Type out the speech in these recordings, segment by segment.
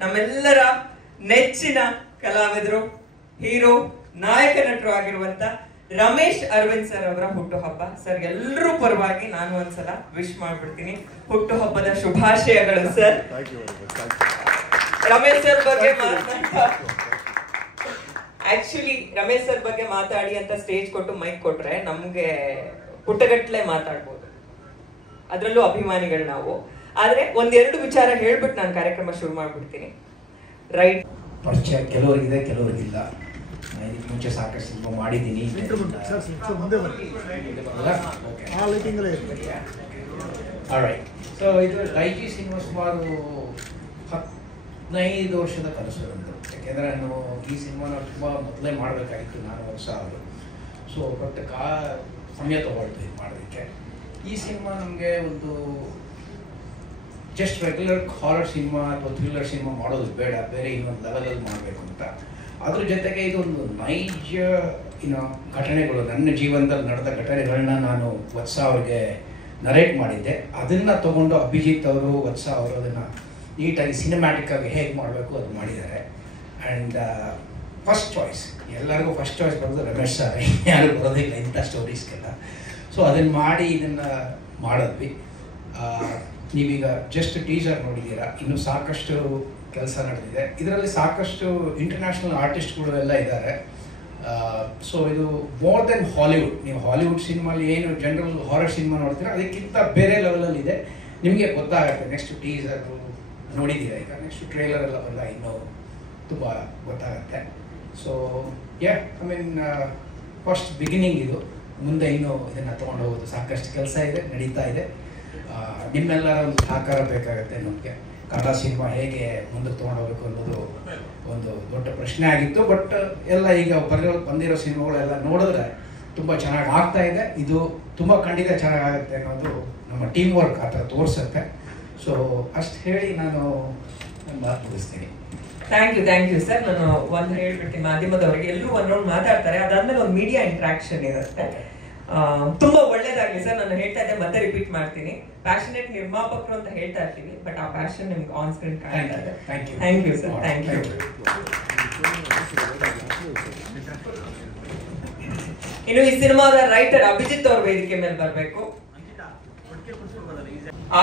ನಮ್ಮೆಲ್ಲರ ನೆಚ್ಚಿನ ಕಲಾವಿದರು, ಹೀರೋ, ನಾಯಕ ನಟರು ಆಗಿರುವಂತ ರಮೇಶ್ ಅರವಿಂದ್ ಸರ್ ಅವರ ಹುಟ್ಟುಹಬ್ಬ. ಸರ್ ಎಲ್ಲರೂ ಪರವಾಗಿ ನಾನು ಒಂದ್ಸಲ ವಿಶ್ ಮಾಡ್ಬಿಡ್ತೀನಿ. ಹುಟ್ಟುಹಬ್ಬದ ಶುಭಾಶಯಗಳು ಸರ್. ರಮೇಶ್ ಸರ್ ಬಗ್ಗೆ ಆಕ್ಚುಲಿ ರಮೇಶ್ ಸರ್ ಬಗ್ಗೆ ಮಾತಾಡಿ ಅಂತ ಸ್ಟೇಜ್ ಕೊಟ್ಟು ಮೈಕ್ ಕೊಟ್ರೆ ನಮ್ಗೆ ಪುಟ್ಟಗಟ್ಲೆ ಮಾತಾಡ್ಬೋದು, ಅದ್ರಲ್ಲೂ ಅಭಿಮಾನಿಗಳು ನಾವು. ಆದ್ರೆ ಒಂದೆರಡು ವಿಚಾರ ಹೇಳ್ಬಿಟ್ಟು ನಾನು ಕಾರ್ಯಕ್ರಮ ಶುರು ಮಾಡ್ಬಿಡ್ತೀನಿ. ರೈಟ್, ಪರಿಚಯ ಕೆಲವರಿಗಿದೆ, ಕೆಲವರಿಗಿಲ್ಲ. ಇದಕ್ಕೆ ಮುಂಚೆ ಸಾಕಷ್ಟು ಸಿನಿಮಾ ಮಾಡಿದ್ದೀನಿ. ಸೊ ಇದು ಡೈಜಿ ಸಿನಿಮಾ ಸುಮಾರು 15 ವರ್ಷದ ಕನಸು ನಂದು. ಯಾಕೆಂದರೆ ನಾನು ಈ ಸಿನಿಮಾನ ತುಂಬ ಮೊದಲೇ ಮಾಡಬೇಕಾಗಿತ್ತು, ನಾನು ವರ್ಷ ಆದರು. ಸೊ ಬಟ್ ಸಮಯ ತೊಗೊಳ್ತೀವಿ ಮಾಡೋದಕ್ಕೆ. ಈ ಸಿನಿಮಾ ನಮಗೆ ಒಂದು ಜಸ್ಟ್ ರೆಗ್ಯುಲರ್ ಹಾರರ್ ಸಿನಿಮಾ ಅಥವಾ ಥ್ರಿಲ್ಲರ್ ಸಿನಿಮಾ ಮಾಡೋದು ಬೇಡ, ಬೇರೆ ಇನ್ನೊಂದು ಲೆವೆಲಲ್ಲಿ ಮಾಡಬೇಕು ಅಂತ. ಅದ್ರ ಜೊತೆಗೆ ಇದೊಂದು ನೈಜ ಘಟನೆಗಳು, ನನ್ನ ಜೀವನದಲ್ಲಿ ನಡೆದ ಘಟನೆಗಳನ್ನ ನಾನು ವತ್ಸ ಅವ್ರಿಗೆ ನರೇಟ್ ಮಾಡಿದ್ದೆ. ಅದನ್ನು ತೊಗೊಂಡು ಅಭಿಜಿತ್ ಅವರು, ವತ್ಸ ಅವರು ಅದನ್ನು ನೀಟಾಗಿ ಸಿನಿಮ್ಯಾಟಿಕ್ ಆಗಿ ಹೇಗೆ ಮಾಡಬೇಕು ಅದು ಮಾಡಿದ್ದಾರೆ. ಆ್ಯಂಡ್ ಫಸ್ಟ್ ಚಾಯ್ಸ್, ಎಲ್ಲರಿಗೂ ಫಸ್ಟ್ ಚಾಯ್ಸ್ ಬರೋದು ರಮೇಶ್ ಸರ್, ಯಾರು ಬರೋದಿಲ್ಲ ಇಂಥ ಸ್ಟೋರೀಸ್ಗೆಲ್ಲ. ಸೊ ಅದನ್ನು ಮಾಡಿ ಇದನ್ನು ಮಾಡಿದ್ವಿ. ನೀವೀಗ ಜಸ್ಟ್ ಟೀಸರ್ ನೋಡಿದ್ದೀರಾ, ಇನ್ನೂ ಸಾಕಷ್ಟು ಕೆಲಸ ನಡೆದಿದೆ. ಇದರಲ್ಲಿ ಸಾಕಷ್ಟು ಇಂಟರ್ನ್ಯಾಷನಲ್ ಆರ್ಟಿಸ್ಟ್ಗಳು ಎಲ್ಲ ಇದ್ದಾರೆ. ಸೊ ಇದು ಮೋರ್ ದೆನ್ ಹಾಲಿವುಡ್. ನೀವು ಹಾಲಿವುಡ್ ಸಿನಿಮಾಲಿ ಏನು ಜನರಲ್ ಹಾರರ್ ಸಿನಿಮಾ ನೋಡ್ತೀರಾ ಅದಕ್ಕಿಂತ ಬೇರೆ ಲೆವೆಲಲ್ಲಿ ಇದೆ. ನಿಮಗೆ ಗೊತ್ತಾಗುತ್ತೆ. ನೆಕ್ಸ್ಟ್ ಟೀಸರ್ ನೋಡಿದ್ದೀರಾ, ಈಗ ನೆಕ್ಸ್ಟ್ ಟ್ರೇಲರ್ ಎಲ್ಲ ಬಂದಾಗ ಇನ್ನೂ ತುಂಬ ಗೊತ್ತಾಗುತ್ತೆ. So I mean first beginning ಇದು. ಮುಂದೆ ಇನ್ನೂ ಇದನ್ನು ತೊಗೊಂಡು ಹೋಗೋದು ಸಾಕಷ್ಟು ಕೆಲಸ ಇದೆ, ನಡೀತಾ ಇದೆ. ನಿಮ್ಮೆಲ್ಲರ ಒಂದು ಸಹಕಾರ ಬೇಕಾಗುತ್ತೆ ನಮಗೆ. ಕನ್ನಡ ಸಿನಿಮಾ ಹೇಗೆ ಮುಂದಕ್ಕೆ ತೊಗೊಂಡೋಗ್ಬೇಕು ಅನ್ನೋದು ಒಂದು ದೊಡ್ಡ ಪ್ರಶ್ನೆ ಆಗಿತ್ತು. ಬಟ್ ಎಲ್ಲ ಈಗ ಬಂದಿರೋ ಸಿನಿಮಾಗಳೆಲ್ಲ ನೋಡಿದ್ರೆ ತುಂಬ ಚೆನ್ನಾಗಿ ಆಗ್ತಾ ಇದೆ. ಇದು ತುಂಬ ಖಂಡಿತ ಚೆನ್ನಾಗಾಗುತ್ತೆ ಅನ್ನೋದು ನಮ್ಮ ಟೀಮ್ ವರ್ಕ್ ಆ ಥರ ತೋರಿಸುತ್ತೆ. ಸೊ ಅಷ್ಟು ಹೇಳಿ ನಾನು ನನ್ನ ಮಾತು ಮುಗಿಸ್ತೀನಿ. Thank you sir. ನಾನು ಒಂದು ಹೇಳ್ಬಿಡ್ತೀನಿ ಮಾಧ್ಯಮದವರಿಗೆ. ಎಲ್ಲರೂ ಒಂದು ರೌಂಡ್ ಮಾತಾಡ್ತಾರೆ, ಅದಾದ್ಮೇಲೆ ಒಂದು ಮೀಡಿಯಾ ಇಂಟ್ರಾಕ್ಷನ್ ಇರುತ್ತೆ. ತುಂಬಾ ಒಳ್ಳೇದಾಗ್ಲಿ ಸರ್. ನಾನು ಹೇಳ್ತಾ ಇದ್ದೆ, ಮತ್ತೆ ರಿಪೀಟ್ ಮಾಡ್ತೀನಿ, ಪ್ಯಾಷನೇಟ್ ನಿರ್ಮಾಪಕರು ಅಂತ ಹೇಳ್ತಾ ಇರ್ತೀವಿ, ಬಟ್ ಆ ಪ್ಯಾಷನ್ ನಿಮ್ಗೆ ಆನ್ ಸ್ಕ್ರೀನ್ ಕಾಣ್ತಾ ಇದೆ. Thank you sir. Thank you. ಇನ್ನು ಈ ಸಿನಿಮಾದ ರೈಟರ್ ಅಭಿಜಿತ್ ಅವ್ರ ವೇದಿಕೆ ಮೇಲೆ ಬರಬೇಕು.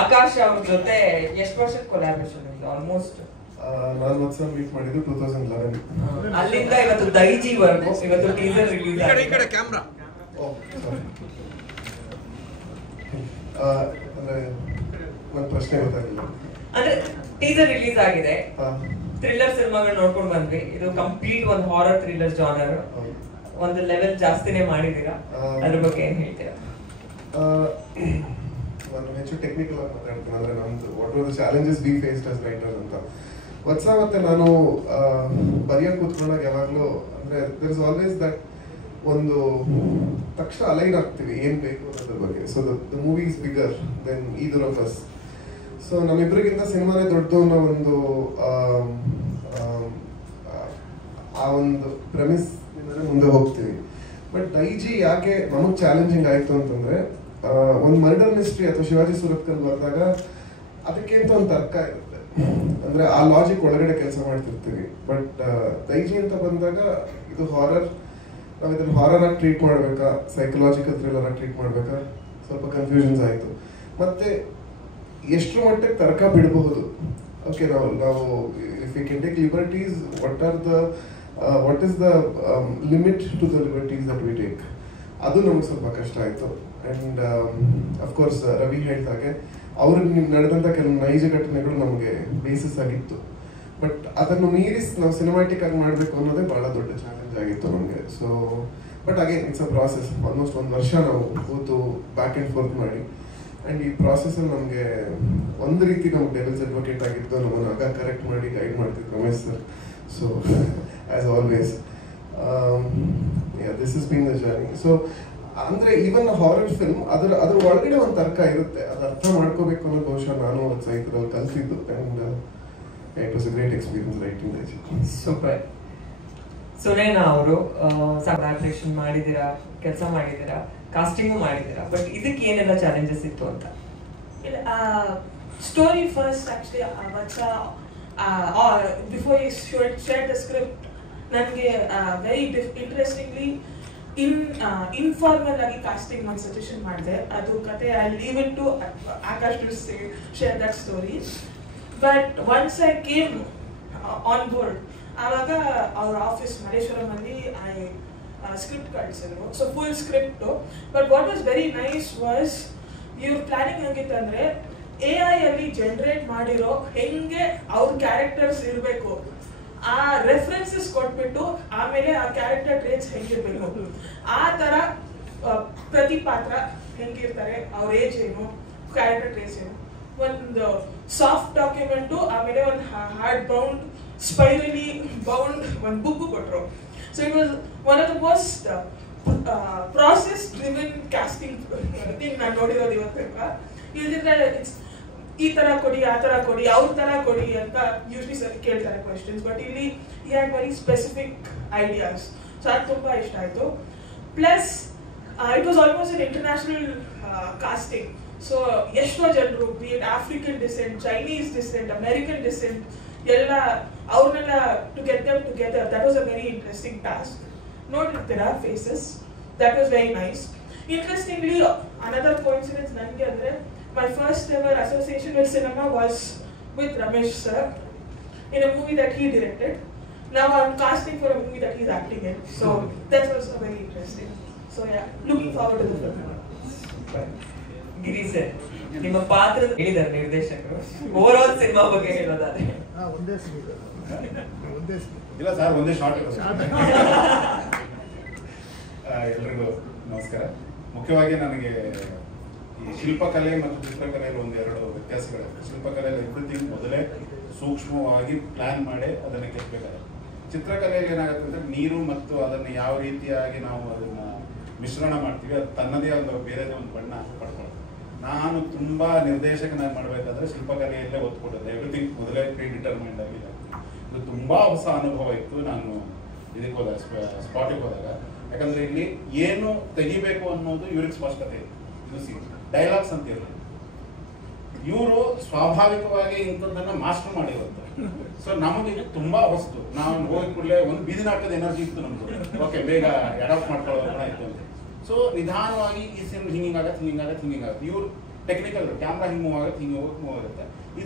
ಆಕಾಶ್ ಅವ್ರ ಜೊತೆ ಎಷ್ಟು ವರ್ಷದ ಕೊಲಾಬ್ರೇಷನ್ ಇದೆ? ಆಲ್ಮೋಸ್ಟ್ ನಾನು ಒಂದ್ಸಲ ಮೀಟ್ ಮಾಡಿದ್ದು 2011. ಅಲ್ಲಿಂದ ಇವತ್ತು ದೈಜಿವರೆಗೂ, ಇವತ್ತು ಟೀಸರ್ ರಿಲೀಸ್ ಆಗಿದೆ. ಅಂದ್ರೆ ಒಂದು ಪ್ರಶ್ನೆ ಗೊತ್ತಾಗಿಲ್ಲ. ಅಂದ್ರೆ ಟೀಸರ್ ರಿಲೀಸ್ ಆಗಿದೆ, ಥ್ರಿಲ್ಲರ್ ಸಿನಿಮಾಗಳು ನೋಡ್ಕೊಂಡು ಬಂದ್ವಿ. ಇದು ಕಂಪ್ಲೀಟ್ ಒಂದು ಹಾರರ್ ಥ್ರಿಲ್ಲರ್ ಜಾನರ್, ಒಂದು ಲೆವೆಲ್ ಜಾಸ್ತಿನೇ ಮಾಡಿದೀರಾ. ಅದ್ರ ಬಗ್ಗೆ ಏನ್ ಹೇಳ್ತೀರಾ? ನಾನು ಹೆಚ್ಚು ಟೆಕ್ನಿಕಲ್ ಆಗಿ ಮಾತಾಡ್ತೀನಿ. ಅಂದ್ರೆ ನಮ್ದು what are the challenges we faced as writer ಅಂತ. ವತ್ಸ ಮತ್ತೆ ನಾನು ಬರೆಯಕ್ಕೆ ಕೂತ್ಕೊಂಡಾಗ ಯಾವಾಗಲೂ ಅಂದ್ರೆ ದೇರ್ ಇಸ್ ಆಲ್ವೇಸ್ ದಟ್ ಒಂದು ತಕ್ಷಣ ಅಲೈನ್ ಆಗ್ತೀವಿ ಏನ್ ಬೇಕು ಅನ್ನೋದ್ರ ಬಗ್ಗೆ. So the movie is bigger than either of us. So ನಮ್ಮಿಬ್ಬರಿಗಿಂತ ಸಿನಿಮಾನೇ ದೊಡ್ಡದು ಅನ್ನೋ ಒಂದು ಆ ಒಂದು ಪ್ರೆಮಿಸ್ ಮುಂದೆ ಹೋಗ್ತೀವಿ. ಬಟ್ ಡೈಜಿ ಯಾಕೆ ನಮಗೆ ಚಾಲೆಂಜಿಂಗ್ ಆಯ್ತು ಅಂತಂದ್ರೆ, ಒಂದು ಮರ್ಡರ್ ಮಿಸ್ಟ್ರಿ ಅಥವಾ ಶಿವಾಜಿ ಸುರತ್ಕಲ್ ಬಂದಾಗ ಅದಕ್ಕೆ ಅಂತ ಒಂದು ತರ್ಕ ಇರುತ್ತೆ, ಅಂದ್ರೆ ಆ ಲಾಜಿಕ್ ಒಳಗಡೆ ಕೆಲಸ ಮಾಡ್ತಿರ್ತೀವಿ. ಬಟ್ ಡೈಜಿ ಅಂತ ಬಂದಾಗ ಇದು ಹಾರರ್, ನಾವು ಇದನ್ನು ಹಾರರ್ ಆಗಿ ಟ್ರೀಟ್ ಮಾಡಬೇಕಾ, ಸೈಕಲಾಜಿಕಲ್ ಥ್ರಿಲ್ಲರ್ ಆಗಿ ಟ್ರೀಟ್ ಮಾಡಬೇಕಾ, ಸ್ವಲ್ಪ ಕನ್ಫ್ಯೂಷನ್ಸ್ ಆಯಿತು. ಮತ್ತೆ ಎಷ್ಟು ಮಟ್ಟಿಗೆ ತರ್ಕ ಬಿಡಬಹುದು. ಓಕೆ, ನಾವು if you can take liberties, what is the limit to the liberties that we take, ಅದು ನಮ್ಗೆ ಸ್ವಲ್ಪ ಕಷ್ಟ ಆಯಿತು. ಆ್ಯಂಡ್ ಅಫ್ಕೋರ್ಸ್ ರವಿ ಹೇಳಿದಾಗೆ ಅವ್ರಿಗೆ ನಡೆದಂಥ ಕೆಲವು ನೈಜ ಘಟನೆಗಳು ನಮಗೆ ಬೇಸಿಸ್ ಆಗಿತ್ತು. ಬಟ್ ಅದನ್ನು ಮೀರಿ ನಾವು ಸಿನಿಮ್ಯಾಟಿಕ್ ಆಗಿ ಮಾಡಬೇಕು ಅನ್ನೋದೇ ಬಹಳ ದೊಡ್ಡ ಚಾಲೆಂಜ್ ಆಗಿತ್ತು ನಮಗೆ. So but again it's a process. Almost 1 ವರ್ಷ ನಾವು ಕೂತು ಬ್ಯಾಕ್ ಆ್ಯಂಡ್ ಫೋರ್ತ್ ಮಾಡಿ. ಆ್ಯಂಡ್ ಈ ಪ್ರಾಸೆಸ್ಸಲ್ಲಿ ನಮಗೆ ಒಂದು ರೀತಿ ನಾವು ಡೆವಿಲ್ಸ್ ಅಡ್ವೊಕೇಟ್ ಆಗಿದ್ದು, ನಮ್ಮನ್ನು ಆಗ ಕರೆಕ್ಟ್ ಮಾಡಿ ಗೈಡ್ ಮಾಡ್ತಿದ್ರು Ramesh sir. So as always this is been the journey. So ಅಂದರೆ ಈವನ್ ಹಾರರ್ ಫಿಲ್ಮ್ ಅದ್ರ ಒಳಗಡೆ ಒಂದು ತರ್ಕ ಇರುತ್ತೆ, ಅದು ಅರ್ಥ ಮಾಡ್ಕೋಬೇಕು ಅನ್ನೋದು ಬಹುಶಃ ನಾನು ಇದ್ರಲ್ಲಿ ಕಲಿತಿದ್ದು. And it was a great experience writing that. Super. ಸುನೇನಾ ಅವರು ಕೊಲಾಬ್ರೇಷನ್ ಮಾಡಿದ್ದೀರಾ, ಕೆಲಸ ಮಾಡಿದ್ದೀರಾ, ಕಾಸ್ಟಿಂಗು ಮಾಡಿದ್ದೀರಾ, ಬಟ್ ಇದಕ್ಕೆ ಏನೆಲ್ಲ ಚಾಲೆಂಜಸ್ ಇತ್ತು ಅಂತ? Story first actually what's Before he shared the script, ನನಗೆ very interestingly informal ಆಗಿ ಕಾಸ್ಟಿಂಗ್ ಒಂದು ಸಜೆಷನ್ ಮಾಡಿದೆ. ಅದು ಕತೆ I leave it to Akash to share that story. But once I came on board, ಆವಾಗ ಅವ್ರ ಆಫೀಸ್ ಮಲ್ಲೇಶ್ವರಮಲ್ಲಿ ಸ್ಕ್ರಿಪ್ಟ್ ಕಳಿಸಿದ್ರು. So full script. But what was very nice was ಇವ್ರ ಪ್ಲಾನಿಂಗ್ ಹೇಗಿತ್ತಂದ್ರೆ AI ಅಲ್ಲಿ ಜನರೇಟ್ ಮಾಡಿರೋ ಹೆಂಗೆ ಅವ್ರ ಕ್ಯಾರೆಕ್ಟರ್ಸ್ ಇರಬೇಕು ಆ ರೆಫರೆನ್ಸಸ್ ಕೊಟ್ಬಿಟ್ಟು ಆಮೇಲೆ ಆ ಕ್ಯಾರೆಕ್ಟರ್ ಟ್ರೇಟ್ಸ್ ಹೆಂಗಿರ್ಬೇಕು, ಆ ತರ ಪ್ರತಿ ಪಾತ್ರ ಹೆಂಗಿರ್ತಾರೆ, ಅವ್ರ ಏಜ್ ಏನು, ಕ್ಯಾರೆಕ್ಟರ್ ಟ್ರೇಟ್ಸ್ ಏನು, ಒಂದು ಸಾಫ್ಟ್ ಡಾಕ್ಯುಮೆಂಟು ಆಮೇಲೆ ಒಂದು ಹಾರ್ಡ್ ಬೌಂಡ್ ಸ್ಪೈರಲಿ ಬೌಂಡ್ ಒಂದು ಬುಕ್ ಕೊಟ್ರು. So it was one of the most process driven casting thing ನಾನು ನೋಡಿರೋದು ಇವತ್ತು. ಇಲ್ದಿದ್ರೆ ಈ ತರ ಕೊಡಿ, ಆ ತರ ಕೊಡಿ, ಅವ್ರ ತರ ಕೊಡಿ ಅಂತ ಯೂಶ್ವಲಿ ಸರ್ ಕೇಳ್ತಾರೆ ಕ್ವೆಶನ್ಸ್. ಬಟ್ ಇಲ್ಲಿ ಈ had very specific ideas. So ಅದು ತುಂಬಾ ಇಷ್ಟ ಆಯ್ತು. Plus it was almost an international casting. So ಎಷ್ಟೋ ಜನರು be it African descent, Chinese descent, American descent ಎಲ್ಲ ಅವ್ರನ್ನೆಲ್ಲ to get them together. That was a very interesting task. ನೋಡಿರ್ತೀರಾ faces, that was very nice. Interestingly, another coincidence ನನಗೆ ಅಂದ್ರೆ my first ever association with cinema was with Ramesh sir in a movie that he directed. Now I'm casting for a movie that he's acting in. So that's also very interesting. So yeah, looking forward to the film. Giri sir, ನಿಮ್ಮ ಪಾತ್ರ ಹೇಳಿದ್ದಾರೆ ನಿರ್ದೇಶಕರು. Over all cinema ಬಗ್ಗೆ ಹೇಳೋದಾದ್ರೆ ಇಲ್ಲ sir, ಒಂದೇ short. ಎಲ್ರಿಗೂ ನಮಸ್ಕಾರ. ಮುಖ್ಯವಾಗಿ ನನಗೆ ಈ ಶಿಲ್ಪಕಲೆ ಮತ್ತು ಚಿತ್ರಕಲೆಯಲ್ಲಿ ಒಂದೆರಡು ವ್ಯತ್ಯಾಸಗಳು. ಶಿಲ್ಪಕಲೆಯಲ್ಲಿ ಎವ್ರಿಥಿಂಗ್ ಮೊದಲೇ ಸೂಕ್ಷ್ಮವಾಗಿ ಪ್ಲಾನ್ ಮಾಡಿ ಅದನ್ನು ಕೆತ್ತಬೇಕಾಗುತ್ತೆ. ಚಿತ್ರಕಲೆಯಲ್ಲಿ ಏನಾಗುತ್ತೆ ಅಂದರೆ ನೀರು ಮತ್ತು ಅದನ್ನು ಯಾವ ರೀತಿಯಾಗಿ ನಾವು ಅದನ್ನು ಮಿಶ್ರಣ ಮಾಡ್ತೀವಿ, ಅದು ತನ್ನದೇ ಒಂದು ಬೇರೆದೇ ಒಂದು ಬಣ್ಣ ಪಡ್ಕೊಳ್ಳೋದು. ನಾನು ತುಂಬ ನಿರ್ದೇಶಕನಾಗಿ ಮಾಡಬೇಕಾದ್ರೆ ಶಿಲ್ಪಕಲೆಯಲ್ಲೇ ಒತ್ತು ಕೊಡೋದು. ಎವ್ರಿಥಿಂಗ್ ಮೊದಲೇ ಪ್ರೀ ಡಿಟರ್ಮೈಂಡ್ ಆಗಿದೆ. ಇದು ತುಂಬ ಹೊಸ ಅನುಭವ ಇತ್ತು ನಾನು ಇದಕ್ಕೆ ಹೋದಾಗ, ಸ್ಪಾಟಿಗೆ ಹೋದಾಗ. ಯಾಕಂದ್ರೆ ಇಲ್ಲಿ ಏನು ತೆಗಿಬೇಕು ಅನ್ನೋದು ಇವ್ರಿಗೆ ಸ್ಪಷ್ಟತೆ ಇದೆ. ಇದು ಡೈಲಾಗ್ಸ್ ಅಂತ ಇರಲಿ, ಇವರು ಸ್ವಾಭಾವಿಕವಾಗಿ ಇಂಥದ್ದನ್ನ ಮಾಸ್ಟರ್ ಮಾಡಿರುತ್ತೆ. ಸೊ ನಮಗೆ ಇದು ತುಂಬಾ ಹೊಸ್ತು. ನಾವು ಹೋಗಿ ಕೂಡಲೇ ಒಂದು ಬೀದಿ ನಾಟಕದ ಎನರ್ಜಿ ಇತ್ತು ನಮ್ದು. ಓಕೆ, ಬೇಗ ಅಡಾಪ್ಟ್ ಮಾಡ್ಕೊಳ್ಳೋದು ಕೂಡ ಇತ್ತು ಅಂತ. ಸೊ ನಿಧಾನವಾಗಿ ಈ ಸೀನ್ ಹಿಂಗಾಗತ್ತೆ. ಇವ್ರು ಟೆಕ್ನಿಕಲ್ ಕ್ಯಾಮ್ರಾ ಹಿಂಗೆ ಮೂವ್ ಆಗುತ್ತೆ, ಮೂವ್ ಆಗುತ್ತೆ.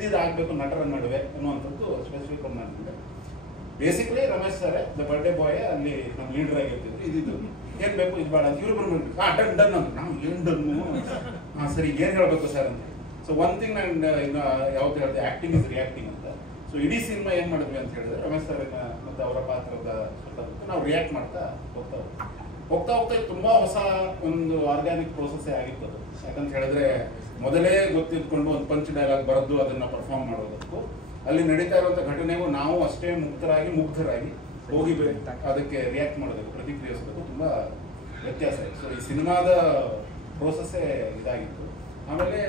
ಇದಾಗಬೇಕು ನಟರ ನಡುವೆ ಅನ್ನುವಂಥದ್ದು ಸ್ಪೆಸಿಫಿಕ್ ಒಂದು ನನಗೆ. Basically Ramesh sir the birthday boy ಅಲ್ಲಿ ನಮ್ಮ ಲೀಡರ್ ಆಗಿರ್ತಿದ್ರು. ಇದಿದ್ದು ಏನ್ ಬೇಕು ಇದು ಬೇಡ ಅಂತ ಇವ್ರು ಬರ್ಬೇಕು. ಡನ್ ಡನ್ ಅಂತ ನಾವು ಏನ್ ಡನ್ನು, ಸರಿ ಏನ್ ಹೇಳ್ಬೇಕು ಸರ್ ಅಂತ. ಸೊ ಒನ್ ಥಿಂಗ್ ನಾನು ಯಾವ್ದು ಹೇಳಿದೆ, ಆಕ್ಟಿಂಗ್ ಇಸ್ ರಿಯಾಕ್ಟಿಂಗ್ ಅಂತ. ಸೊ ಇಡೀ ಸಿನಿಮಾ ಏನ್ ಮಾಡಿದ್ವಿ ಅಂತ ಹೇಳಿದ್ರೆ ರಮೇಶ್ ಸರ್ ಮತ್ತು ಅವರ ಪಾತ್ರದ ನಾವು ರಿಯಾಕ್ಟ್ ಮಾಡ್ತಾ ಹೋಗ್ತಾ ತುಂಬಾ ಹೊಸ ಒಂದು ಆರ್ಗ್ಯಾನಿಕ್ ಪ್ರೋಸೆಸ್ಸೇ ಆಗಿತ್ತು ಅದು. ಯಾಕಂತ ಹೇಳಿದ್ರೆ ಮೊದಲೇ ಗೊತ್ತಿದ್ಕೊಂಡು ಒಂದು ಪಂಚ್ ಡೈಲಾಗ್ ಬರೆದು ಅದನ್ನ ಪರ್ಫಾರ್ಮ್ ಮಾಡೋದಕ್ಕೂ ಅಲ್ಲಿ ನಡೀತಾ ಇರುವಂಥ ಘಟನೆಗೂ ನಾವು ಅಷ್ಟೇ ಮುಗ್ಧರಾಗಿ ಹೋಗಿ ಅದಕ್ಕೆ ರಿಯಾಕ್ಟ್ ಮಾಡೋದಕ್ಕೆ, ಪ್ರತಿಕ್ರಿಯಿಸೋದಕ್ಕೂ ತುಂಬ ವ್ಯತ್ಯಾಸ ಇದೆ. ಸೊ ಈ ಸಿನಿಮಾದ ಪ್ರೋಸೆಸ್ಸೇ ಇದಾಗಿತ್ತು. ಆಮೇಲೆ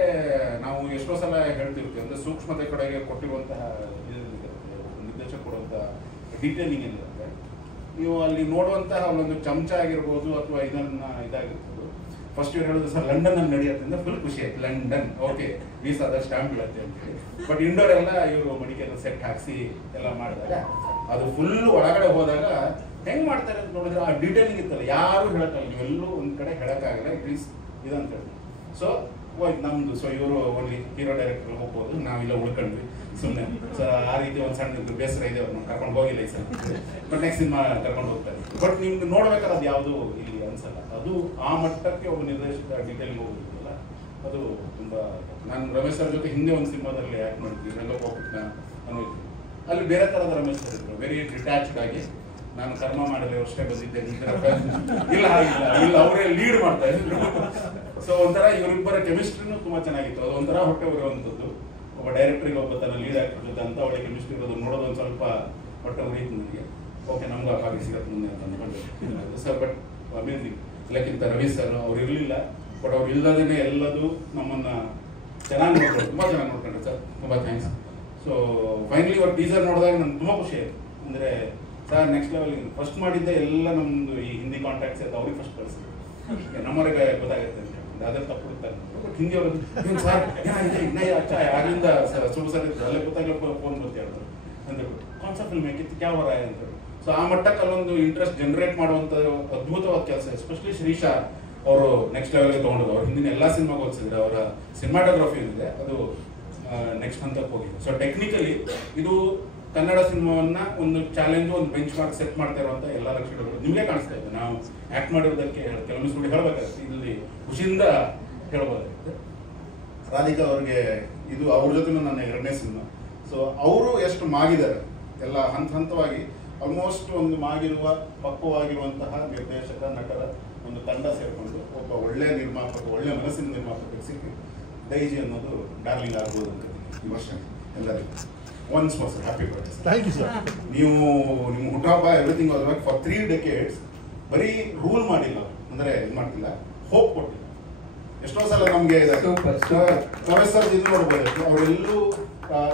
ನಾವು ಎಷ್ಟೋ ಸಲ ಹೇಳ್ತಿರ್ತೀವಿ ಅಂದರೆ ಸೂಕ್ಷ್ಮತೆ ಕಡೆಗೆ ಕೊಟ್ಟಿರುವಂತಹ ನಿರ್ದೇಶಕ ಕೊಡುವಂತಹ ಡೀಟೇಲಿಂಗ್ ಏನಿರುತ್ತೆ, ನೀವು ಅಲ್ಲಿ ನೋಡುವಂತಹ ಒಂದೊಂದು ಚಮಚ ಆಗಿರ್ಬೋದು ಅಥವಾ ಇದಾಗಿರ್ಬೋದು. ಫಸ್ಟ್ ಇವ್ರು ಹೇಳೋದು ಸರ್ ಲಂಡನ್ ಅಲ್ಲಿ ನಡೆಯುತ್ತೆ ಫುಲ್ ಖುಷಿ ಆಯ್ತು. ಲಂಡನ್ ಓಕೆ, ವೀಸಾದ ಸ್ಟ್ಯಾಂಪ್ ಬೀಳುತ್ತೆ ಅಂತ ಹೇಳಿ. ಬಟ್ ಇಂಡೋರ್ ಎಲ್ಲ ಇವರು ಮಡಿಕೆಲ್ಲ ಸೆಟ್ ಹಾಕ್ಸಿ ಎಲ್ಲ ಮಾಡಿದಾಗ ಅದು ಫುಲ್ ಒಳಗಡೆ ಹೋದಾಗ ಹೆಂಗ್ ಮಾಡ್ತಾರೆ ಅಂತ ನೋಡಿದ್ರೆ ಆ ಡೀಟೇಲಿಂಗ್ ಇತ್ತಲ್ಲ, ಯಾರು ಹೇಳಕ್ಕಲ್ಲ, ನೀವೆಲ್ಲೂ ಒಂದ್ ಕಡೆ ಹೇಳಕ್ಕಾಗಲ್ಲ. ಇಟ್ ಈಸ್ ಇದಂತ ಹೇಳಿ. ಸೊ ನಮ್ದು ಸೊ ಇವರು ಓನ್ಲಿ ಹೀರೋ ಡೈರೆಕ್ಟರ್ ಹೋಗ್ಬೋದು, ನಾವಿಲ್ಲ ಉಳ್ಕೊಂಡ್ವಿ ಸುಮ್ಮನೆ. ಸೊ ಆ ರೀತಿ ಒಂದು ಸಣ್ಣ ಬೇಸರ ಇದೆ, ಅವ್ರನ್ನ ಕರ್ಕೊಂಡು ಹೋಗಿಲ್ಲ ಈ ಸಲ. ಬಟ್ ನೆಕ್ಸ್ಟ್ ಸಿನಿಮಾ ಕರ್ಕೊಂಡು ಹೋಗ್ತಾರೆ. ಬಟ್ ನಿಮ್ಗೆ ನೋಡ್ಬೇಕಾದ್ರೆ ಅದು ಯಾವುದು ಇಲ್ಲಿ ಅನ್ಸಲ್ಲ. ಅದು ಆ ಮಟ್ಟಕ್ಕೆ ಒಬ್ಬ ನಿರ್ದೇಶಕ ಡೀಟೇಲಿಂಗ್ ಹೋಗಿದ್ವಲ್ಲ, ಅದು ತುಂಬಾ. ನಾನು ರಮೇಶ್ ಸರ್ ಜೊತೆ ಹಿಂದೆ ಒಂದು ಸಿನಿಮಾದಲ್ಲಿ ಆಕ್ಟ್ ಮಾಡಿದ್ವಿ, ರಂಗಪೋಪಟ್ನ ಅನ್ನೋದು. ಅಲ್ಲಿ ಬೇರೆ ತರದ ರಮೇಶ್ ಸರ್ ಇದ್ರು, ವೆರಿ ಡಿಟ್ಯಾಚ್ಡ್ ಆಗಿ. ನಾನು ಕರ್ಮ ಮಾಡಲಿ ಅಷ್ಟೇ ಬಂದಿದ್ದೇನೆ ಇಲ್ಲ ಅವರೇ ಲೀಡ್ ಮಾಡ್ತಾ ಇದ್ರು. ಸೊ ಒಂಥರ ಇವರಿಬ್ಬರ ಕೆಮಿಸ್ಟ್ರಿನೂ ತುಂಬಾ ಚೆನ್ನಾಗಿತ್ತು. ಅದು ಒಂಥರ ಹೊಟ್ಟೆ ಉರಿಯುವಂಥದ್ದು. ಒಬ್ಬ ಡೈರೆಕ್ಟರ್ಗೆ ಒಬ್ಬ ತನ್ನ ಲೀಡ್ ಆಕ್ಟರ್ ಜೊತೆ ಅಂತ ಒಳ್ಳೆ ಕೆಮಿಸ್ಟ್ರಿ ಇರೋದು ನೋಡೋದು ಒಂದು ಸ್ವಲ್ಪ ಹೊಟ್ಟೆ ಉರಿಯಿತು ನನಗೆ. ಓಕೆ, ನಮ್ಗೂ ಆ ಭಾಗ ಸಿಗತ್ತೆ ಮುಂದೆ ಅಂತ ಅಂದ್ಕೊಂಡೆ ಸರ್. But amazing. ಎಲ್ಲಕ್ಕಿಂತ ರವಿ ಸರ್ ಅವ್ರು ಇರಲಿಲ್ಲ, ಬಟ್ ಅವ್ರು ಇಲ್ಲದೇ ಎಲ್ಲದೂ ನಮ್ಮನ್ನ ಚೆನ್ನಾಗಿ ನೋಡ್ಕೊಂಡು, ತುಂಬಾ ಚೆನ್ನಾಗಿ ನೋಡ್ಕೊಂಡ್ರೆ ಸರ್, ತುಂಬಾ ಥ್ಯಾಂಕ್ಸ್. ಸೊ ಫೈನಲಿ ಇವಾಗ ಟೀಸರ್ ನೋಡಿದಾಗ ನನ್ಗೆ ತುಂಬಾ ಖುಷಿ ಆಯ್ತು. ಅಂದ್ರೆ ಸರ್ ನೆಕ್ಸ್ಟ್ ಲೆವೆಲ್ ಫಸ್ಟ್ ಮಾಡಿದ್ದೆ ಎಲ್ಲ ನಮ್ದು ಈ ಹಿಂದಿ ಕಾಂಟ್ಯಾಕ್ಟ್ಸ್ ಆಯ್ತು, ಅವ್ರಿಗೆ ಫಸ್ಟ್ ಕಳಿಸಿದ್ರು. ನಮ್ಮವರೆಗೆ ಗೊತ್ತಾಗುತ್ತೆ ಅಂತ ಹೇಳಿ ಅದ್ರ ತಪ್ಪು ಬಟ್ ಹಿಂದಿ ಅವರು ಸರ್ ಆಗಿಂದ ಸುಳ್ಳು ಸರ್ ಇತ್ತು, ಅಲ್ಲೇ ಗೊತ್ತಾಗಲ್ಲ ಫೋನ್ ಬಂತು ಹೇಳಿದ್ರು. ಅಂತ ಕಾನ್ಸೆಪ್ಟ್ ಫಿಲ್ಮ್ ಮೇಕಿಂಗ್ ಕ್ಯಾ ವರ ಅಂತ. ಸೊ ಆ ಮಟ್ಟಕ್ಕೆ ಅಲ್ಲೊಂದು ಇಂಟ್ರೆಸ್ಟ್ ಜನರೇಟ್ ಮಾಡುವಂಥ ಅದ್ಭುತವಾದ ಕೆಲಸ. ಎಸ್ಪೆಷಲಿ ಶ್ರೀಶಾ ಅವರು ನೆಕ್ಸ್ಟ್ ಲೆವೆಲ್ಗೆ ತೊಗೊಂಡಿದ್ದು. ಅವ್ರ ಹಿಂದಿನ ಎಲ್ಲ ಸಿನಿಮಾಗೆ ಹೋಲಿಸಿದ್ರೆ ಅವರ ಸಿನಿಮಾಟೋಗ್ರಫಿ ಏನಿದೆ ಅದು ನೆಕ್ಸ್ಟ್ ಹಂತಕ್ಕೆ ಹೋಗಿದೆ. ಸೊ ಟೆಕ್ನಿಕಲಿ ಇದು ಕನ್ನಡ ಸಿನಿಮಾವನ್ನ ಒಂದು ಚಾಲೆಂಜ್, ಒಂದು ಬೆಂಚ್ ಮಾರ್ಕ್ ಸೆಟ್ ಮಾಡ್ತಾ ಇರುವಂಥ ಎಲ್ಲ ಲಕ್ಷಣಗಳು ನಿಮಗೆ ಕಾಣಿಸ್ತಾ ಇದೆ. ನಾವು ಆಕ್ಟ್ ಮಾಡಿರೋದಕ್ಕೆ ಕೆಲವೊಂದು ಸುಳ್ಳು ಹೇಳಬೇಕಾಗುತ್ತೆ, ಇಲ್ಲಿ ಖುಷಿಯಿಂದ ಹೇಳ್ಬೋದಾಗುತ್ತೆ. ರಾಧಿಕಾ ಅವ್ರಿಗೆ ಇದು ಅವ್ರ ಜೊತೆ ನನ್ನ 2ನೇ ಸಿನಿಮಾ. ಸೊ ಅವರು ಎಷ್ಟು ಮಾಗಿದ್ದಾರೆ ಎಲ್ಲ ಹಂತವಾಗಿ, ಆಲ್ಮೋಸ್ಟ್ ಒಂದು ಮಾಗಿರುವ ಪಕ್ವವಾಗಿರುವಂತಹ ನಿರ್ದೇಶಕ ನಟರ ಒಂದು ತಂಡ ಸೇರಿಕೊಂಡು ಒಬ್ಬ ಒಳ್ಳೆ ನಿರ್ಮಾಪಕ, ಒಳ್ಳೆ ಮನಸ್ಸಿನ ನಿರ್ಮಾಪಕ ಸಿಕ್ಕಿ ದೈಜಿ ಅನ್ನೋದು ಡಾರ್ಲಿಂಗ್ ಆಗ್ಬೋದು ಅಂತ ಈ ವರ್ಷ ಎಲ್ಲರಿಗೂ. Once more sir, happy birthday. Thank you sir. ನೀವು ನಿಮ್ಮ ಹುಟ್ಟಹಬ್ಬ everything was work for 3 decades. ಬರೀ ರೂಲ್ ಮಾಡಿಲ್ಲ, ಅಂದರೆ ಇದು ಮಾಡ್ತಿಲ್ಲ, ಹೋಪ್ ಕೊಟ್ಟಿಲ್ಲ. ಎಷ್ಟೋ ಸಲ ನಮಗೆ ಪ್ರೊಫೆಸರ್ ಇದು ನೋಡ್ಬೋದಾಯ್ತು, ಅವರೆಲ್ಲೂ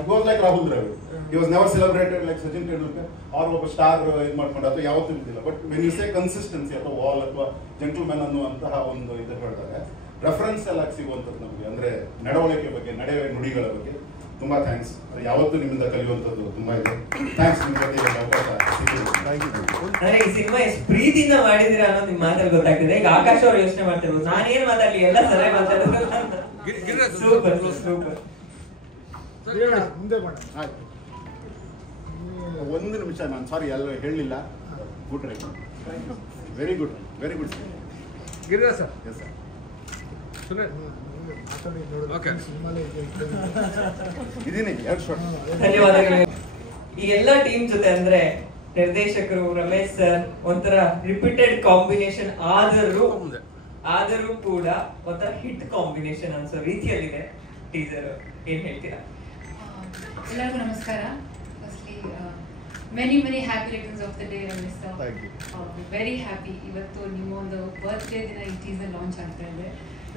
was like Rahul Dravid, he was never celebrated like Sachin Tendulkar ಅವ್ರ ಒಬ್ಬ ಸ್ಟಾರ್ ಇದು ಮಾಡ್ಕೊಂಡು ಅಥವಾ ಯಾವತ್ತೂ ಇದ್ದಿಲ್ಲ. But when you say consistency ಅಥವಾ ವಾಲ್ ಅಥವಾ ಜೆಂಟಲ್ಮನ್ ಅನ್ನುವಂತಹ ಒಂದು ಇದು ಹೇಳಿದಾಗ ರೆಫರೆನ್ಸ್ ಎಲ್ಲ ಸಿಗುವಂಥದ್ದು ನಮಗೆ, ಅಂದರೆ ನಡವಳಿಕೆ ಬಗ್ಗೆ, ನುಡಿಗಳ ಬಗ್ಗೆ ತುಂಬಾ ಥ್ಯಾಂಕ್ಸ್. ಯಾವತ್ತೂ ನಿಮ್ಮಿಂದ ಕಲಿಯುವಂಥದ್ದು ತುಂಬಾ ಇದೆ. ಥ್ಯಾಂಕ್ಸ್. ನಿಮ್ಮ ಜೊತೆ ನನಗೆ ಈ ಸಿನಿಮಾ ಎಷ್ಟು ಪ್ರೀತಿಯಿಂದ ಮಾಡಿದಿರಾ ಅನ್ನೋದು ನಿಮ್ಮ ಮಾತಲ್ಲಿ ಗೊತ್ತಾಗ್ತಿದೆ. ಈಗ ಆಕಾಶ್ ಅವರು ಯೋಚನೆ ಮಾಡ್ತಿರ್ಬೋದು, ನಾನೇನ್ ಮಾತಾಡ್ಲಿ ಎಲ್ಲ ಸರಿಯಾಗಿ ಮಾತಾಡೋದು. Super super. ಒಂದು ನಿಮಿಷ, ನಾನು ಸಾರಿ ಎಲ್ಲ ಹೇಳಲಿಲ್ಲ. Good right, very good, very good Giriraj sir. Yes sir. ಇದೀನಿ 2 ಶಾಟ್. ಧನ್ಯವಾದಗಳು ಈ ಎಲ್ಲ ಟೀಮ್ ಜೊತೆ. ಅಂದ್ರೆ ನಿರ್ದೇಶಕರು ರಮೇಶ್ ಸರ್ ಒಂಥರ ರಿಪೀಟೆಡ್ ಕಾಂಬಿನೇಷನ್ ಆದರೂ ಕೂಡ ಒಂಥರ ಹಿಟ್ ಕಾಂಬಿನೇಷನ್ ಅನ್ಸೋ ರೀತಿಯಲ್ಲಿದೆ ಟೀಸರ್. ಏನ್ ಹೇಳ್ತೀರಾ? ಎಲ್ಲರಿಗೂ ನಮಸ್ಕಾರ. Firstly many happy returns of the day Ramesh sir. Very happy. ಇವತ್ತು ನಿಮ್ಮ ಒಂದು ಬರ್ತ್ಡೇ ದಿನ ಈ ಟೀಸರ್ ಲಾಂಚ್ ಆಗ್ತಾ ಇದೆ.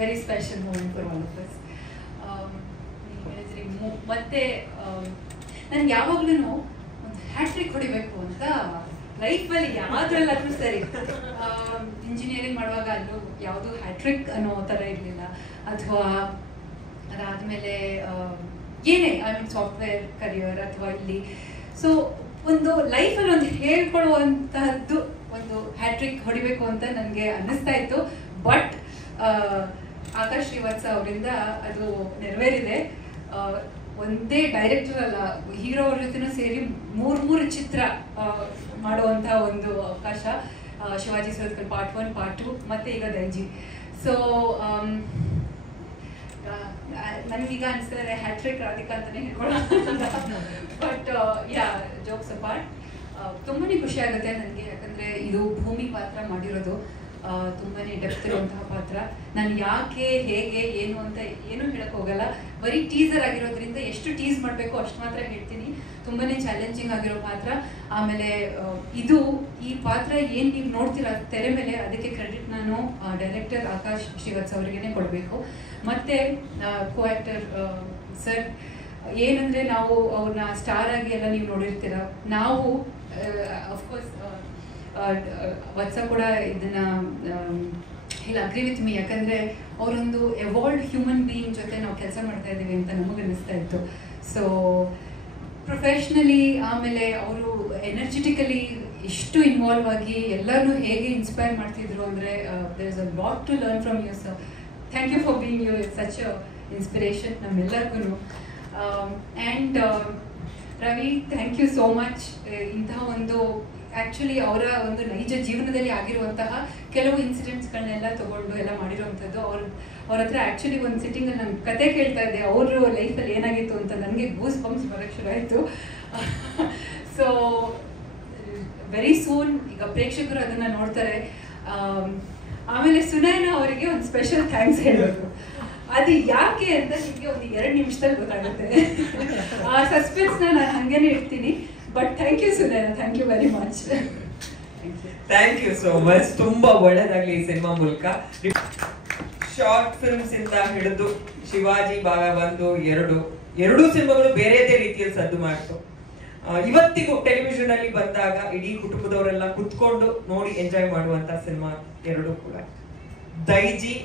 Very special moment for all of us. ಹೇಳಿದ್ರಿ ಮತ್ತೆ ನನಗೆ ಯಾವಾಗ್ಲೂ ಒಂದು ಹ್ಯಾಟ್ರಿಕ್ ಹೊಡಿಬೇಕು ಅಂತ ಲೈಫಲ್ಲಿ ಯಾವ್ದ್ರಲ್ಲಾದ್ರೂ ಸರಿ. ಇಂಜಿನಿಯರಿಂಗ್ ಮಾಡುವಾಗ ಅಲ್ಲೂ ಯಾವುದು ಹ್ಯಾಟ್ರಿಕ್ ಅನ್ನೋ ಥರ ಇರಲಿಲ್ಲ, ಅಥವಾ ಅದಾದಮೇಲೆ ಏನೇ ಐ ಮೀನ್ ಸಾಫ್ಟ್ವೇರ್ ಕರಿಯರ್ ಅಥವಾ ಇಲ್ಲಿ. ಸೊ ಒಂದು ಲೈಫಲ್ಲಿ ಒಂದು ಹೇಳ್ಕೊಡುವಂತಹದ್ದು ಒಂದು ಹ್ಯಾಟ್ರಿಕ್ ಹೊಡಿಬೇಕು ಅಂತ ನನಗೆ ಅನ್ನಿಸ್ತಾ ಇತ್ತು. ಬಟ್ ಆಕಾಶ್ ಶ್ರೀವತ್ಸ ಅವರಿಂದ ಅದು ನೆರವೇರಿದೆ. ಒಂದೇ ಡೈರೆಕ್ಟರ್ ಅಲ್ಲ, ಹೀರೋ ಅವ್ರ ಜೊತೆನೂ ಸೇರಿ 3 ಚಿತ್ರ ಮಾಡುವಂಥ ಒಂದು ಅವಕಾಶ. ಶಿವಾಜಿ ಸುರತ್ಕಲ್ ಪಾರ್ಟ್ 1, ಪಾರ್ಟ್ 2 ಮತ್ತೆ ಈಗ ದೈಜಿ. ಸೊ ನನಗೀಗ ಅನಿಸ್ತಾರೆ ಹ್ಯಾಟ್ರಿಕ್ ರಾಧಿಕಾ ಅಂತಾನೆ ಹೇಳ್ಕೊಳ್ಳೋಣ. ಬಟ್ ಯಾ, ಜೋಕ್ಸ್ ಅಪಾರ್ಟ್, ತುಂಬಾನೇ ಖುಷಿ ಆಗುತ್ತೆ ನನಗೆ. ಯಾಕಂದ್ರೆ ಇದು ಭೂಮಿ ಪಾತ್ರ ಮಾಡಿರೋದು, ತುಂಬಾನೇ ಡೆಪ್ತ್ ಇರುವಂತಹ ಪಾತ್ರ. ನಾನು ಯಾಕೆ, ಹೇಗೆ, ಏನು ಅಂತ ಏನು ಹೇಳಕ್ ಹೋಗಲ್ಲ. ಬರೀ ಟೀಸರ್ ಆಗಿರೋದ್ರಿಂದ ಎಷ್ಟು ಟೀಸ್ ಮಾಡಬೇಕು ಅಷ್ಟು ಮಾತ್ರ ಹೇಳ್ತೀನಿ. ತುಂಬಾನೇ ಚಾಲೆಂಜಿಂಗ್ ಆಗಿರೋ ಪಾತ್ರ. ಆಮೇಲೆ ಈ ಪಾತ್ರ ಏನು ನೀವು ನೋಡ್ತೀರಾ ತೆರೆ ಮೇಲೆ, ಅದಕ್ಕೆ ಕ್ರೆಡಿಟ್ ನಾನು ಡೈರೆಕ್ಟರ್ ಆಕಾಶ್ ಶ್ರೀವತ್ಸ ಅವರಿಗೇನೆ ಕೊಡಬೇಕು. ಮತ್ತೆ ಕೋ ಆಕ್ಟರ್ ಸರ್, ಏನಂದ್ರೆ ನಾವು ಅವ್ರನ್ನ ಸ್ಟಾರ್ ಆಗಿ ಎಲ್ಲ ನೀವು ನೋಡಿರ್ತೀರ. ನಾವು ಅಫ್ಕೋರ್ಸ್ ವತ್ಸ ಕೂಡ ಇದನ್ನ ಹೇಳಿ ಅಗ್ರಿ ವಿತ್ ಮೀ. ಯಾಕಂದ್ರೆ ಅವರೊಂದು ಎವಾಲ್ಡ್ ಹ್ಯೂಮನ್ ಬೀಯಿಂಗ್ ಜೊತೆ ನಾವು ಕೆಲಸ ಮಾಡ್ತಾ ಇದ್ದೀವಿ ಅಂತ ನಮಗೆ ಅನ್ನಿಸ್ತಾ ಇತ್ತು. ಸೊ ಪ್ರೊಫೆಷ್ನಲಿ, ಆಮೇಲೆ ಅವರು ಎನರ್ಜೆಟಿಕಲಿ ಎಷ್ಟು ಇನ್ವಾಲ್ವ್ ಆಗಿ ಎಲ್ಲರನ್ನೂ ಹೇಗೆ ಇನ್ಸ್ಪೈರ್ ಮಾಡ್ತಿದ್ರು ಅಂದರೆ there is a lot to learn from you sir. Thank you for being you such a inspiration ನಮ್ಮೆಲ್ಲರಿಗೂ. And Ravi, thank you so much. ಇಂತಹ ಒಂದು ಆ್ಯಕ್ಚುಲಿ ಅವರ ಒಂದು ನೈಜ ಜೀವನದಲ್ಲಿ ಆಗಿರುವಂತಹ ಕೆಲವು ಇನ್ಸಿಡೆಂಟ್ಸ್ಗಳನ್ನೆಲ್ಲ ತಗೊಂಡು ಎಲ್ಲ ಮಾಡಿರುವಂಥದ್ದು. ಅವ್ರ ಹತ್ರ ಆ್ಯಕ್ಚುಲಿ ಒಂದು ಸಿಟ್ಟಿಂಗಲ್ಲಿ ನಾನು ಕತೆ ಕೇಳ್ತಾ ಇದ್ದೆ, ಅವ್ರ ಲೈಫಲ್ಲಿ ಏನಾಗಿತ್ತು ಅಂತ. ನನಗೆ ಗೂಸ್ ಬಂಪ್ಸ್ ಬರೋಕ್ಕೆ ಶುರು ಆಯಿತು. ಸೊ ವೆರಿ ಸೂನ್ ಈಗ ಪ್ರೇಕ್ಷಕರು ಅದನ್ನು ನೋಡ್ತಾರೆ. ಆಮೇಲೆ ಸುನೈನಾ ಅವರಿಗೆ ಒಂದು ಸ್ಪೆಷಲ್ ಥ್ಯಾಂಕ್ಸ್ ಹೇಳೋದು. ಅದು ಯಾಕೆ ಅಂತ ನಿಮಗೆ ಒಂದು 2 ನಿಮಿಷದಲ್ಲಿ ಗೊತ್ತಾಗುತ್ತೆ. ಆ ಸಸ್ಪೆನ್ಸ್ನ ನಾನು ಹಾಗೇನೆ ಇಡ್ತೀನಿ. But thank you Sunaina, thank you very much. Thank you so much. ತುಂಬಾ ಒಳ್ಳೇದಾಗ್ಲಿ ಈ ಸಿನಿಮಾ ಮೂಲಕ. ಶಾರ್ಟ್ ಫಿಲ್ಮ್ಸ್ ಇಂದ ಹಿಡಿದು ಶಿವಾಜಿ ಭಾಗ 1, 2 ಸಿನಿಮಾಗಳು ಬೇರೆದೇ ರೀತಿಯಲ್ಲಿ ಸದ್ದು ಮಾಡ್ತು. ಇವತ್ತಿಗೂ ಟೆಲಿವಿಷನ್ ಅಲ್ಲಿ ಬಂದಾಗ ಇಡೀ ಕುಟುಂಬದವರೆಲ್ಲ ಕುತ್ಕೊಂಡು ನೋಡಿ ಎಂಜಾಯ್ ಮಾಡುವಂತ ಸಿನಿಮಾ 2 ಕೂಡ. ದೈಜಿ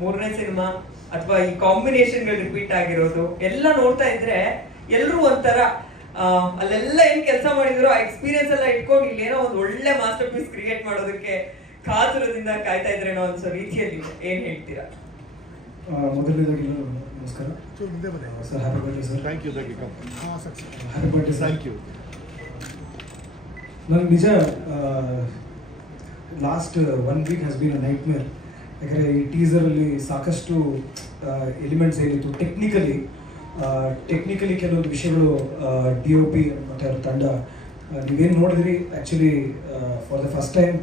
3ನೇ ಸಿನಿಮಾ, ಅಥವಾ ಈ ಕಾಂಬಿನೇಷನ್ಗಳು ರಿಪೀಟ್ ಆಗಿರೋದು ಎಲ್ಲ ನೋಡ್ತಾ ಇದ್ರೆ ಎಲ್ಲರೂ ಒಂಥರ ಅಲ್ಲೆಲ್ಲ ಏನ್ ಕೆಲಸ ಮಾಡಿದ್ರು ಆ ಎಕ್ಸ್ಪೀರಿಯನ್ಸ್ ಎಲ್ಲ ಇಟ್ಕೊಂಡು ಇಲ್ಲೇನೋ ಒಂದು ಒಳ್ಳೆ ಮಾಸ್ಟರ್ ಪೀಸ್ ಕ್ರಿಯೇಟ್ ಮಾಡೋದಕ್ಕೆ ಕಾತುರದಿಂದ ಕಾಯ್ತಾ ಇದ್ರೇನೋ ಅನ್ಸೋ ರೀತಿಯಲ್ಲಿ ಏನ್ ಹೇಳ್ತೀರಾ? ಮೊದಲನೇದಾಗಿ ನಮಸ್ಕಾರ sir, happy birthday sir. Happy birthday sir. ನನಗೆ ನಿಜ last 1 week has been a nightmare. ಯಾಕಂದರೆ ಈ ಟೀಸರಲ್ಲಿ ಸಾಕಷ್ಟು ಎಲಿಮೆಂಟ್ಸ್ ಏನಿತ್ತು ಟೆಕ್ನಿಕಲಿ ಕೆಲವೊಂದು ವಿಷಯಗಳು DOP ಮತ್ತು ಅವ್ರ ತಂಡ ನೀವೇನು ನೋಡಿದ್ರಿ actually for the first time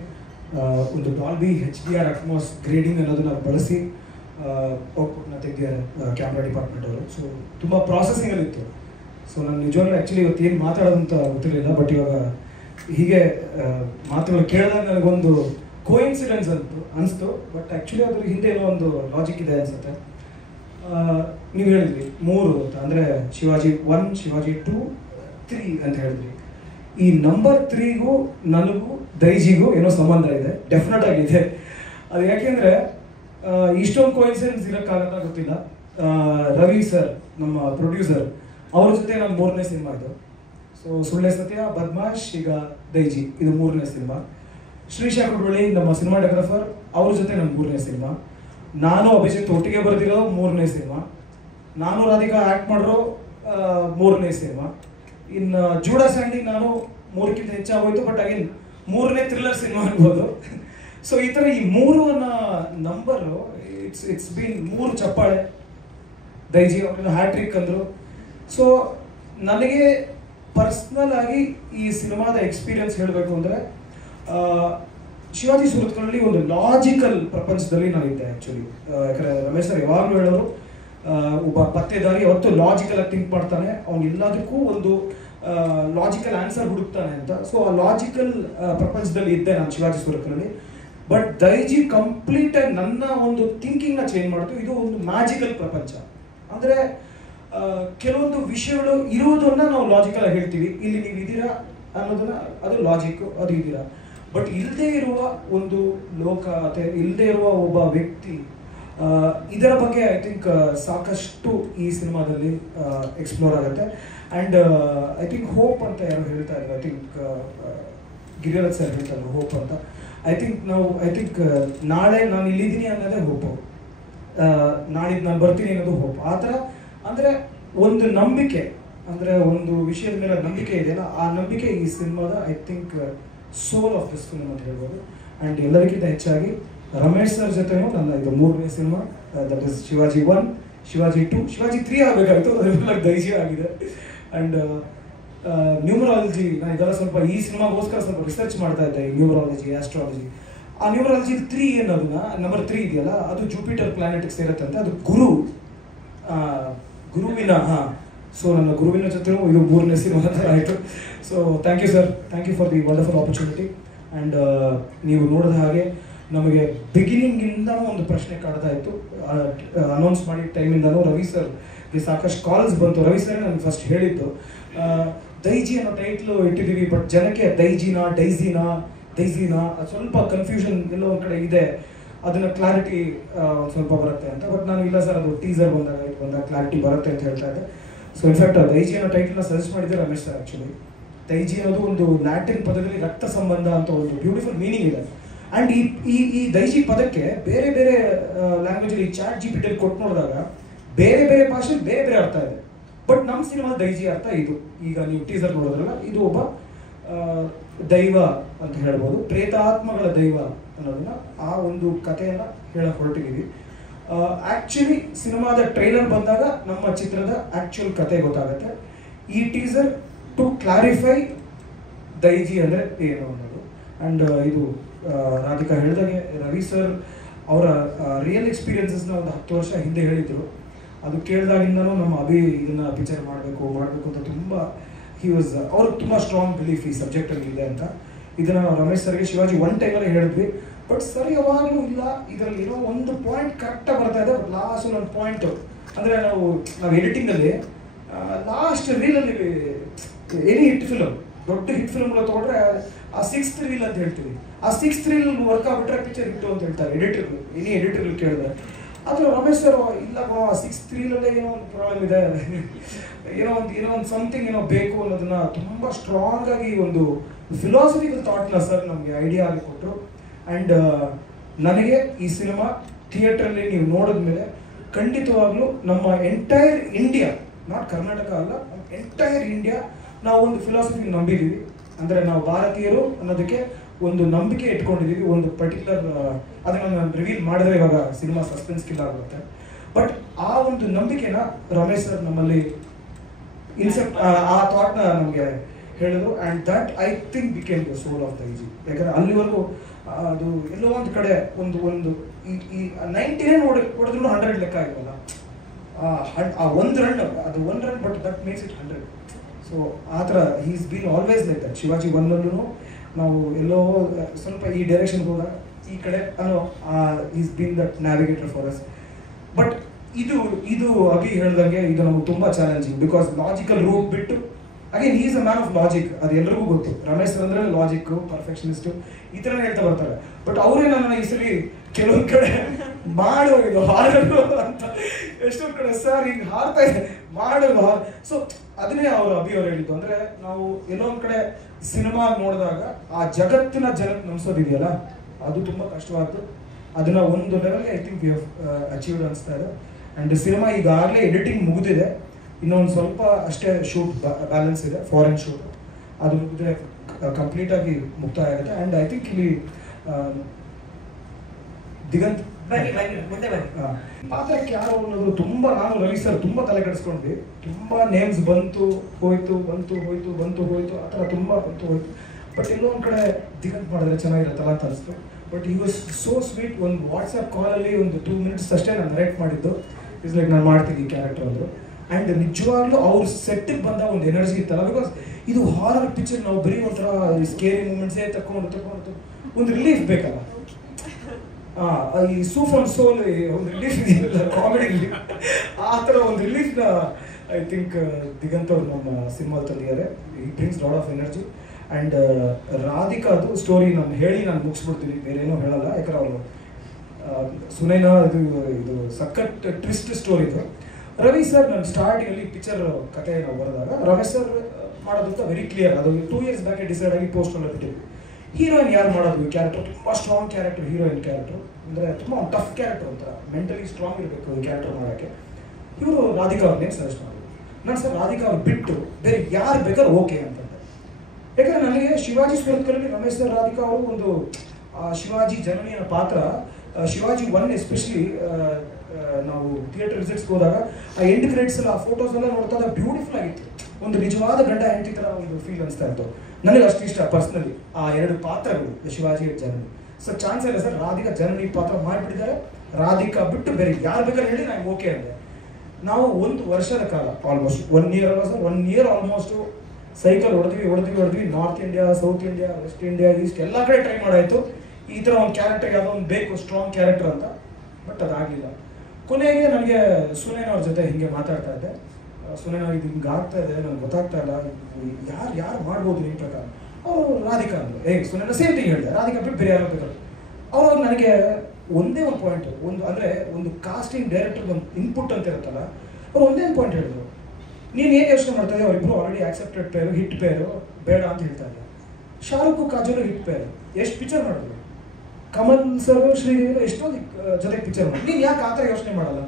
ಒಂದು ಡಾಲ್ಬಿ HDR ಅಟ್ಮಾಸ್ ಗ್ರೇಡಿಂಗ್ ಅನ್ನೋದನ್ನ ಬಳಸಿ ಔಟ್ಪುಟ್ನ ತೆಗೆದಿದ್ದಾರೆ ಕ್ಯಾಮ್ರಾ ಡಿಪಾರ್ಟ್ಮೆಂಟ್ ಅವರು. ಸೊ ತುಂಬ ಪ್ರಾಸೆಸಿಂಗಲ್ಲಿತ್ತು. ಸೊ ನಾನು ನಿಜವಾಗ್ಲೂ ಆ್ಯಕ್ಚುಲಿ ಇವತ್ತು ಏನು ಮಾತಾಡೋದಂತ ಗೊತ್ತಿರಲಿಲ್ಲ. ಬಟ್ ಇವಾಗ ಹೀಗೆ ಮಾತುಗಳು ಕೇಳಿದಾಗ ನನಗೊಂದು ಕೋಇನ್ಸಿಡೆನ್ಸ್ ಅನಿಸ್ತು. ಬಟ್ ಆ್ಯಕ್ಚುಲಿ ಅದ್ರ ಹಿಂದೆ ಏನೋ ಒಂದು ಲಾಜಿಕ್ ಇದೆ ಅನಿಸುತ್ತೆ. ನೀವು ಹೇಳಿದ್ರಿ 3 ಅಂತ, ಅಂದರೆ ಶಿವಾಜಿ 1, ಶಿವಾಜಿ 2, 3 ಅಂತ ಹೇಳಿದ್ರಿ. ಈ ನಂಬರ್ 3ಗೂ ನನಗೂ ದೈಜಿಗೂ ಏನೋ ಸಂಬಂಧ ಇದೆ, ಡೆಫಿನೆಟ್ ಆಗಿದೆ. ಅದು ಯಾಕೆಂದರೆ ಇಷ್ಟೊಂದು ಕೋಇನ್ಸಿಡೆನ್ಸ್ ಇರೋಕ್ಕಾಗತ್ತಾ ಗೊತ್ತಿಲ್ಲ. ರವಿ ಸರ್ ನಮ್ಮ ಪ್ರೊಡ್ಯೂಸರ್, ಅವ್ರ ಜೊತೆ ನಾನು 3ನೇ ಸಿನಿಮಾ ಇದು. ಸೊ ಸುಳ್ಳೆ ಸತ್ಯ, ಬದ್ಮಾಶ್, ಈಗ ದೈಜಿ, ಇದು 3ನೇ ಸಿನಿಮಾ. ಶ್ರೀಶಾ ಕುಡ್ಬಳ್ಳಿ ನಮ್ಮ ಸಿನಿಮಾಟೋಗ್ರಫರ್, ಅವ್ರ ಜೊತೆ ನನ್ನ 3ನೇ ಸಿನಿಮಾ. ನಾನು ಅಭಿಜಿತ್ ಒಟ್ಟಿಗೆ ಬರೆದಿರೋ 3ನೇ ಸಿನಿಮಾ. ನಾನು ರಾಧಿಕಾ ಆ್ಯಕ್ಟ್ ಮಾಡಿರೋ 3ನೇ ಸಿನಿಮಾ. ಇನ್ನು ಜೂಡಾ ಸ್ಯಾಂಡಿ ನಾನು 3ಕ್ಕಿಂತ ಹೆಚ್ಚಾಗೋಯ್ತು. ಬಟ್ ಅಗೇನ್ 3ನೇ ಥ್ರಿಲ್ಲರ್ ಸಿನಿಮಾ ಅನ್ಬೋದು. ಸೊ ಈ ಥರ ಈ 3 ಅನ್ನೋ ನಂಬರು ಇಟ್ಸ್ ಬೀನ್ 3 ಚಪ್ಪಾಳೆ. ದೈಜಿ ಅವ್ರನ್ನ ಹ್ಯಾಟ್ರಿಕ್ ಅಂದರು. ಸೊ ನನಗೆ ಪರ್ಸ್ನಲ್ ಆಗಿ ಈ ಸಿನಿಮಾದ ಎಕ್ಸ್ಪೀರಿಯನ್ಸ್ ಹೇಳಬೇಕು ಅಂದರೆ, ಶಿವಾಜಿ ಸುರತ್ಕಲ್ನಲ್ಲಿ ಒಂದು ಲಾಜಿಕಲ್ ಪ್ರಪಂಚದಲ್ಲಿ ನಾನಿದ್ದೆ ಆ್ಯಕ್ಚುಲಿ. ಯಾಕಂದರೆ ರಮೇಶ್ ಸರ್ ಯಾವಾಗಲೂ ಹೇಳೋರು, ಒಬ್ಬ ಪತ್ತೆದಾರಿ ಯಾವತ್ತು ಲಾಜಿಕಲ್ ಆಗಿ ಥಿಂಕ್ ಮಾಡ್ತಾನೆ, ಅವ್ನು ಎಲ್ಲದಕ್ಕೂ ಒಂದು ಲಾಜಿಕಲ್ ಆನ್ಸರ್ ಹುಡುಕ್ತಾನೆ ಅಂತ. ಸೊ ಆ ಲಾಜಿಕಲ್ ಪ್ರಪಂಚದಲ್ಲಿ ಇದ್ದೆ ನಾನು ಶಿವಾಜಿ ಸುರತ್ಕಲ್ನಲ್ಲಿ. ಬಟ್ ದೈಜಿ ಕಂಪ್ಲೀಟ್ ಆಗಿ ನನ್ನ ಒಂದು ಥಿಂಕಿಂಗ್ನ ಚೇಂಜ್ ಮಾಡ್ತು. ಇದು ಒಂದು ಮ್ಯಾಜಿಕಲ್ ಪ್ರಪಂಚ. ಅಂದರೆ ಕೆಲವೊಂದು ವಿಷಯಗಳು ಇರುವುದನ್ನ ನಾವು ಲಾಜಿಕಲ್ ಆಗಿ ಹೇಳ್ತೀವಿ, ಇಲ್ಲಿ ನೀವು ಇದ್ದೀರಾ ಅನ್ನೋದನ್ನ ಅದು ಲಾಜಿಕ್, ಅದು ಇದ್ದೀರಾ. ಬಟ್ ಇಲ್ಲದೆ ಇರುವ ಒಂದು ಲೋಕ ಅಥವಾ ಇಲ್ಲದೆ ಇರುವ ಒಬ್ಬ ವ್ಯಕ್ತಿ, ಇದರ ಬಗ್ಗೆ ಐ ಥಿಂಕ್ ಸಾಕಷ್ಟು ಈ ಸಿನಿಮಾದಲ್ಲಿ ಎಕ್ಸ್ಪ್ಲೋರ್ ಆಗುತ್ತೆ. ಆ್ಯಂಡ್ ಐ ಥಿಂಕ್ ಹೋಪ್ ಅಂತ ಯಾರು ಹೇಳ್ತಾ ಇದ್ರು, ಐ ಥಿಂಕ್ ಗಿರಿರಾಜ್ ಸರ್ ಹೇಳ್ತಾ ಇದ್ರು ಹೋಪ್ ಅಂತ. ಐ ಥಿಂಕ್ ನಾಳೆ ನಾನು ಇಲ್ಲಿದ್ದೀನಿ ಅನ್ನೋದೇ ಹೋಪು, ನಾಳಿದ್ದು ನಾನು ಬರ್ತೀನಿ ಅನ್ನೋದು ಹೋಪ್. ಆ ಥರ ಅಂದರೆ ಒಂದು ನಂಬಿಕೆ, ಅಂದರೆ ಒಂದು ವಿಷಯದ ಮೇಲೆ ನಂಬಿಕೆ ಇದೆಯಲ್ಲ, ಆ ನಂಬಿಕೆ ಈ ಸಿನಿಮಾದ I think soul of this film ಅಂತ ಹೇಳ್ಬೋದು. ಆ್ಯಂಡ್ ಎಲ್ಲರಿಗಿಂತ ಹೆಚ್ಚಾಗಿ ರಮೇಶ್ ಸರ್ ಜೊತೆನೂ ನನ್ನ ಇದು 3ನೇ cinema, that is Shivaji 1, Shivaji 2, Shivaji 3 ಆಗಬೇಕಾಗಿತ್ತು, ಅದೆಲ್ಲ ದೈಜಿ ಆಗಿದೆ. ಆ್ಯಂಡ್ ನ್ಯೂಮರಾಲಜಿ, ನಾನು ಇದೆಲ್ಲ ಸ್ವಲ್ಪ ಈ ಸಿನಿಮಾಗೋಸ್ಕರ ಸ್ವಲ್ಪ ರಿಸರ್ಚ್ ಮಾಡ್ತಾ ಇದ್ದೆ, ಈ ನ್ಯೂಮರಾಲಜಿ, ಆಸ್ಟ್ರಾಲಜಿ. ಆ ನ್ಯೂಮರಾಲಜಿ 3 ಅನ್ನೋದನ್ನ ನಂಬರ್ 3 ಇದೆಯಲ್ಲ, ಅದು ಜುಪಿಟರ್ ಪ್ಲಾನೆಟ್ಗೆ ಸೇರುತ್ತಂತೆ, ಅದು ಗುರುವಿನ ಸೊ ನನ್ನ ಗುರುವಿನ ಜೊತೆನೂ ಇದು 3ನೇ ಸಿನಿಮಾ ಅಂತ ಆಯಿತು. So thank you sir, thank you for the wonderful opportunity. And ನೀವು ನೋಡಿದ ಹಾಗೆ ನಮಗೆ ಬಿಗಿನಿಂಗಿಂದನೂ ಒಂದು ಪ್ರಶ್ನೆ ಕಾಡ್ತಾ ಇತ್ತು. ಅನೌನ್ಸ್ ಮಾಡಿದ ಟೈಮಿಂದನೂ ರವಿ ಸರ್ಗೆ ಸಾಕಷ್ಟು ಕಾಲ್ಸ್ ಬಂತು. ರವಿ ಸರ್ ನನಗೆ ಫಸ್ಟ್ ಹೇಳಿದ್ದು, ದೈಜಿ ಅನ್ನೋ ಟೈಟ್ಲು ಇಟ್ಟಿದ್ದೀವಿ, ಬಟ್ ಜನಕ್ಕೆ ದೈಜಿನಾ ದೈಜಿನಾ ಸ್ವಲ್ಪ ಕನ್ಫ್ಯೂಷನ್ ಎಲ್ಲೋ ಒಂದು ಕಡೆ ಇದೆ, ಅದನ್ನ ಕ್ಲಾರಿಟಿ ಸ್ವಲ್ಪ ಬರುತ್ತೆ ಅಂತ. ಬಟ್ ನಾನು ಇಲ್ಲ ಸರ್, ಅದು ಟೀಸರ್ ಬಂದಾಗ ಕ್ಲಾರಿಟಿ ಬರುತ್ತೆ ಅಂತ ಹೇಳ್ತಾ ಇದ್ದೆ. ಸೊ ಇನ್ಫ್ಯಾಕ್ಟ್ ದೈಜಿ ಅನ್ನೋ ಟೈಟಲ್ನ ಸಜೆಸ್ಟ್ ಮಾಡಿದ್ದೆ ರಮೇಶ್ ಸರ್. ಆ್ಯಕ್ಚುಲಿ ದೈಜಿ ಅನ್ನೋದು ಒಂದು ಲ್ಯಾಟಿನ್ ಪದದಲ್ಲಿ ರಕ್ತ ಸಂಬಂಧ ಅಂತ ಒಂದು ಬ್ಯೂಟಿಫುಲ್ ಮೀನಿಂಗ್ ಇದೆ. ಆ್ಯಂಡ್ ಈ ದೈಜಿ ಪದಕ್ಕೆ ಬೇರೆ ಬೇರೆ ಲ್ಯಾಂಗ್ವೇಜಲ್ಲಿ ಚಾಟ್ GPT ಕೊಟ್ಟು ನೋಡಿದಾಗ ಬೇರೆ ಬೇರೆ ಭಾಷೆಯಲ್ಲಿ ಬೇರೆ ಬೇರೆ ಅರ್ಥ ಇದೆ. ಬಟ್ ನಮ್ಮ ಸಿನಿಮಾ ದೈಜಿ ಅರ್ಥ ಇದು. ಈಗ ನೀವು ಟೀಸರ್ ನೋಡೋದ್ರಲ್ಲ, ಇದು ಒಬ್ಬ ದೈವ ಅಂತ ಹೇಳ್ಬೋದು, ಪ್ರೇತಾತ್ಮಗಳ ದೈವ ಅನ್ನೋದನ್ನ ಆ ಒಂದು ಕಥೆಯನ್ನು ಹೇಳಕ್ಕೆ ಹೊರಟಿದ್ದೀವಿ. ಆ್ಯಕ್ಚುಲಿ ಸಿನಿಮಾದ ಟ್ರೈಲರ್ ಬಂದಾಗ ನಮ್ಮ ಚಿತ್ರದ ಆ್ಯಕ್ಚುಯಲ್ ಕತೆ ಗೊತ್ತಾಗುತ್ತೆ. ಈ ಟೀಸರ್ ಟು ಕ್ಲಾರಿಫೈ ದೈಜಿ ಅಂದರೆ ಏನು ಅನ್ನೋದು. ಆ್ಯಂಡ್ ಇದು ರಾಧಿಕಾ ಹೇಳಿದಾಗೆ ರವಿ ಸರ್ ಅವರ ರಿಯಲ್ ಎಕ್ಸ್ಪೀರಿಯನ್ಸಸ್ನ ಒಂದು 10 ವರ್ಷ ಹಿಂದೆ ಹೇಳಿದರು. ಅದು ಕೇಳಿದಾಗಿಂದನೂ ನಮ್ಮ ಇದನ್ನು ಪಿಕ್ಚರ್ ಮಾಡಬೇಕು ಅಂತ ತುಂಬ ಅವ್ರಿಗೆ ತುಂಬ ಸ್ಟ್ರಾಂಗ್ ಬಿಲೀಫ್ ಈ ಸಬ್ಜೆಕ್ಟಲ್ಲಿ ಇದೆ ಅಂತ. ಇದನ್ನು ನಾವು ರಮೇಶ್ ಸರ್ಗೆ ಶಿವಾಜಿ 1 ಟೈಮಲ್ಲಿ ಹೇಳಿದ್ವಿ. ಬಟ್ ಸರ್ ಯಾವಾಗಲೂ ಇಲ್ಲ, ಇದರಲ್ಲಿ ಏನೋ ಒಂದು ಪಾಯಿಂಟ್ ಕರೆಕ್ಟಾಗಿ ಬರ್ತಾ ಇದೆ. ಬಟ್ ಲಾಸ್ಟ್ ಒಂದು ಪಾಯಿಂಟು ಅಂದರೆ ನಾವು ಎಡಿಟಿಂಗಲ್ಲಿ ಲಾಸ್ಟ್ ರೀಲಲ್ಲಿ ಎನಿ ಹಿಟ್ ಫಿಲಮ್, ದೊಡ್ಡ ಹಿಟ್ ಫಿಲ್ಮ್ಗಳು ತೊಗೊಂಡ್ರೆ ಆ 6th ರೀಲ್ ಅಂತ ಹೇಳ್ತೀವಿ. ಆ 6th ರೀಲ್ ವರ್ಕ್ ಆಗ್ಬಿಟ್ರೆ ಪಿಕ್ಚರ್ ಹಿಟ್ಟು ಅಂತ ಹೇಳ್ತಾರೆ ಎಡಿಟರ್ಗಳು, ಎನಿ ಎಡಿಟರ್ಗಳು ಕೇಳಿದ್ರೆ. ಆದರೆ ರಮೇಶ್ ಸರ್ ಇಲ್ಲ, ಆ 6th ರೀಲಲ್ಲೇ ಏನೋ ಒಂದು ಪ್ರಾಬ್ಲಮ್ ಇದೆ, ಏನೋ ಒಂದು ಸಮಥಿಂಗ್ ಬೇಕು ಅನ್ನೋದನ್ನ ತುಂಬ ಸ್ಟ್ರಾಂಗ್ ಆಗಿ ಒಂದು ಫಿಲಾಸಫಿಕಲ್ ಥಾಟ್ನ ಸರ್ ನಮಗೆ ಐಡಿಯಾ ಆಗಿ ಕೊಟ್ಟರು. ಆ್ಯಂಡ್ ನನಗೆ ಈ ಸಿನಿಮಾ ಥಿಯೇಟ್ರಲ್ಲಿ ನೀವು ನೋಡಿದ್ಮೇಲೆ ಖಂಡಿತವಾಗ್ಲೂ ನಮ್ಮ ಎಂಟೈರ್ ಇಂಡಿಯಾ, ನಾಟ್ ಕರ್ನಾಟಕ ಅಲ್ಲ, ಎಂಟೈರ್ ಇಂಡಿಯಾ ನಾವು ಒಂದು ಫಿಲಾಸಫಿ ನಂಬಿದ್ದೀವಿ. ಅಂದರೆ ನಾವು ಭಾರತೀಯರು ಅನ್ನೋದಕ್ಕೆ ಒಂದು ನಂಬಿಕೆ ಇಟ್ಕೊಂಡಿದ್ದೀವಿ, ಒಂದು ಪರ್ಟಿಕ್ಯುಲರ್ ಅದನ್ನು ನಾನು ರಿವೀಲ್ ಮಾಡಿದ್ರೆ ಇವಾಗ ಸಿನಿಮಾ ಸಸ್ಪೆನ್ಸ್ ಕಿಲ್ ಆಗುತ್ತೆ. ಬಟ್ ಆ ಒಂದು ನಂಬಿಕೆನ ರಮೇಶ್ ಸರ್ ನಮ್ಮಲ್ಲಿ ಇನ್ಸೆಪ್ಟ್ ಆ ಥಾಟ್ನ ನಮಗೆ ಹೇಳಿದ್ರು. And that I think became the soul of the easy. ಯಾಕಂದರೆ ಅಲ್ಲಿವರೆಗೂ ಅದು ಎಲ್ಲೋ ಒಂದು ಕಡೆ ಒಂದು ಈ 99 ಹೊಡೆದ್ರು 100 ಲೆಕ್ಕ ಆಗಿರಲ್ಲ. ಆ ಒಂದು ರನ್, ಅದು 1 run, but that makes it 100. So ಆ ಥರ he's been always like that. Shivaji 1ನಲ್ಲೂ ನಾವು ಎಲ್ಲೋ ಸ್ವಲ್ಪ ಈ ಡೈರೆಕ್ಷನ್ಗೆ ಹೋದಾಗ ಈ ಕಡೆ ಅನ್ನೋ is been that navigator for us. But ಇದು ಅಭಿ ಹೇಳ್ದಂಗೆ ಇದು ನಮಗೆ ತುಂಬ ಚಾಲೆಂಜಿಂಗ್. ಬಿಕಾಸ್ ಲಾಜಿಕಲ್ ರೂಟ್ ಬಿಟ್ಟು again is a man of logic, ಅದು ಎಲ್ರಿಗೂ ಗೊತ್ತು. ರಮೇಶ್ ಅಂದ್ರೆ ಲಾಜಿಕ್ಕು, ಪರ್ಫೆಕ್ಷನಿಸ್ಟು ಈ ಥರ ಹೇಳ್ತಾ ಬರ್ತಾರೆ. ಬಟ್ ಅವರೇ ನನ್ನ ಈ ಸಲ ಕೆಲವೊಂದು ಕಡೆ ಮಾಡು ಇದು ಹಾಡಲು ಅಂತ, ಎಷ್ಟೊಂದು ಕಡೆ ಸರ್ ಹಿಂಗೆ ಹಾಡ್ತಾ ಇದೆ ಮಾಡಲು. ಸೊ ಅದನ್ನೇ ಅವರು ಅಭಿ ಅವ್ರು ಹೇಳಿದ್ದು. ಅಂದರೆ ನಾವು ಎಲ್ಲೋ ಒಂದು ಕಡೆ ಸಿನಿಮಾ ನೋಡಿದಾಗ ಆ ಜಗತ್ತಿನ ಜನಕ್ಕೆ ನಂಬಿಸೋದಿದೆಯಲ್ಲ, ಅದು ತುಂಬ ಕಷ್ಟವಾದ್ದು. ಅದನ್ನ ಒಂದು ಲೆವೆಲ್ಗೆ I think we have achieved ಅನಿಸ್ತಾ ಇದೆ. ಆ್ಯಂಡ್ ಸಿನಿಮಾ ಈಗಾಗಲೇ ಎಡಿಟಿಂಗ್ ಮುಗಿದಿದೆ, ಇನ್ನೊಂದು ಸ್ವಲ್ಪ ಅಷ್ಟೇ ಶೂಟ್ ಬ್ಯಾಲೆನ್ಸ್ ಇದೆ, ಫಾರಿನ್ ಶೂಟ್. ಅದು ಮುಗಿದ್ರೆ ಕಂಪ್ಲೀಟಾಗಿ ಮುಕ್ತಾಯ ಆಗುತ್ತೆ. ಆ್ಯಂಡ್ ಐ ಥಿಂಕ್ ಇಲ್ಲಿ ದಿಗಂತ್ ಪಾತ್ರಕ್ಕೆ ಯಾರು ಅನ್ನೋದು ತುಂಬ, ನಾನು ರವಿ ಸರ್ ತುಂಬ ತಲೆ ಕೆಡಿಸ್ಕೊಂಡ್ವಿ. ತುಂಬ ನೇಮ್ಸ್ ಬಂತು ಹೋಯ್ತು ಆ ಥರ ತುಂಬ ಬಂತು ಹೋಯ್ತು. ಬಟ್ ಎಲ್ಲೋ ಒಂದು ಕಡೆ ದಿಗಂತ್ ಮಾಡಿದ್ರೆ ಚೆನ್ನಾಗಿರುತ್ತಲ್ಲ ಅಂತ ಅನಿಸ್ತು. ಬಟ್ ಈ ವಾಸ್ ಸೋ ಸ್ವೀಟ್. ಒಂದು ವಾಟ್ಸಪ್ ಕಾಲಲ್ಲಿ ಒಂದು 2 minutes ಅಷ್ಟೇ ನಾನು ನರೇಟ್ ಮಾಡಿದ್ದು. ಇಸ್ ಲೈಕ್ ನಾನು ಮಾಡ್ತೀನಿ ಈ ಕ್ಯಾರೆಕ್ಟರ್ ಅಂದರು. ಆ್ಯಂಡ್ ನಿಜವಾಗ್ಲೂ ಅವ್ರ ಸೆಟ್ಟಿಗೆ ಬಂದ ಒಂದು ಎನರ್ಜಿ ಇತ್ತಲ್ಲ. ಬಿಕಾಸ್ ಇದು ಹಾರರ್ ಪಿಕ್ಚರ್, ನಾವು ಬರೀ ಒಂಥರ ಸ್ಕೇರಿ ಮೂಮೆಂಟ್ಸೇ ತಗೊಂಡು ಒಂದು ರಿಲೀಫ್ ಬೇಕಲ್ಲ. ಈ ಸೂಫರ್ ಸೋಲ್ ಒಂದು ರಿಲೀಫ್ ಇದೆಯಲ್ಲ ಕಾಮಿಡಿ ರಿಲೀಫ್, ಆ ಥರ ಒಂದು ರಿಲೀಫ್ನ ಐ ಥಿಂಕ್ ದಿಗಂತ್ ಅವ್ರು ನಮ್ಮ ಸಿನಿಮಾಲ್ ತಂದಿದ್ದಾರೆ. ಈ brings lot of energy. And Radhika ಅದು ಸ್ಟೋರಿ ನಾನು ಮುಗಿಸ್ಬಿಡ್ತೀನಿ, ಬೇರೇನೂ ಹೇಳಲ್ಲ. ಯಾಕಂದ್ರೆ ಅವರು ಸುನೈನಾ ಇದು ಸಖತ್ ಟ್ವಿಸ್ಟ್ ಸ್ಟೋರಿ ಇದು. ರವಿ ಸರ್ ನಾನು ಸ್ಟಾರ್ಟಿಂಗಲ್ಲಿ ಪಿಕ್ಚರ್ ಕತೆ ನಾವು ಬರೆದಾಗ ರವಿ ಸರ್ ಮಾಡೋದಂತ ವೆರಿ ಕ್ಲಿಯರ್. ಅದು 2 years ಬ್ಯಾಕೆ ಡಿಸೈಡ್ ಆಗಿ ಪೋಸ್ಟಲ್ಲಿ ಬಿಟ್ಟಿದ್ವಿ. ಹೀರೋಯಿನ್ ಯಾರು ಮಾಡೋದು ಕ್ಯಾರೆಕ್ಟರ್, ತುಂಬ ಸ್ಟ್ರಾಂಗ್ ಕ್ಯಾರೆಕ್ಟರ್ ಹೀರೋಯಿನ್ ಕ್ಯಾರೆಕ್ಟರ್, ಅಂದರೆ ತುಂಬ ಒಂದು ಟಫ್ ಕ್ಯಾರೆಕ್ಟರ್ ಅಂತ, ಮೆಂಟಲಿ ಸ್ಟ್ರಾಂಗ್ ಇರಬೇಕು ಈ ಕ್ಯಾರೆಕ್ಟರ್ ಮಾಡೋಕ್ಕೆ. ಇವರು ರಾಧಿಕಾ ಅವ್ರನ್ನೇ ಸಜೆಸ್ಟ್ ಮಾಡಿದ್ರು. ನಾನು ಸರ್ ರಾಧಿಕಾ ಅವ್ರು ಬಿಟ್ಟು ಬೇರೆ ಯಾರು ಬೇಕಾದ್ರೂ ಓಕೆ ಅಂತಂದೆ. ಯಾಕಂದರೆ ನನಗೆ ಶಿವಾಜಿ ಸ್ವರ್ಗದಲ್ಲಿ ರಮೇಶ್ ಸರ್ ರಾಧಿಕಾ ಅವರು ಒಂದು ಶಿವಾಜಿ ಜನನಿಯ ಪಾತ್ರ, ಶಿವಾಜಿ 1 ಎಸ್ಪೆಷಲಿ ನಾವು ಥಿಯೇಟರ್ ವಿಸಿಟ್ಸ್ಗೆ ಹೋದಾಗ ಆ ಎಂಡ್ ಕ್ರೆಡಿಟ್ಸ್ ಎಲ್ಲ ಆ ಫೋಟೋಸ್ ಎಲ್ಲ ನೋಡ್ತಾ ಬ್ಯೂಟಿಫುಲ್ ಆಗಿತ್ತು. ಒಂದು ನಿಜವಾದ ಗಂಡ ಹೆಂಡತಿ ಥರ ಒಂದು ಫೀಲ್ ಅನಿಸ್ತಾ ಇತ್ತು ನನಗೆ. ಅಷ್ಟು ಇಷ್ಟ ಪರ್ಸ್ನಲಿ ಆ 2 ಪಾತ್ರಗಳು, ಶಿವಾಜಿ ಜನನಿ. ಸೊ ಚಾನ್ಸ್ ಇಲ್ಲ ಸರ್, ರಾಧಿಕಾ ಜನನಿ ಪಾತ್ರ ಮಾಡಿಬಿಟ್ಟಿದ್ದಾರೆ. ರಾಧಿಕಾ ಬಿಟ್ಟು ಬೇರೆ ಯಾರು ಬೇಕಾದ್ರೆ ಹೇಳಿ ನಾನು ಓಕೆ ಅಂದೆ. ನಾವು 1 ವರ್ಷದ ಕಾಲ ಆಲ್ಮೋಸ್ಟ್ 1 year ಅಲ್ಲ ಸರ್, 1 year ಆಲ್ಮೋಸ್ಟು ಸೈಕಲ್ ಹೊಡೆದ್ವಿ. North India, South India, West India, East ಎಲ್ಲ ಕಡೆ ಟ್ರೈ ಮಾಡಾಯಿತು. ಈ ಥರ ಒಂದು ಕ್ಯಾರೆಕ್ಟರ್ ಯಾವುದೋ ಒಂದು ಬೇಕು, ಸ್ಟ್ರಾಂಗ್ ಕ್ಯಾರೆಕ್ಟರ್ ಅಂತ. ಬಟ್ ಅದಾಗಲಿಲ್ಲ. ಕೊನೆಗೆ ನನಗೆ ಸುನೈನಾ ಅವ್ರ ಜೊತೆ ಹಿಂಗೆ ಮಾತಾಡ್ತಾ ಇದ್ದೆ. ಸುನೈನಾ ಇದು ಹಿಂಗೆ ಆಗ್ತಾ ಇದೆ, ನನಗೆ ಗೊತ್ತಾಗ್ತಾ ಇಲ್ಲ, ಯಾರು ಮಾಡ್ಬೋದು ನಿಮ್ಮ ಪ್ರಕಾರ. ಅವರು ರಾಧಿಕಾ ಅಂದರು. ಸುನೈನಾ ಸೇಮ್ ಥಿಂಗ್ ಹೇಳಿದೆ, ರಾಧಿಕಾ ಬಿಟ್ಟು ಬೇರೆ ಯಾರು ಬೇಕಾದ್ರು. ಅವರು ನನಗೆ ಒಂದೇ ಒಂದು ಪಾಯಿಂಟ್, ಅಂದರೆ ಒಂದು ಕಾಸ್ಟಿಂಗ್ ಡೈರೆಕ್ಟರ್ ಒಂದು ಇನ್ಪುಟ್ ಅಂತ ಇರುತ್ತಲ್ಲ, ಅವ್ರು ಒಂದೇ ಒಂದು ಪಾಯಿಂಟ್ ಹೇಳಿದ್ರು. ನೀನು ಏನು ಯೋಚನೆ ಮಾಡ್ತಾ ಇದ್ದೆ, ಅವರಿಬ್ಬರು ಆಲ್ರೆಡಿ ಆಕ್ಸೆಪ್ಟೆಡ್ ಪೇರು, ಹಿಟ್ ಪೇರು, ಬೇಡ ಅಂತ ಹೇಳ್ತಾ ಇಲ್ಲ. ಶಾರುಖ್ ಕಾಜಲು ಹಿಟ್ ಪೇರು, ಎಷ್ಟು ಪಿಕ್ಚರ್ ಮಾಡಿದ್ರು. ಕಮಲ್ ಸರ್, ಶ್ರೀದೇವಿ ಎಷ್ಟೊಂದು ಜೊತೆಗೆ ಪಿಕ್ಚರ್ ಮಾಡಿ. ನೀನು ಯಾಕೆ ಆ ಥರ ಯೋಚನೆ ಮಾಡಲ್ಲ?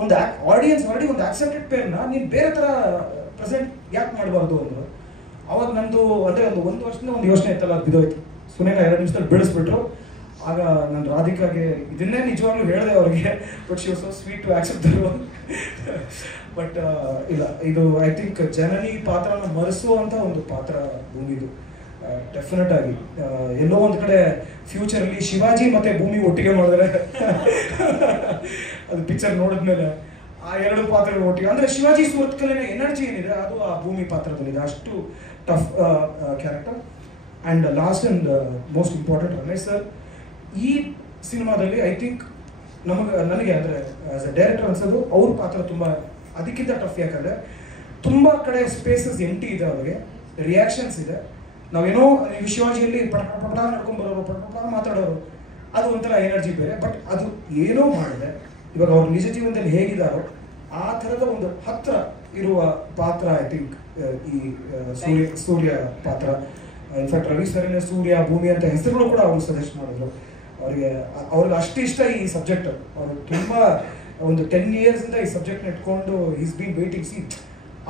ಒಂದು ಆಡಿಯನ್ಸ್ ಆಲ್ರೆಡಿ ಒಂದು ಆಕ್ಸೆಪ್ಟೆಡ್ ಪೇರ್ನ ನೀನು ಬೇರೆ ಥರ ಪ್ರೆಸೆಂಟ್ ಯಾಕೆ ಮಾಡಬಾರ್ದು ಅಂದರು. ಅವಾಗ ನಂದು ಅಂದರೆ ಒಂದು ವರ್ಷದಿಂದ ಒಂದು ಯೋಚನೆ ಇತ್ತಲ್ಲ, ಅದು ಬಿದ್ದೋಯ್ತು. ಸುನೈನಾ 2 ನಿಮಿಷದಲ್ಲಿ ಬಿಡಿಸ್ಬಿಟ್ರು. ಆಗ ನಾನು ರಾಧಿಕಾಗೆ ಇದನ್ನೇ ನಿಜವಾಗ್ಲೂ ಹೇಳಿದೆ ಅವ್ರಿಗೆ. But she was so sweet to accept the role. But ಇಲ್ಲ, ಇದು ಐ ಥಿಂಕ್ ಜನನಿ ಪಾತ್ರನ ಮರೆಸುವಂಥ ಒಂದು ಪಾತ್ರ ಭೂಮಿದು. ಡೆಫಿನೆಟ್ ಆಗಿ ಎಲ್ಲೋ ಒಂದು ಕಡೆ ಫ್ಯೂಚರಲ್ಲಿ ಶಿವಾಜಿ ಮತ್ತು ಭೂಮಿ ಒಟ್ಟಿಗೆ ಮಾಡಿದ್ರೆ ಅದು ಪಿಕ್ಚರ್ ನೋಡಿದ್ಮೇಲೆ ಆ 2 ಪಾತ್ರಗಳು ಒಟ್ಟಿಗೆ, ಅಂದರೆ ಶಿವಾಜಿ ಸ್ವರ್ಗದಲ್ಲಿನ ಎನರ್ಜಿ ಏನಿದೆ ಅದು ಆ ಭೂಮಿ ಪಾತ್ರದಲ್ಲಿದೆ. ಅಷ್ಟು tough character. And last and most important Ramesh sir ಈ ಸಿನಿಮಾದಲ್ಲಿ ಐ ಥಿಂಕ್ ನನಗೆ ಅಂದರೆ ಆ್ಯಸ್ ಅ ಡೈರೆಕ್ಟರ್ ಅನ್ಸೋದು ಅವ್ರ ಪಾತ್ರ ತುಂಬ ಅದಕ್ಕಿಂತ ಟಫ್. ಯಾಕಂದರೆ ತುಂಬ ಕಡೆ ಸ್ಪೇಸಸ್ ಎಂಟಿ ಇದೆ, ಅವ್ರಿಗೆ ರಿಯಾಕ್ಷನ್ಸ್ ಇದೆ. ನಾವೇನೋ ಶಿವಾಜಿಯಲ್ಲಿ ಪಟ ನಡ್ಕೊಂಡ್ಬರೋರು, ಪಟ ಮಾತಾಡೋರು, ಅದು ಒಂಥರ ಎನರ್ಜಿ ಬೇರೆ. ಬಟ್ ಅದು ಏನೋ ಮಾಡಿದೆ, ಇವಾಗ ಅವ್ರು ನಿಜ ಜೀವನದಲ್ಲಿ ಹೇಗಿದ್ದಾರೋ ಆ ಥರದ ಒಂದು ಹತ್ತಿರ ಇರುವ ಪಾತ್ರ ಐ ಥಿಂಕ್ ಈ ಸೂರ್ಯ ಪಾತ್ರ. ಇನ್ಫ್ಯಾಕ್ಟ್ ರವಿ ಸರಿನ ಸೂರ್ಯ ಭೂಮಿ ಅಂತ ಹೆಸರುಗಳು ಕೂಡ ಅವರು ಸಜೆಸ್ಟ್ ಮಾಡಿದ್ರು. ಅವ್ರಿಗೆ ಅಷ್ಟು ಇಷ್ಟ ಈ ಸಬ್ಜೆಕ್ಟ್. ಅವರು ತುಂಬ ಒಂದು 10 years ಇಂದ ಈ ಸಬ್ಜೆಕ್ಟ್ನ ಇಟ್ಕೊಂಡು ಈಸ್ ಬೀನ್ ವೇಟಿಂಗ್.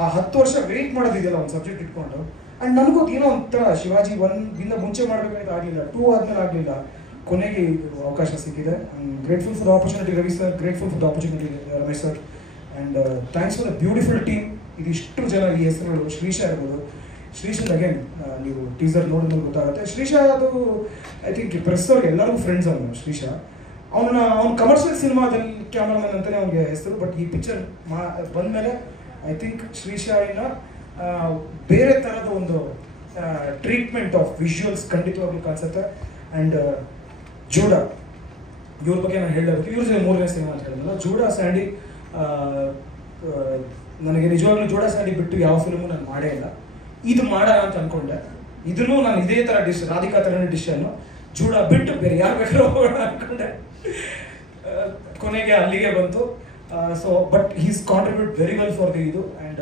ಆ 10 ವರ್ಷ ವೆಯ್ಟ್ ಮಾಡೋದಿದೆಯಲ್ಲ ಒಂದು ಸಬ್ಜೆಕ್ಟ್ ಇಟ್ಕೊಂಡು. ಆ್ಯಂಡ್ ನನಗೂ ಏನೋ ಒಂಥರ ಶಿವಾಜಿ 1 ಮುಂಚೆ ಮಾಡಬೇಕಂತ ಆಗಲಿಲ್ಲ, 2 ಆದ್ಮೇಲೆ ಆಗಲಿಲ್ಲ, ಕೊನೆಗೆ ಅವಕಾಶ ಸಿಕ್ಕಿದೆ. Grateful for the opportunity Ravi sir, grateful for the opportunity Ramesh sir, and thanks for the beautiful team. ಇದಿಷ್ಟು ಜನ ಈ ಹೆಸರುಗಳು, ಶ್ರೀಶಾ ಇರ್ಬೋದು. ಶ್ರೀಶಾ ಅಗೇನ್ ನೀವು ಟೀಸರ್ ನೋಡಿದ್ಮೇಲೆ ಗೊತ್ತಾಗುತ್ತೆ. ಶ್ರೀಶಾ ಅದು ಐ ಥಿಂಕ್ ಪ್ರೆಸ್ ಅವ್ರಿಗೆ ಎಲ್ಲರಿಗೂ ಫ್ರೆಂಡ್ಸ್ ಅವನು ಶ್ರೀಶಾ. ಅವ್ನು ಕಮರ್ಷಿಯಲ್ ಸಿನಿಮಾದಲ್ಲಿ ಕ್ಯಾಮ್ರಾಮನ್ ಅಂತಲೇ ಅವ್ನಿಗೆ ಹೆಸರು. ಬಟ್ ಈ ಪಿಕ್ಚರ್ ಬಂದಮೇಲೆ ಐ ಥಿಂಕ್ ಶ್ರೀಶಾಯಿನ ಬೇರೆ ಥರದ ಒಂದು ಟ್ರೀಟ್ಮೆಂಟ್ ಆಫ್ ವಿಜುವಲ್ಸ್ ಖಂಡಿತವಾಗ್ಲೂ ಕಾಣಿಸುತ್ತೆ. ಆ್ಯಂಡ್ ಜೂಡಾ ಇವ್ರ ಬಗ್ಗೆ ನಾನು ಹೇಳಬೇಕು. ಇವ್ರ ಜೊತೆ 3ನೇ ಸಿನಿಮಾ ಅಂತ ಹೇಳಿದ್ನಲ್ಲ, ಜೂಡಾ ಸ್ಯಾಂಡಿ. ನನಗೆ ನಿಜವಾಗ್ಲೂ ಜೂಡಾ ಸ್ಯಾಂಡಿ ಬಿಟ್ಟು ಯಾವ ಫಿಲ್ಮು ನಾನು ಮಾಡೇ ಇಲ್ಲ. ಇದು ಮಾಡೋಣ ಅಂತ ಅಂದ್ಕೊಂಡೆ. ಇದನ್ನು ನಾನು ಇದೇ ಥರ ಡಿಶ್, ರಾಧಿಕಾ ಥರನೇ ಡಿಶನ್ನು ಜೂಡಾ ಬಿಟ್ಟು ಬೇರೆ ಯಾರು ಬೇಕಾದ್ರೂ ಹೋಗೋಣ ಅಂದ್ಕೊಂಡೆ. ಕೊನೆಗೆ ಅಲ್ಲಿಗೆ ಬಂತು. So but he's contribute very well for the ಇದು. ಆ್ಯಂಡ್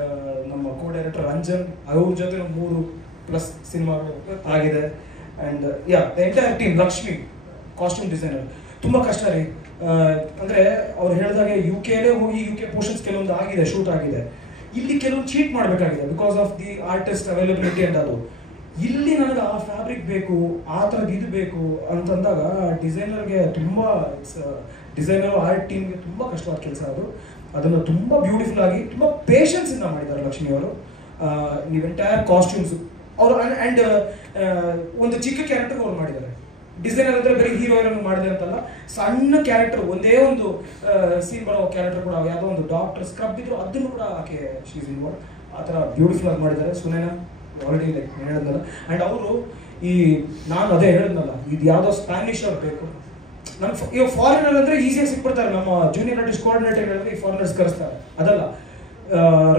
ನಮ್ಮ ಕೋ ಡೈರೆಕ್ಟರ್ ರಂಜನ್, ಅವ್ರ ಜೊತೆ 3+ ಸಿನಿಮಾಗಳು ಆಗಿದೆ. And the entire team, Lakshmi costume designer, ತುಂಬ ಕಷ್ಟ ರೀ. ಅಂದರೆ ಅವ್ರು ಹೇಳಿದಾಗೆ UK ಹೋಗಿ UK ಪೋರ್ಷನ್ಸ್ ಕೆಲವೊಂದು ಆಗಿದೆ, ಶೂಟ್ ಆಗಿದೆ. ಇಲ್ಲಿ ಕೆಲವು ಚೀಟ್ ಮಾಡಬೇಕಾಗಿದೆ because of the artist availability ಅಂತ. ಅದು ಇಲ್ಲಿ ನನಗೆ ಆ ಫ್ಯಾಬ್ರಿಕ್ ಬೇಕು, ಆ ಥರದ್ದು ಇದು ಬೇಕು ಅಂತಂದಾಗ ಡಿಸೈನರ್ಗೆ ತುಂಬ ಡಿಸೈನರ್ ಆರ್ಟ್ ಟೀಮ್ಗೆ ತುಂಬ ಕಷ್ಟವಾದ ಕೆಲಸ ಅದು. ಅದನ್ನು ತುಂಬ ಬ್ಯೂಟಿಫುಲ್ ಆಗಿ ತುಂಬ ಪೇಷನ್ಸಿಂದ ಮಾಡಿದ್ದಾರೆ ಲಕ್ಷ್ಮಿ ಅವರು. ನೀವು ಎಂಟೈರ್ ಕಾಸ್ಟ್ಯೂಮ್ಸು ಅವರು. ಆ್ಯಂಡ್ ಒಂದು ಚಿಕ್ಕ ಕ್ಯಾರೆಕ್ಟರ್ ಅವ್ರು ಮಾಡಿದ್ದಾರೆ. ಡಿಸೈನರ್ ಅಂದರೆ ಬರೀ ಹೀರೋಯಿನ್ ಮಾಡಿದೆ ಅಂತಲ್ಲ, ಸಣ್ಣ ಕ್ಯಾರೆಕ್ಟರ್, ಒಂದೇ ಒಂದು ಸೀನ್ ಬರೋ ಕ್ಯಾರೆಕ್ಟರ್ ಕೂಡ ಯಾವುದೋ ಒಂದು ಡಾಕ್ಟರ್ ಸ್ಕ್ರಬ್ ಇದ್ರು ಅದನ್ನು ಕೂಡ ಆಕೆ ಶೀಸ್ ಇನ್ವಾಲ್ವ್. ಆ ಥರ ಬ್ಯೂಟಿಫುಲ್ ಆಗಿ ಮಾಡಿದ್ದಾರೆ. ಸುನೇನಾ ಆಲ್ರೆಡಿ ಲೈಕ್ ಹೇಳಿದ್ನಲ್ಲ. ಆ್ಯಂಡ್ ಅವರು ನಾನು ಅದೇ ಹೇಳಿದ್ನಲ್ಲ, ಇದು ಯಾವುದೋ ಸ್ಪ್ಯಾನಿಷ್ ಅವ್ರು ಬೇಕು. ನಮ್ಗೆ ಇವಾಗ ಫಾರಿನರ್ ಅಂದರೆ ಈಸಿಯಾಗಿ ಸಿಕ್ಬಿಡ್ತಾರೆ. ನಮ್ಮ ಜೂನಿಯರ್ ಆರ್ಟಿಸ್ಟ್ ಕೋಆರ್ಡಿನೇಟರ್ ಹೇಳಿದ್ರೆ ಈ ಫಾರಿನರ್ಸ್ ಕರೆಸ್ತಾರೆ, ಅದಲ್ಲ.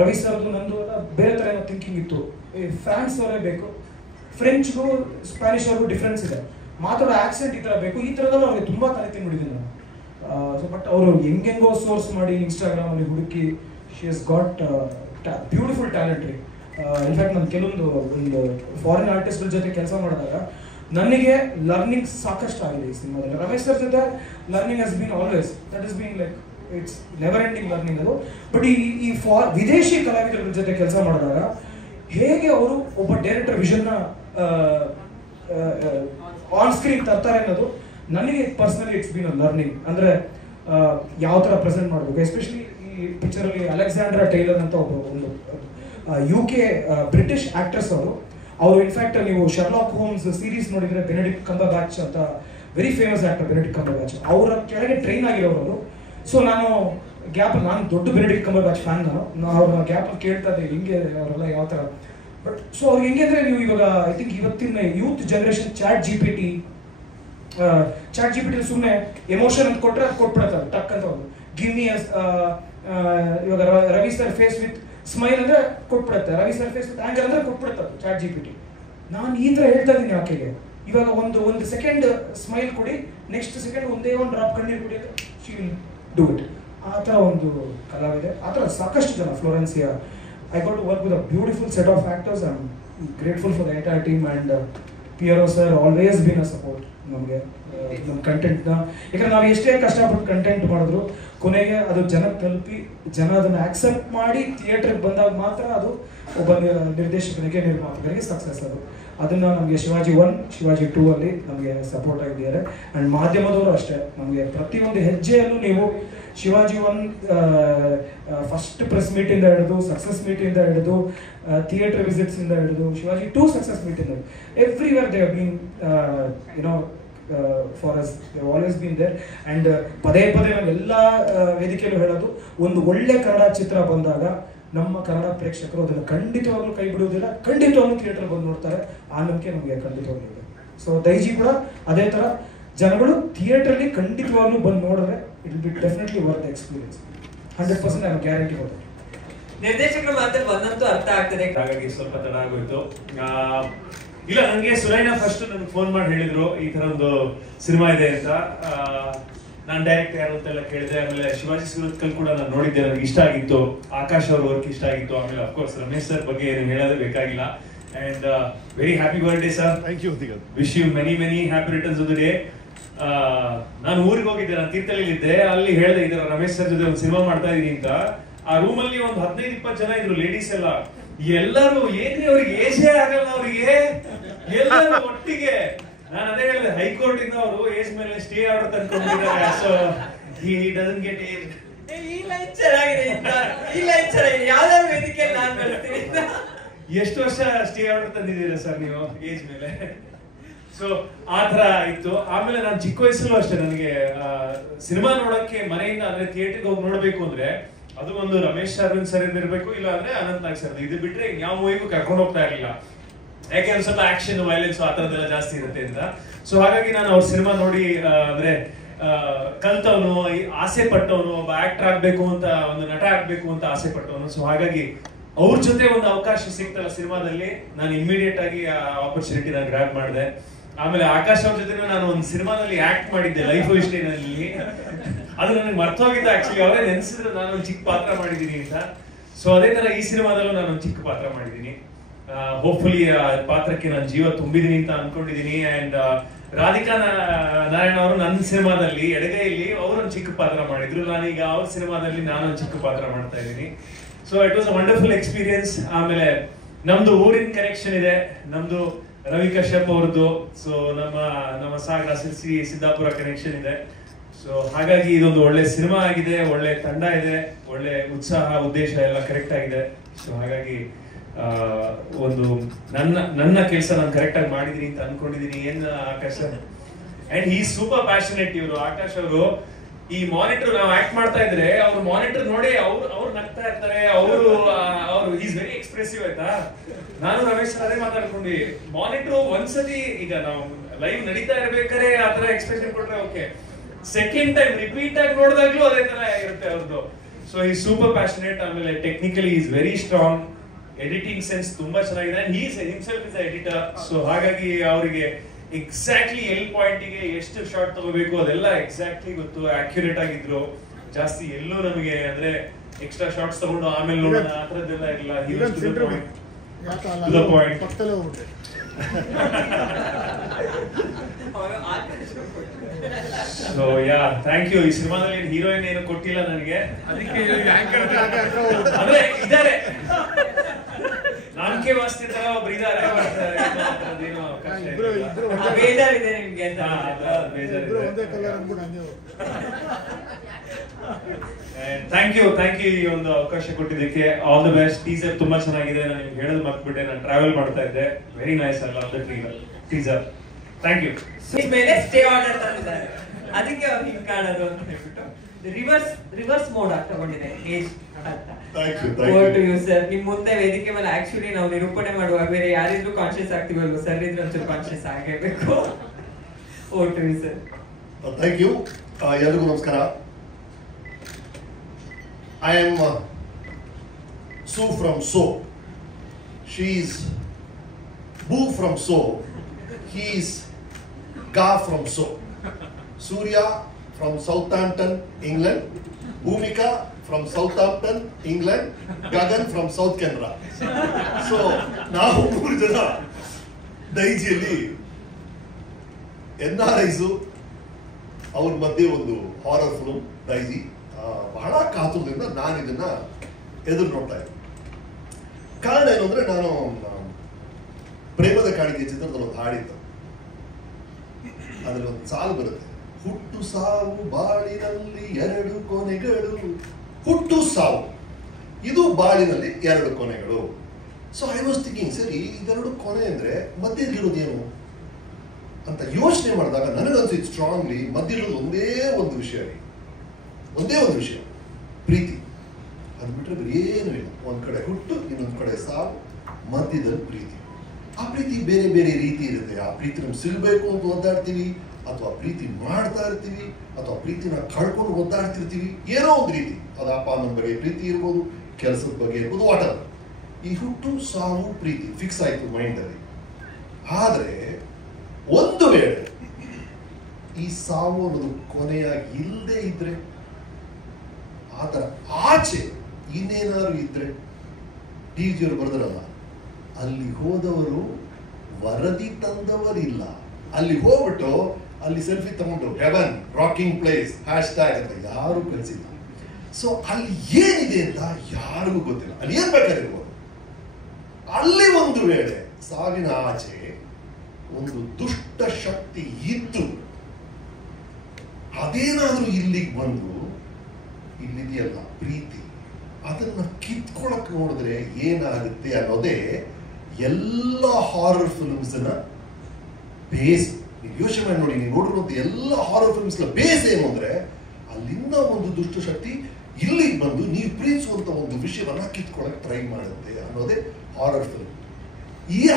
ರವಿ ಸರ್ದು ನಂದು ಬೇರೆ ಥರ ಏನೋ ಥಿಂಕಿಂಗ್ ಇತ್ತು. ಈ ಫ್ರಾನ್ಸ್ ಅವರೇ ಬೇಕು, ಫ್ರೆಂಚ್ಗೂ ಸ್ಪ್ಯಾನಿಷ್ ಅವ್ರಿಗೂ ಡಿಫ್ರೆನ್ಸ್ ಇದೆ, ಮಾತಾಡೋ ಆಕ್ಸೆಂಟ್ ಈ ಥರ ಬೇಕು. ಈ ಥರದಲ್ಲೂ ಅವ್ರಿಗೆ ತುಂಬ ತಲೆ ತಿಂದಿದ್ದೀನಿ ನಾನು. ಸೊ ಬಟ್ ಅವರು ಹೆಂಗೆಂಗೋ ಸೋರ್ಸ್ ಮಾಡಿ ಇನ್ಸ್ಟಾಗ್ರಾಮಲ್ಲಿ ಹುಡುಕಿ, she has got beautiful talent ರೀ. ಇನ್ಫ್ಯಾಕ್ಟ್ ನಾನು ಕೆಲವೊಂದು ಫಾರಿನ್ ಆರ್ಟಿಸ್ಟ್ಗಳ ಜೊತೆ ಕೆಲಸ ಮಾಡಿದಾಗ ನನಗೆ ಲರ್ನಿಂಗ್ ಸಾಕಷ್ಟು ಆಗಿದೆ ಈ ಸಿನಿಮಾದಲ್ಲಿ. ರಮೇಶ್ ಸರ್ ಜೊತೆ learning has been always, that is been like it's never ending learning ಅದು. ಬಟ್ ಈ ವಿದೇಶಿ ಕಲಾವಿದರ ಜೊತೆ ಕೆಲಸ ಮಾಡಿದಾಗ ಹೇಗೆ ಅವರು ಒಬ್ಬ ಡೈರೆಕ್ಟರ್ ವಿಷನ್ನ ಆನ್ ಸ್ಕ್ರೀನ್ ತರ್ತಾರೆ ಅನ್ನೋದು ನನಗೆ personally it's been a learning. ಅಂದರೆ ಯಾವ ಥರ ಪ್ರೆಸೆಂಟ್ ಮಾಡಬೇಕು. ಎಸ್ಪೆಷಲಿ ಈ ಪಿಕ್ಚರಲ್ಲಿ ಅಲೆಕ್ಸಾಂಡ್ರಾ ಟೈಲರ್ ಅಂತ ಒಂದು UK ಬ್ರಿಟಿಷ್ ಆಕ್ಟ್ರೆಸ್ ಅವರು ಇನ್ಫ್ಯಾಕ್ಟ್ ನೀವು ಶರ್ಲಾಕ್ ಹೋಮ್ಸ್ ಸೀರೀಸ್ ನೋಡಿದ್ರೆ ಬೆನೆಡಿಕ್ಟ್ ಕಂಬರ್ಬ್ಯಾಚ್ ಅಂತ ವೆರಿ ಫೇಮಸ್ ಆಕ್ಟರ್ ಬೆನೆಡಿಕ್ಟ್ ಕಂಬರ್ಬ್ಯಾಚ್, ಅವರ ಕೆಳಗೆ ಟ್ರೈನ್ ಆಗಿರೋರು. ಸೊ ನಾನು ದೊಡ್ಡ ಬೆನೆಡಿಕ್ಟ್ ಕಂಬರ್ಬ್ಯಾಚ್ ಫ್ಯಾನ್. ನಾನು ಅವ್ರನ್ನ ಗ್ಯಾಪಲ್ಲಿ ಕೇಳ್ತಾ ಇದ್ದೆ ಹಿಂಗೆ ಅವರೆಲ್ಲ ಯಾವ ಥರ. ಬಟ್ ಸೊ ಅವ್ರಿಗೆ ಹೆಂಗೆ ಅಂದರೆ, ನೀವು ಇವಾಗ ಐ ಥಿಂಕ್ ಇವತ್ತಿನ youth generation chat G P T ಸುಮ್ಮನೆ ಎಮೋಷನ್ ಅಂತ ಕೊಟ್ಟರೆ ಅದು ಕೊಟ್ಬಿಡ್ತಾರೆ ಟಕ್ ಅಂತ. ಅವರು ಗಿವ್ ಮಿ ಇವಾಗ Ravi sir face with smile ಅಂದರೆ ಕೊಟ್ಬಿಡುತ್ತೆ, Ravi sir face with anger ಅಂದರೆ ಕೊಟ್ಬಿಡುತ್ತೆ ಚಾಟ್ ಜಿ ಪಿ ಟಿ. ನಾನು ಈ ಥರ ಹೇಳ್ತಾ ಇದ್ದೀನಿ ಆಕೆಗೆ, ಇವಾಗ ಒಂದು ಸೆಕೆಂಡ್ ಸ್ಮೈಲ್ ಕೊಡಿ, ನೆಕ್ಸ್ಟ್ ಸೆಕೆಂಡ್ ಒಂದೇ ಒಂದು ಡ್ರಾಪ್ ಕಣ್ಣೀರು ಕುಡಿಯೋದು, ಶಿ ವಿಲ್ ಡೂ ಇಟ್. ಆ ಥರ ಒಂದು ಕಲಾವಿದೆ. ಆ ಥರ ಸಾಕಷ್ಟು ಜನ. ಫ್ಲೋರೆನ್ಸಿಯಾ, I got to work with a beautiful set of actors. I'm grateful for the entire team, and Piero sir always been a support ನಮಗೆ ನಮ್ಮ ಕಂಟೆಂಟ್ನ. ಯಾಕಂದ್ರೆ ನಾವು ಎಷ್ಟೇ ಕಷ್ಟಪಟ್ಟು ಕಂಟೆಂಟ್ ಮಾಡಿದ್ರು ಕೊನೆಗೆ ಅದು ಜನಕ್ಕೆ ತಲುಪಿ ಜನ ಅದನ್ನು ಆಕ್ಸೆಪ್ಟ್ ಮಾಡಿ ಥಿಯೇಟರ್ಗೆ ಬಂದಾಗ ಮಾತ್ರ ಅದು ಒಬ್ಬ ನಿರ್ದೇಶಕನಿಗೆ ನಿರ್ಮಾಪಕರಿಗೆ ಸಕ್ಸಸ್. ಅದನ್ನು ನಮಗೆ ಶಿವಾಜಿ 1, ಶಿವಾಜಿ 2 ಅಲ್ಲಿ ನಮಗೆ ಸಪೋರ್ಟ್ ಆಗಿದ್ದಾರೆ. ಆ್ಯಂಡ್ ಮಾಧ್ಯಮದವರು ಅಷ್ಟೇ, ನಮಗೆ ಪ್ರತಿಯೊಂದು ಹೆಜ್ಜೆಯಲ್ಲೂ ನೀವು ಶಿವಾಜಿ 1 ಫಸ್ಟ್ ಪ್ರೆಸ್ ಮೀಟಿಂದ ಹಿಡಿದು ಸಕ್ಸಸ್ ಮೀಟಿಂದ ಹಿಡಿದು ಥಿಯೇಟರ್ ವಿಸಿಟ್ಸಿಂದ ಹಿಡಿದು ಶಿವಾಜಿ 2 ಸಕ್ಸಸ್ ಮೀಟಿಂದ everywhere they have been for us, they have always been there. And ಪದೇ ನಾನು ಎಲ್ಲ ವೇದಿಕೆಯಲ್ಲೂ ಹೇಳೋದು, ಒಂದು ಒಳ್ಳೆ ಕನ್ನಡ ಚಿತ್ರ ಬಂದಾಗ ನಮ್ಮ ಕನ್ನಡ ಪ್ರೇಕ್ಷಕರು ಅದನ್ನು ಖಂಡಿತವಾಗ್ಲೂ ಕೈ ಬಿಡುವುದಿಲ್ಲ, ಖಂಡಿತವಾಗ್ಲೂ ಥಿಯೇಟರ್ ಬಂದು ನೋಡ್ತಾರೆ. ಆ ನಂಬಿಕೆ ನಮಗೆ ಖಂಡಿತವಾಗ್ಲೂ ಇದೆ. ಸೊ ದೈಜಿ ಕೂಡ ಅದೇ ಥರ, ಜನಗಳು ಥಿಯೇಟರ್ಲಿ ಖಂಡಿತವಾಗ್ಲೂ ಬಂದು ನೋಡಿದ್ರೆ it will be definitely worth experience. 100% ನಾನು ಗ್ಯಾರಂಟಿ ಕೊಡ್ತೀನಿ. ನಿರ್ದೇಶಕರ ಮಾತಲ್ಲಿ ಒಂದಂತೂ ಅರ್ಥ ಆಗ್ತದೆ, ಹಾಗಾಗಿ ಸ್ವಲ್ಪ ತಡ ಆಗೋಯ್ತು. ಇಲ್ಲ, ನನಗೆ ಸುರೈನಾ ಫಸ್ಟ್ ನನಗೆ ಫೋನ್ ಮಾಡಿ ಹೇಳಿದ್ರು ಈ ಥರ ಒಂದು ಸಿನಿಮಾ ಇದೆ ಅಂತ. ನಾನು ಡೈರೆಕ್ಟ್ ಯಾರು ಅಂತೆಲ್ಲ ಕೇಳಿದೆ. ಆಮೇಲೆ ಶಿವಾಜಿ ಸುರತ್ಕಲ್ ಕೂಡ ನಾನು ನೋಡಿದ್ದೆ, ನನಗೆ ಇಷ್ಟ ಆಗಿತ್ತು. ಆಕಾಶ್ ಅವ್ರ ವರ್ಕ್ ಇಷ್ಟ ಆಗಿತ್ತು. ಆಮೇಲೆ ಅಫ್ಕೋರ್ಸ್ ರಮೇಶ್ ಸರ್ ಬಗ್ಗೆ ಏನು ಹೇಳೋದೇ ಬೇಕಾಗಿಲ್ಲ. And very happy birthday sir. Thank you. Wish you many happy returns of the day. ನಾನು ಊರಿಗೆ ಹೋಗಿದ್ದೆ, ನಾನು ತೀರ್ಥಹಳ್ಳಿಲಿದ್ದೆ. ಅಲ್ಲಿ ಹೇಳಿದೆ ಇದರ ರಮೇಶ್ ಸರ್ ಜೊತೆ ಒಂದು ಸಿನಿಮಾ ಮಾಡ್ತಾ ಇದೀನಿ ಅಂತ. ಆ ರೂಮಲ್ಲಿ ಒಂದು 15-20 ಜನ ಇದ್ರು, ಲೇಡೀಸ್ ಎಲ್ಲ. ಎಲ್ಲರೂ ಏನ್ರಿ ಅವ್ರಿಗೆ ಏಜೇ ಆಗಲ್ಲ, ಅವ್ರಿಗೆ ಎಲ್ಲರೂ ಒಟ್ಟಿಗೆ. ನಾನು ಅದೇ ಹೇಳಿದೆ, ಹೈಕೋರ್ಟ್ ಇಂದ ಅವರು ಏಜ್ ಮೇಲೆ ಸ್ಟೇ ಆರ್ಡರ್ ತಂದ್ಕೊಂಡಿದ್ದಾರೆ. So he doesn't get age. ಈ ಲೈನ್ ಚೆನ್ನಾಗಿದೆ, ಈ ಲೈನ್ ಚೆನ್ನಾಗಿದೆ. ಯಾವ್ದಾದ್ರು ವೇದಿಕೆಯಲ್ಲಿ ನಾನು ಬರ್ತೀನಿ. ಎಷ್ಟು ವರ್ಷ ಸ್ಟೇ ಆರ್ಡರ್ ತಂದಿದ್ದೀರಾ ಸರ್ ನೀವು ಏಜ್ ಮೇಲೆ? ಸೊ ಆ ತರ ಇತ್ತು. ಆಮೇಲೆ ನಾನು ಚಿಕ್ಕ ವಯಸ್ಸಲ್ಲೂ ಅಷ್ಟೇ, ನನಗೆ ಸಿನಿಮಾ ನೋಡಕ್ಕೆ ಮನೆಯಿಂದ ಅಂದ್ರೆ ಥಿಯೇಟರ್ಗೆ ಹೋಗಿ ನೋಡ್ಬೇಕು ಅಂದ್ರೆ ಅದು ಒಂದು ರಮೇಶ್ ಅರವಿಂದ್ ಸರ್ ಇರ್ಬೇಕು, ಇಲ್ಲ ಅಂದ್ರೆ ಅನಂತ್ ನಾಗ್ ಸರ್. ಇದು ಬಿಟ್ರೆ ಯಾವ ಮೂವಿಗೂ ಕರ್ಕೊಂಡು ಹೋಗ್ತಾ ಇರಲಿಲ್ಲ. ಯಾಕೆಂದ್ರೆ ಸ್ವಲ್ಪ ಆಕ್ಷನ್ ವೈಲೆನ್ಸ್ ಆ ತರದೆಲ್ಲ ಜಾಸ್ತಿ ಇರುತ್ತೆ ಅಂತ. ಸೊ ಹಾಗಾಗಿ ನಾನು ಅವ್ರ ಸಿನಿಮಾ ನೋಡಿ ಅಂದ್ರೆ ಕಲ್ತವನು, ಆಸೆ ಪಟ್ಟವನು, ಒಬ್ಬ ಆಕ್ಟರ್ ಆಗ್ಬೇಕು ಅಂತ, ಒಂದು ನಟ ಆಗ್ಬೇಕು ಅಂತ ಆಸೆ ಪಟ್ಟವನು. ಸೊ ಹಾಗಾಗಿ ಅವ್ರ ಜೊತೆ ಒಂದು ಅವಕಾಶ ಸಿಕ್ತಲ್ಲ ಸಿನಿಮಾದಲ್ಲಿ, ನಾನು ಇಮಿಡಿಯೇಟ್ ಆಗಿ ಆ ಆಪರ್ಚುನಿಟಿ ನಾನು ಗ್ರಾಬ್ ಮಾಡಿದೆ. ಆಮೇಲೆ ಆಕಾಶ್ ಅವ್ರ ಜೊತೆ ನಾನು ಒಂದು ಸಿನಿಮಾದಲ್ಲಿ ಆಕ್ಟ್ ಮಾಡಿದ್ದೆ, ಲೈಫ್ ನಲ್ಲಿ. ಅದು ನನಗೆ ಮರ್ತೋಗಿದ್ದ. ಆಕ್ಚುಲಿ ಅವರೇ ನೆನೆಸಿದ್ರೆ ನಾನು ಒಂದು ಚಿಕ್ಕ ಪಾತ್ರ ಮಾಡಿದ್ದೀನಿ ಅಂತ. ಸೊ ಅದೇ ತರ ಈ ಸಿನಿಮಾದಲ್ಲೂ ನಾನು ಒಂದು ಚಿಕ್ಕ ಪಾತ್ರ ಮಾಡಿದ್ದೀನಿ. ಹೋಪ್ಫುಲಿ ಆ ಪಾತ್ರಕ್ಕೆ ನಾನು ಜೀವ ತುಂಬಿದೀನಿ ಅಂತ ಅನ್ಕೊಂಡಿದೀನಿ. ಅಂಡ್ ರಾಧಿಕಾ ನಾರಾಯಣ ಅವರು ನನ್ನ ಸಿನಿಮಾದಲ್ಲಿ ಎಡಗೈಯಲ್ಲಿ ಅವರೊಂದು ಚಿಕ್ಕ ಪಾತ್ರ ಮಾಡಿದ್ರು. ನಾನೀಗ ಅವ್ರ ಸಿನಿಮಾದಲ್ಲಿ ನಾನೊಂದು ಚಿಕ್ಕ ಪಾತ್ರ ಮಾಡ್ತಾ ಇದ್ದೀನಿ. So it was a wonderful experience. ಆಮೇಲೆ ನಮ್ದು ಊರಿನ ಕನೆಕ್ಷನ್ ಇದೆ, ನಮ್ದು ರವಿ ಕಶ್ಯಪ್ ಅವ್ರದ್ದು. ಸೊ ನಮ್ಮ ಸಾಗರ ಸಿರ್ಸಿ ಸಿದ್ದಾಪುರ ಕನೆಕ್ಷನ್ ಇದೆ. ಸೊ ಹಾಗಾಗಿ ಇದೊಂದು ಒಳ್ಳೆ ಸಿನಿಮಾ ಆಗಿದೆ, ಒಳ್ಳೆ ತಂಡ ಇದೆ, ಒಳ್ಳೆ ಉತ್ಸಾಹ ಉದ್ದೇಶ ಎಲ್ಲ ಕರೆಕ್ಟ್ ಆಗಿದೆ. ಸೊ ಹಾಗಾಗಿ ಒಂದು ನನ್ನ ಕೆಲಸ ನಾನು ಕರೆಕ್ಟ್ ಆಗಿ ಮಾಡಿದೀನಿ ಅಂತ ಅನ್ಕೊಂಡಿದೀನಿ. ಏನ್ Akash and he super passionate. ಇವರು ಆಕಾಶ್ ಅವರು ಈ ಮಾನಿಟರ್ ನಾವು ಆಕ್ಟ್ ಮಾಡ್ತಾ ಇದ್ರೆ ಅವ್ರು ಮಾನಿಟರ್ ನೋಡಿ ಅವ್ರು ನಗ್ತಾ ಇರ್ತಾರೆ. ಅವರು ಈಸ್ ವೆರಿ ಎಕ್ಸ್ಪ್ರೆಸಿವ್ ಆಯ್ತಾ. ನಾನು ರಮೇಶ್ ಅದೇ ಮಾತಾಡ್ಕೊಂಡ್ವಿ. ಮಾನಿಟರ್ ಒಂದ್ಸತಿ ಈಗ ನಾವು ಲೈವ್ ನಡೀತಾ ಇರ್ಬೇಕಾದ್ರೆ ಆತರ ಎಕ್ಸ್ಪ್ರೆಷನ್ ಕೊಟ್ರೆ ಓಕೆ, ಸೆಕೆಂಡ್ ಟೈಮ್ ರಿಪೀಟ್ ಆಗಿ ನೋಡಿದಾಗ್ಲೂ ಅದೇ ತರ ಇರುತ್ತೆ ಅವ್ರದ್ದು. ಸೊ ಈ ಸೂಪರ್ ಪ್ಯಾಷನೇಟ್. ಆಮೇಲೆ technically is very strong. Editing sense ತುಂಬಾ ಚೆನ್ನಾಗಿದೆ. And he himself is editor. So ಹಾಗಾಗಿ ಅವರಿಗೆ ಎಕ್ಸಾಕ್ಟ್ಲಿ ಎಲ್ ಪಾಯಿಂಟಿಗೆ ಎಷ್ಟು ಶಾರ್ಟ್ ತಗೋಬೇಕು ಅದೆಲ್ಲ ಎಕ್ಸಾಕ್ಟ್ಲಿ ಗೊತ್ತು. ಅಕ್ಯುರೇಟ್ ಆಗಿದ್ರು. ಜಾಸ್ತಿ ಎಲ್ಲೂ ನಮಗೆ ಅಂದ್ರೆ ಎಕ್ಸ್ಟ್ರಾ ಶಾರ್ಟ್ಸ್ ತಗೊಂಡು ಆಮೇಲೆ ನೋಡೋಣ ಆ ತರದ್ದೆಲ್ಲ ಇಲ್ಲ. So yeah thank you. ಈ ಸಿನಿಮಾದಲ್ಲಿ ಹೀರೋಯಿನ್ ಏನು ಕೊಟ್ಟಿಲ್ಲ ನನಗೆ, ಅದಕ್ಕೆ ಅಂದ್ರೆ ಇದ್ದಾರೆ ನಾಮಕೆ ವಾಸ್ತೆ ತರ ಒಬ್ರು ಇದ್ದಾರೆ. ಬೇಜಾರಿದೆ ನಿಮ್ಗೆ ಅಂತ. ಥ್ಯಾಂಕ್ ಯು ಈ ಒಂದು ಅವಕಾಶ ಕೊಟ್ಟಿದ್ದಕ್ಕೆ. All the best. ಟೀಸರ್ ತುಂಬಾ ಚೆನ್ನಾಗಿದೆ. ನಾನು ನಿಮ್ಗೆ ಹೇಳೋದು ಮರ್ತ್ಬಿಟ್ಟೆ, ನಾನು ಟ್ರಾವೆಲ್ ಮಾಡ್ತಾ ಇದ್ದೆ. Very nice. I love the teaser. Thank you. ಮೇಲೆ ಸ್ಟೇ ಆರ್ಡರ್ ತಂದಿದ್ದಾರೆ, ಅದಕ್ಕೆ ಅವ್ರು ಹಿಂಗ್ ಕಾಣೋದು ಅಂತ ಹೇಳ್ಬಿಟ್ಟು ರಿವರ್ಸ್ ಮೋಡ್ ಆಗಿ ತಗೊಂಡಿದೆ ಏಜ್ ಅಂತ. ಸರ್ ನಿಮ್ ಮುಂದೆ ವೇದಿಕೆ ಮೇಲೆ ಆಕ್ಚುಲಿ ನಾವು ನಿರೂಪಣೆ ಮಾಡುವಾಗ ಬೇರೆ ಯಾರಿದ್ರು ಕಾನ್ಶಿಯಸ್ ಆಗ್ತೀವಲ್ವ, ಸರ್ ಇದ್ರೆ ಒಂಚೂರು ಕಾನ್ಶಿಯಸ್ ಆಗಬೇಕು. Over to you sir. Thank you. ಎಲ್ಲರಿಗೂ ನಮಸ್ಕಾರ. I am Sue from So. She is Boo from So. He is Ga from So. Surya from Southampton, England. Bhumika from Southampton, England. Gagan from South Canara. So ನಾವು 3 ಜನ ದೈಜಿಯಲ್ಲಿ NRIs ಅವ್ರ ಮಧ್ಯೆ ಒಂದು horror film Daiji. ಬಹಳ ಕಾತುರದಿಂದ ನಾನು ಇದನ್ನ ಎದುರು ನೋಡ್ತಾ ಇದ್ದೆ. ಕಾರಣ ಏನು ಅಂದ್ರೆ, ನಾನು ಪ್ರೇಮದ ಕಾಣಿಕೆ ಚಿತ್ರದಲ್ಲಿ ಒಂದು ಹಾಡಿದ್ದ, ಅದ್ರಲ್ಲಿ ಒಂದು ಸಾಲು ಬರುತ್ತೆ, ಹುಟ್ಟು ಸಾವು ಬಾಳಿನಲ್ಲಿ 2 ಕೊನೆಗಳು. ಹುಟ್ಟು ಸಾವು, ಇದು ಬಾಳಿನಲ್ಲಿ 2 ಕೊನೆಗಳು. ಸೊ ಐ ವಾಸ್ ಥಿಂಕಿಂಗ್, ಸರಿ ಇದೆರಡು ಕೊನೆ ಅಂದ್ರೆ ಮಧ್ಯದಲ್ಲಿರೋದೇನು ಅಂತ ಯೋಚನೆ ಮಾಡಿದಾಗ ನನಗನ್ಸಿತ್ತು ಸ್ಟ್ರಾಂಗ್ಲಿ, ಮಧ್ಯದಲ್ಲಿರೋದು ಒಂದೇ ಒಂದು ವಿಷಯ, ಪ್ರೀತಿ. ಅದು ಬಿಟ್ಟರೆ ಬೇರೆ ಏನೂ ಇಲ್ಲ. ಒಂದ್ ಕಡೆ ಹುಟ್ಟು, ಇನ್ನೊಂದು ಕಡೆ ಸಾವು, ಮಧ್ಯದಲ್ಲಿ ಪ್ರೀತಿ. ಆ ಪ್ರೀತಿ ಬೇರೆ ಬೇರೆ ರೀತಿ ಇರುತ್ತೆ. ಆ ಪ್ರೀತಿ ನಮ್ಗೆ ಸಿಗಬೇಕು ಅಂತ ಒದ್ದಾಡ್ತೀವಿ, ಅಥವಾ ಪ್ರೀತಿ ಮಾಡ್ತಾ ಇರ್ತೀವಿ, ಅಥವಾ ಪ್ರೀತಿನ ಕಳ್ಕೊಂಡು ಒದ್ದಾಡ್ತಿರ್ತೀವಿ. ಏನೋ ಒಂದು ರೀತಿ, ಅದು ಅಪ್ಪ ಅಮ್ಮನ ಬಗ್ಗೆ ಪ್ರೀತಿ ಇರ್ಬೋದು, ಕೆಲಸದ ಬಗ್ಗೆ ಇರ್ಬೋದು, ವಾಟರ್. ಈ ಹುಟ್ಟು ಸಾವು ಪ್ರೀತಿ ಫಿಕ್ಸ್ ಆಯ್ತು ಮೈಂಡಲ್ಲಿ. ಆದರೆ ಒಂದು ವೇಳೆ ಈ ಸಾವು ಅನ್ನೋದು ಕೊನೆಯಾಗಿ ಇಲ್ಲದೆ ಇದ್ರೆ, ಆ ಥರ ಆಚೆ ಇನ್ನೇನಾದ್ರು ಇದ್ರೆ, ಟಿಜಿಯವರು ಬರೆದ್ರಲ್ಲ, ಅಲ್ಲಿ ಹೋದವರು ವರದಿ ತಂದವರಿಲ್ಲ. ಅಲ್ಲಿ ಹೋಗ್ಬಿಟ್ಟು ಅಲ್ಲಿ ಸೆಲ್ಫಿ ತಗೊಂಡು ಹೆವನ್ ರಾಕಿಂಗ್ ಪ್ಲೇಸ್ ಹ್ಯಾಶ್ಟ್ಯಾಗ್ ಅಂತ ಯಾರು ಕಳಿಸಿಲ್ಲ. ಸೊ ಅಲ್ಲಿ ಏನಿದೆ ಅಂತ ಯಾರಿಗೂ ಗೊತ್ತಿಲ್ಲ. ಅಲ್ಲಿ ಏನ್ ಬೇಕಾಗಿರ್ಬೋದು. ಅಲ್ಲಿ ಒಂದು ವೇಳೆ ಸಾವಿನ ಆಚೆ ಒಂದು ದುಷ್ಟ ಶಕ್ತಿ ಇದ್ದು ಅದೇನಾದ್ರೂ ಇಲ್ಲಿಗೆ ಬಂದು, ಇಲ್ಲಿದೆಯಲ್ಲ ಪ್ರೀತಿ, ಅದನ್ನ ಕಿತ್ಕೊಳಕ್ ನೋಡಿದ್ರೆ ಏನಾಗುತ್ತೆ ಅನ್ನೋದೇ ಎಲ್ಲ ಹಾರರ್ ಫಿಲ್ಮ್ಸ್ ಬೇಸ್. ನೀವು ಯೋಚನೆ ಮಾಡಿ ನೋಡಿ, ನೀವು ನೋಡಿರುವಂತ ಎಲ್ಲ ಹಾರರ್ ಫಿಲ್ಮ್ಸ್ ಬೇಸ್ ಏನು ಅಂದ್ರೆ, ಅಲ್ಲಿಂದ ಒಂದು ದುಷ್ಟ ಶಕ್ತಿ ಇಲ್ಲಿಗೆ ಬಂದು ನೀವು ಪ್ರೀತಿಸುವಂತ ಒಂದು ವಿಷಯವನ್ನ ಕಿತ್ಕೊಳಕ್ ಟ್ರೈ ಮಾಡುತ್ತೆ ಅನ್ನೋದೇ ಹಾರರ್ ಫಿಲ್ಮ್.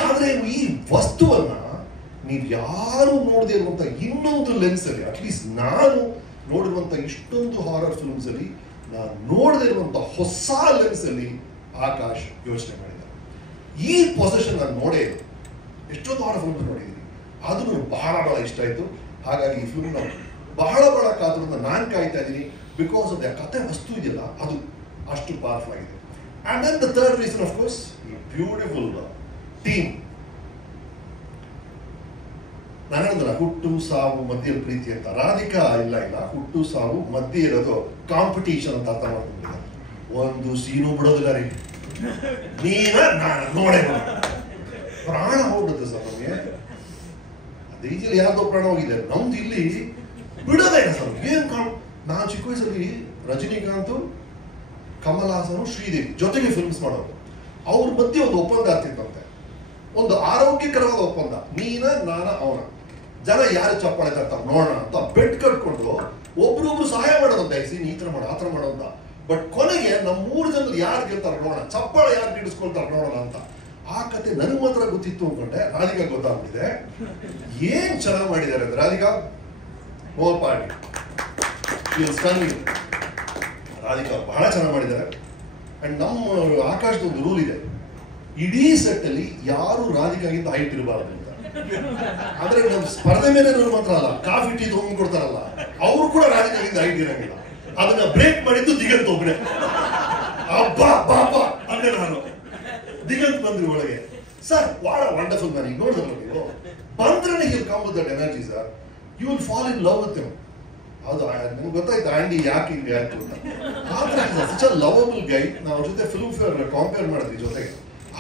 ಆದ್ರೆ ಈ ವಸ್ತುವನ್ನ ನೀವು ಯಾರು ನೋಡದೇ ಇರುವಂತ ಇನ್ನೊಂದು ಲೆನ್ಸ್ ಅಲ್ಲಿ, ಅಟ್ಲೀಸ್ಟ್ ನಾನು ನೋಡಿರುವಂತ ಇಷ್ಟೊಂದು ಹಾರರ್ ಫಿಲ್ಮ್ಸ್ ಅಲ್ಲಿ ನಾನು ನೋಡದೇ ಇರುವಂತ ಹೊಸ ಲೆನ್ಸ್ ಅಲ್ಲಿ ಆಕಾಶ್ ಯೋಚನೆ ಮಾಡಿದ್ದಾರೆ. ಈ ಪೊಸೆಷನ್ ನಾನು ನೋಡೇ ಇಲ್ಲ. ಎಷ್ಟೊಂದು ಹಾರರ್ ಫಿಲ್ಮ್ಸ್ ನೋಡಿದ್ದೀನಿ, ಅದು ನನಗೆ ಬಹಳ ಬಹಳ ಇಷ್ಟ ಆಯ್ತು. ಹಾಗಾಗಿ ಈ ಫಿಲ್ಮ್ ಬಹಳ ಬಹಳ ಕಾದ್ರಿಂದ ನಾನು ಕಾಯ್ತಾ ಇದ್ದೀನಿ. ಬಿಕಾಸ್ ಆಫ್ ದ ಕಥೆ ವಸ್ತು ಇದೆಯಲ್ಲ, ಅದು ಅಷ್ಟು ಪವರ್ಫುಲ್ ಆಗಿದೆ. And then the third reason of course, beautiful team. ನಾನು ಹೇಳಿದ್ರಲ್ಲ, ಹುಟ್ಟು ಸಾವು ಮಧ್ಯೆ ಪ್ರೀತಿ ಅಂತ. ರಾಧಿಕಾ ಇಲ್ಲ ಹುಟ್ಟು ಸಾವು ಮಧ್ಯೆ ಇರೋದು ಕಾಂಪಿಟೇಷನ್ ಅಂತ ಅರ್ಥ ಮಾಡ್ಕೊಂಡಿದ್ದಾರೆ. ಒಂದು ಸೀನು ಬಿಡೋದಿಲ್ಲ ರೀ, ನೀನ ನಾನು ನೋಡೇ ಪ್ರಾಣ ಹೋಗ್ಬಿಡುತ್ತೆ ಸರ್ ನಮಗೆ. ಅದೇ ಈಜಿಲಿ ಯಾರ್ದೋ ಪ್ರಾಣ ಹೋಗಿದೆ, ನಮ್ದು ಇಲ್ಲಿ ಬಿಡೋದೇ ಇಲ್ಲ ಸರ್. ಏನ್ ನಾನು ಚಿಕ್ಕ ವಯಸ್ಸಲ್ಲಿ ರಜನಿಕಾಂತ್, ಕಮಲ್ ಹಾಸನ್, ಶ್ರೀದೇವಿ ಜೊತೆಗೆ ಫಿಲ್ಮ್ಸ್ ಮಾಡೋರು. ಅವ್ರ ಮಧ್ಯೆ ಒಂದು ಒಪ್ಪಂದ ಆಗ್ತಿತ್ತಂತೆ, ಒಂದು ಆರೋಗ್ಯಕರವಾದ ಒಪ್ಪಂದ. ನೀನ ನಾನ ಅವನ, ಜನ ಯಾರು ಚಪ್ಪಾಳೆ ತರ್ತಾರೆ ನೋಡೋಣ ಅಂತ ಬೆಡ್ ಕಟ್ಕೊಂಡು ಒಬ್ರೊಬ್ರು ಸಹಾಯ ಮಾಡೋದಂತೆ, ಈ ತರ ಮಾಡೋ ಆ ತರ ಮಾಡೋ ಅಂತ. ಬಟ್ ಕೊನೆಗೆ ನಮ್ಮ 3 ಜನದಲ್ಲಿ ಯಾರು ಗೆಲ್ತಾರೆ ನೋಡೋಣ, ಚಪ್ಪಾಳೆ ಯಾರು ಹಿಡಿಸ್ಕೊಳ್ತಾರೆ ನೋಡೋಣ ಅಂತ. ಆ ಕತೆ ನನಗೆ ಮಾತ್ರ ಗೊತ್ತಿತ್ತು ಅನ್ಕೊಂಡೆ. ರಾಧಿಕಾ ಗೊತ್ತಾಗ್ಬಿಟ್ಟಿದೆ. ಏನ್ ಚೆನ್ನಾಗಿ ಮಾಡಿದ್ದಾರೆ ಅಂದ್ರೆ, ರಾಧಿಕಾ ಮೋರ್ ಪಾರ್ಟಿ, ರಾಧಿಕಾ ಬಹಳ ಚೆನ್ನಾಗಿ ಮಾಡಿದ್ದಾರೆ. ಅಂಡ್ ನಮ್ಮ ಆಕಾಶದ ಒಂದು ರೂಲ್ ಇದೆ, ಇಡೀ ಸೆಟ್ ಅಲ್ಲಿ ಯಾರು ರಾಧಿಕಾಗಿಂತ ಹೈಟ್ ಇರಬಾರದು ಅಂತ. ಆದ್ರೆ ನಮ್ಮ ಸ್ಪರ್ಧೆ ಮೇಲೆ ಮಾತ್ರ ಅಲ್ಲ, ಕಾಫಿ ಟೀ ತಗೊಂಡ್ ಕೊಡ್ತಾರಲ್ಲ, ಅವರು ಕೂಡ ರಾಧಿಕಾಗಿಂತ ಹೈಟ್ ಇರಂಗಿಲ್ಲ. ಅದನ್ನ ಬ್ರೇಕ್ ಮಾಡಿದ್ದು ದಿಗಂತ್ ಒಬ್ಬನೇ. ಅಬ್ಬಾ ಬಾಬಾ ಅಂದ್ರೆ ನಾನು ದಿಗಂತ್ ಬಂದ್ರಿ ಒಳಗೆ. ಸರ್ ವಾಳ ವಂಡರ್ಫುಲ್ ಮ್ಯಾನ್. ಈಗ ನೋಡಿದ್ರಲ್ಲ ನೀವು, ಬಂದ್ರೆ you come with that energy sir, you will fall in love with him. ಅದು ನಮ್ಗೆ ಗೊತ್ತಾಯ್ತು ಆಂಡಿ ಯಾಕೆ ಹಿಂಗೆ ಆಯ್ತು ಅಂತ. ಆದ್ರೆ ಸಚ್ ಅ ಲವಬಲ್ ಗೈ. ನಾವು ಜೊತೆ ಫಿಲ್ಮ್ ಫೇರ್ ಕಂಪೇರ್ ಮಾಡಿದ್ವಿ ಜೊತೆಗೆ.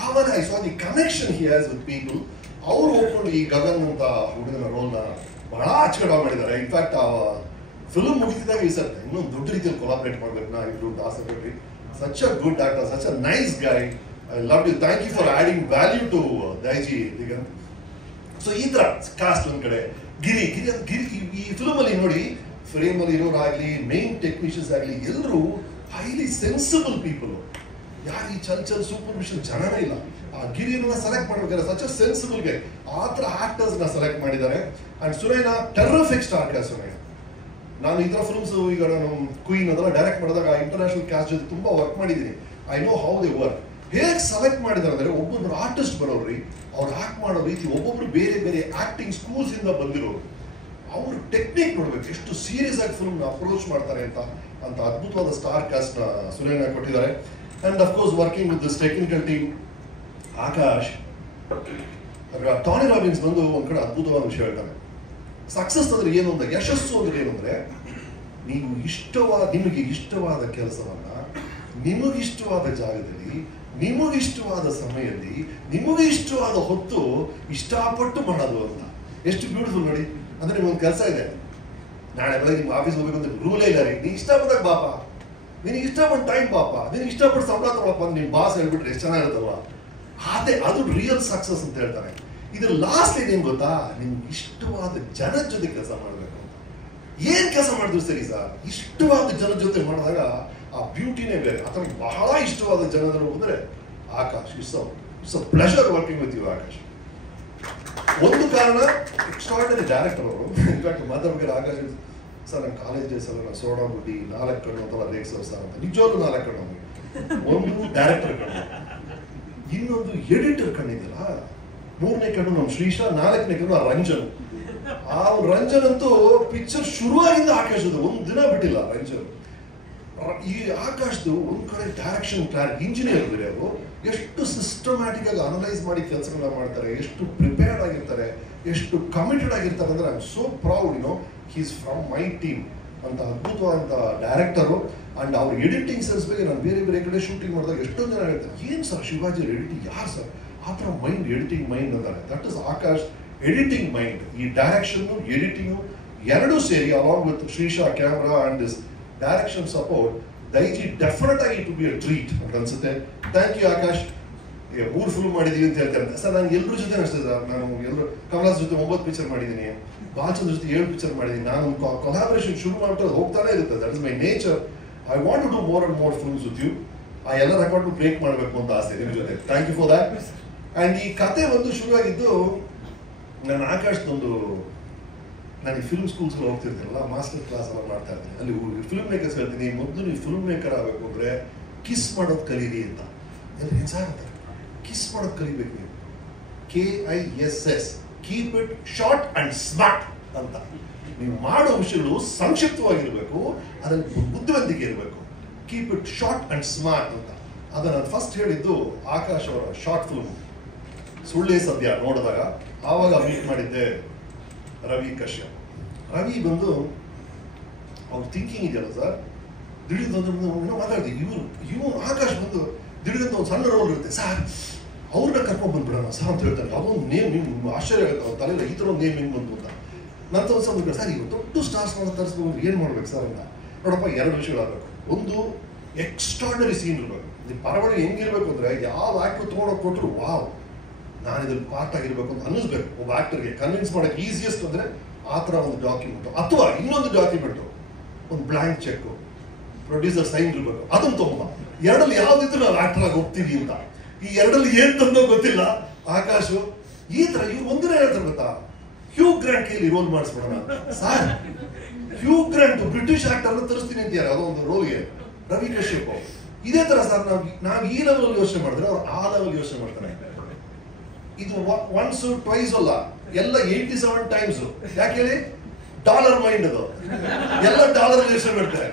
ಆವಾಗ I saw the connection he has with people. ಅವ್ರು ಹೋಗ್ಕೊಂಡು ಈ ಗಗನ್ ಅಂತ ಹುಡುಗನ ರೋಲ್ನ ಬಹಳ ಅಚ್ಚುಕಟ್ಟಾಗಿ ಮಾಡಿದ್ದಾರೆ. ಇನ್ಫ್ಯಾಕ್ಟ್ ಆ ಫಿಲ್ಮ್ ಮುಗಿಸಿದಾಗ ಈ ಸರ್ ಇನ್ನೊಂದು ದೊಡ್ಡ ರೀತಿಯಲ್ಲಿ ಕೊಲಾಬ್ರೇಟ್ ಮಾಡ್ಬೇಕು ನಾ ಇಬ್ರು ಆಸೆಪಟ್ರಿ. Such a good actor, such a nice guy. I love you, thank you for adding value to Daiji Diganth. So ಈ ತರ ಕಾಸ್ಟ್ ಒಂದ್ ಕಡೆ, ಗಿರಿ ಈ ಫಿಲ್ಮ್ ಅಲ್ಲಿ ನೋಡಿ, ಫ್ರೇಮ್ ಅಲ್ಲಿ ಇರೋರಾಗ್ಲಿ, ಮೇನ್ ಟೆಕ್ನಿಷಿಯನ್ಸ್ ಆಗ್ಲಿ, ಎಲ್ಲರೂ ಹೈಲಿ ಸೆನ್ಸಿಬಲ್ ಪೀಪಲ್. ಯಾರು ಈ ಚಲ್ ಸೂಪರ್ವಿಷನ್ ಜನನೇ ಇಲ್ಲ. ಆ ಗಿರಿಯನ್ನ ಸೆಲೆಕ್ಟ್ ಮಾಡ್ಬೇಕಾದ್ರೆ ಸಚ್ ಅ ಸೆನ್ಸಿಬಲ್ ಗೈ. ಆ ತರ ಆಕ್ಟರ್ಸ್ ನ ಸೆಲೆಕ್ಟ್ ಮಾಡಿದ್ದಾರೆ. And Sunaina ಟೆರ್ರಿಫಿಕ್ star cast. Sunaina, ನಾನು ಈ ತರ ಫಿಲ್ಮ್ಸ್ ಈಗ ನಾನು ಕ್ವೀನ್ ಅದೆಲ್ಲ ಡೈರೆಕ್ಟ್ ಮಾಡಿದಾಗ ಇಂಟರ್ನ್ಯಾಷನಲ್ ಕ್ಯಾಸ್ಟ್ ಜೊತೆ ತುಂಬಾ ವರ್ಕ್ ಮಾಡಿದ್ದೀನಿ. I know how they work. ಹೇಗೆ ಸೆಲೆಕ್ಟ್ ಮಾಡಿದಾರೆ ಅಂದ್ರೆ, ಒಬ್ಬೊಬ್ರು ಆರ್ಟಿಸ್ಟ್ ಬರೋರ್ರಿ, ಅವ್ರು ಆಕ್ಟ್ ಮಾಡೋ ರೀತಿ, ಒಬ್ಬೊಬ್ರು ಬೇರೆ ಬೇರೆ ಆಕ್ಟಿಂಗ್ ಸ್ಕೂಲ್ಸ್ ಇಂದ ಬಂದಿರೋರು. ಅವ್ರ ಟೆಕ್ನಿಕ್ ನೋಡ್ಬೇಕು, ಎಷ್ಟು ಸೀರಿಯಸ್ ಆಗಿ ಫಿಲ್ಮ್ ಅಪ್ರೋಚ್ ಮಾಡ್ತಾರೆ ಅಂತ ಅದ್ಭುತವಾದ ಸ್ಟಾರ್ ಕಾಸ್ಟ್ ನ ಸುನೈನಾ ಕೊಟ್ಟಿದ್ದಾರೆ. And of course working with this technical team Akash. Tony Robbins ಬಂದು ಒಂದ್ ಕಡೆ ಅದ್ಭುತವಾದ ವಿಷಯ ಹೇಳ್ತಾನೆ. ಸಕ್ಸಸ್ ಅಂದ್ರೆ ಏನು ಅಂತ, ಯಶಸ್ಸು ಅಂದ್ರೆ ಏನು ಅಂದ್ರೆ, ನಿಮಗೆ ಇಷ್ಟವಾದ ಕೆಲಸವನ್ನ ನಿಮಗಿಷ್ಟವಾದ ಜಾಗದಲ್ಲಿ, ನಿಮಗಿಷ್ಟವಾದ ಸಮಯದಲ್ಲಿ, ನಿಮಗೆ ಇಷ್ಟವಾದ ಹೊತ್ತು ಇಷ್ಟಪಟ್ಟು ಮಾಡೋದು ಅಂತ. ಎಷ್ಟು ಬ್ಯೂಟಿಫುಲ್ ನೋಡಿ. ಅಂದ್ರೆ ನಿಮ್ಗೊಂದು ಕೆಲಸ ಇದೆ, ನಾಳೆ ಬೆಳಗ್ಗೆ ನಿಮ್ಗೆ ಆಫೀಸ್ ಹೋಗ್ಬೇಕು ಅಂತ ರೂಲೇ ಇಲ್ಲ ರೀ. ನೀನು ಇಷ್ಟಪಟ್ಟಾಗ ಬಾಪ, ನಿನಗೆ ಇಷ್ಟಪಟ್ಟು ಟೈಮ್ ಪಾಪ, ನಿನಗೆ ಇಷ್ಟಪಟ್ಟು ಸಂಬಳ ತಗೊಳಪ್ಪ ಅಂತ ನಿಮ್ ಬಾಸ್ ಹೇಳ್ಬಿಟ್ರೆ ಎಷ್ಟು ಚೆನ್ನಾಗಿರುತ್ತಲ್ವಾ. ಅದು ರಿಯಲ್ ಸಕ್ಸಸ್ ಅಂತ ಹೇಳ್ತಾರೆ. ಇದ್ರ ಲಾಸ್ಟ್ ಏನ್ ಗೊತ್ತಾ, ನಿಮ್ಗೆ ಇಷ್ಟವಾದ ಜನದ ಜೊತೆ ಕೆಲಸ ಮಾಡಬೇಕು ಅಂತ. ಏನ್ ಕೆಲಸ ಮಾಡಿದ್ರು ಸರಿ ಸರ್, ಇಷ್ಟವಾದ ಜನದ ಜೊತೆ ಮಾಡಿದಾಗ ಆ ಬ್ಯೂಟಿನೇ ಬೇರೆ. ಅಥವಾ ಬಹಳ ಇಷ್ಟವಾದ ಜನರು ಅಂದ್ರೆ Akash. It's a pleasure working with you Akash. ಒಂದು ಕಾರಣ, ಎಕ್ಸ್ಟ್ರಾರ್ಡಿನರಿ ಡೈರೆಕ್ಟರ್ ಅವರು. ಇನ್ಫ್ಯಾಕ್ಟ್ ಮಾತಾಡ್ಬೇಕಾದ್ರೆ ಆಕಾಶ್ ಸರ್, ನನ್ನ ಕಾಲೇಜ್ ಡೇಸ್ ಅಲ್ಲ, ನಾನು ಸೋಡಾ ಬುಡ್ಡಿ 4 ಕಣ್ಣು ಅಂತೆಲ್ಲ ರೇಗ್ಸೋರು ಸರ್ ಅಂತ. ನಿಜವಾಗ್ಲೂ 4 ಕಣ್ಣು. ಒಂದು ಡೈರೆಕ್ಟರ್ ಕಣ್ಣು, ಇನ್ನೊಂದು ಎಡಿಟರ್ ಕಣ್ಣಿದೆಯಲ್ಲ, 3ನೇ ಕಣ್ಣು ನಮ್ಮ ಶ್ರೀಶಾ, 4ನೇ ಕಣ್ಣು ರಂಜನ್. ಆ ರಂಜನ್ ಅಂತೂ ಪಿಕ್ಚರ್ ಶುರುವಾಗಿಂದ ಆಕಾಶದ ಒಂದು ದಿನ ಬಿಟ್ಟಿಲ್ಲ ರಂಜನ್. ಈ ಆಕಾಶದ್ದು ಒಂದ್ ಕಡೆ ಡೈರೆಕ್ಷನ್ ಇಂಜಿನಿಯರ್ ಬೇರೆ ಅವರು ಎಷ್ಟು ಸಿಸ್ಟಮ್ಯಾಟಿಕ್ ಆಗಿ ಅನಲೈಸ್ ಮಾಡಿ ಕೆಲಸಗಳನ್ನ ಮಾಡ್ತಾರೆ, ಎಷ್ಟು ಪ್ರಿಪೇರ್ಡ್ ಆಗಿರ್ತಾರೆ, ಎಷ್ಟು ಕಮಿಟೆಡ್ ಆಗಿರ್ತಾರೆ ಅಂದ್ರೆ I am so proud he's from my team ಅಂತ ಅದ್ಭುತವಾದಂತ ಡೈರೆಕ್ಟರು. ಅಂಡ್ ಅವ್ರ ಎಡಿಟಿಂಗ್ ಸೆನ್ಸ್ ಬಗ್ಗೆ ನಾನು ಬೇರೆ ಬೇರೆ ಕಡೆ ಶೂಟಿಂಗ್ ಮಾಡಿದಾಗ ಎಷ್ಟೊಂದು ಜನ ಹೇಳ್ತಾರೆ, ಏನ್ ಸರ್ ಶಿವಾಜಿ ಎಡಿಟಿಂಗ್ ಯಾರು ಸರ್ ಆ ಥರ ಮೈಂಡ್, ಎಡಿಟಿಂಗ್ ಮೈಂಡ್ ಅಂತಾರೆ. That is Akash editing mind. ಈ ಡೈರೆಕ್ಷನ್ ಎಡಿಟಿಂಗ್ ಎರಡೂ ಸೇರಿ along with Shreesha camera and this direction support, Daiji definite ಆಗಿ ಇಟ್ ಬಿ ಅ ಟ್ರೀಟ್ ಅಂತ ಅನ್ಸುತ್ತೆ. Thank you Akash. 3 ಫಿಲ್ಮ್ ಮಾಡಿದೀವಿ ಅಂತ ಹೇಳ್ತಾರೆ ಸರ್. ನಾನು ಎಲ್ಲರ ಜೊತೆ ಅಷ್ಟೇ ಸರ್, ನಾನು ಎಲ್ಲರೂ ಕಮಲಾಸ್ ಜೊತೆ 9 ಪಿಕ್ಚರ್ ಮಾಡಿದ್ದೀನಿ, ಬಾಲ್ಚಂದ್ರ ಜೊತೆ 7 ಪಿಕ್ಚರ್ ಮಾಡಿದ್ದೀನಿ. ನಾನು ಕೊಲಾಬರೇಷನ್ ಶುರು ಮಾಡ್ತಾ ಹೋಗ್ತಾನೆ ಇರುತ್ತೆ. That is my nature. I want to do more and more films with you. ಆ ಎಲ್ಲ ರೆಕಾರ್ಡ್ ಬ್ರೇಕ್ ಮಾಡಬೇಕು ಅಂತ ಆಸೆ ನಿಮ್ಮ ಜೊತೆ. Thank you for that. And ಈ ಕತೆ ಒಂದು ಶುರುವಾಗಿದ್ದು ನಾನು ಆಕಾಶದೊಂದು, ನಾನು ಈ ಫಿಲ್ಮ್ ಸ್ಕೂಲ್ಸ್ ಹೋಗ್ತಿರ್ತೀನಲ್ಲ, ಮಾಸ್ಟರ್ ಕ್ಲಾಸ್ ಎಲ್ಲ ಮಾಡ್ತಾ ಇರ್ತೀನಿ. ಅಲ್ಲಿ ಫಿಲ್ಮ್ ಮೇಕರ್ಸ್ ಹೇಳ್ತೀನಿ, ಮೊದಲು ನೀವು ಫಿಲ್ಮ್ ಮೇಕರ್ ಆಗಬೇಕು ಅಂದ್ರೆ ಕಿಸ್ ಮಾಡೋದು ಕಲೀರಿ ಅಂತ. ಏನ್ ಸಾರ್ ಅಂತ ಕಿಸ್ ಮಾಡೋದು ಕಲಿಬೇಕು ನೀವು. KISS, keep it short and smart ಅಂತ. ನೀವು ಮಾಡೋ ವಿಷಯಗಳು ಸಂಕ್ಷಿಪ್ತವಾಗಿರ್ಬೇಕು, ಅದರಲ್ಲಿ ಬುದ್ಧಿವಂತಿಕೆ ಇರಬೇಕು. Keep it short and smart ಅಂತ. ಅದನ್ನು ನಾನು ಫಸ್ಟ್ ಹೇಳಿದ್ದು ಆಕಾಶ್ ಅವರ ಶಾರ್ಟ್ ಫಿಲ್ಮ್ ಸುಳ್ಳೇ ಸದ್ಯ ನೋಡಿದಾಗ. ಆವಾಗ ಮೀಟ್ ಮಾಡಿದ್ದೆ ರವಿ ಕಶ್ಯಪ್. ರವಿ ಬಂದು ಅವ್ರ ಥಿಂಕಿಂಗ್ ಇದೆಯಲ್ಲ ಸರ್, ದಿಢೀರ್ ಮಾತಾಡಿದೆ. ಇವ್ರು ಆಕಾಶ್ ಬಂದು ದಿಢೀರಂತ ಒಂದು ಸಣ್ಣ ರೋಲ್ ಇರುತ್ತೆ ಸರ್, ಅವ್ರನ್ನ ಕರ್ಕೊಂಡು ಬಂದ್ಬಿಡೋಣ ಸರ್ ಅಂತ ಹೇಳ್ತಾರೆ. ಅದೊಂದು ನೇಮ್ ನಿಮ್ಗೆ ಆಶ್ಚರ್ಯ ಆಗುತ್ತೆ, ಅವ್ರ ತಲೆಯಲ್ಲಿ ಈ ಥರ ಒಂದು ನೇಮ್ ಹೆಂಗೆ ಬಂತು ಅಂತ. ನಂತರ ಒಂದು ಸಲ ಸರ್ ಈಗ ದೊಡ್ಡ ಸ್ಟಾರ್ಸ್ ತರಿಸ್ಕೊಂಡು ಏನು ಮಾಡ್ಬೇಕು ಸರ್ ಅಂತ. ನೋಡಪ್ಪ, 2 ವಿಷಯಗಳಾಗಬೇಕು. ಒಂದು ಎಕ್ಸ್ಟ್ರಾರ್ಡನರಿ ಸೀನ್ ಇರಬೇಕು. ಈ ಪರವಳಿ ಹೆಂಗಿರ್ಬೇಕು ಅಂದ್ರೆ ಯಾವ ಆಕ್ಟರ್ ತೊಗೊಂಡೋಗಿ ಕೊಟ್ಟರು ವಾವ್ ನಾನು ಇದ್ರಲ್ಲಿ ಪಾರ್ಟ್ ಆಗಿರ್ಬೇಕು ಅಂತ ಅನ್ನಿಸ್ಬೇಕು. ಒಬ್ಬ ಆಕ್ಟರ್ಗೆ ಕನ್ವಿನ್ಸ್ ಮಾಡೋಕೆ ಈಸಿಯೆಸ್ಟ್ ಅಂದ್ರೆ ಆ ಥರ ಒಂದು ಡಾಕ್ಯುಮೆಂಟು, ಅಥವಾ ಇನ್ನೊಂದು ಡಾಕ್ಯುಮೆಂಟು, ಒಂದು ಬ್ಲಾಂಕ್ ಚೆಕ್, ಪ್ರೊಡ್ಯೂಸರ್ ಸೈನ್ ಇರಬೇಕು, ಅದನ್ನು ತಗೊಂಬ. 2ರಲ್ಲಿ ಯಾವ್ದಿದ್ರು ನಾವು ಆಕ್ಟರ್ ಆಗಿ ಹೋಗ್ತೀವಿ ಅಂತ. ಈ 2ರಲ್ಲಿ ಏನ್ ತಂದೋ ಗೊತ್ತಿಲ್ಲ ಆಕಾಶು. ಈ ತರ ಇವ್ರು ಒಂದಿನ ಹೇಳ್ತಾರೆ ಗೊತ್ತಾ, ಹ್ಯೂ ಗ್ರಾಂಟ್ ಕೈಲಿ ರೋಲ್ ಮಾಡಿಸ್ಬಿಡೋಣ ಸರ್. ಹ್ಯೂ ಗ್ರಾಂಟ್ ಬ್ರಿಟಿಷ್ ಆಕ್ಟರ್ ತರಿಸ್ತೀನಿ ಅಂತೀಯಾರ ಅದೊಂದು ರೋಲ್ಗೆ. ರವಿ ಕಶ್ಯಪ್ ಇದೇ ತರ ಸರ್, ನಾವು ಈ ಲೆವೆಲ್ ಯೋಚನೆ ಮಾಡಿದ್ರೆ ಅವ್ರು ಆ ಲೆವೆಲ್ ಯೋಚನೆ ಮಾಡ್ತಾರೆ. ಇದು ಒನ್ಸ್ ಟ್ವೈಸ್ ಅಲ್ಲ, ಎಲ್ಲ 87 ಟೈಮ್ಸ್. ಯಾಕೆ ಹೇಳಿ? ಡಾಲರ್ ಮೈಂಡ್ ಅದು. ಎಲ್ಲ ಡಾಲರ್ ಯೋಚನೆ ಮಾಡ್ತಾರೆ.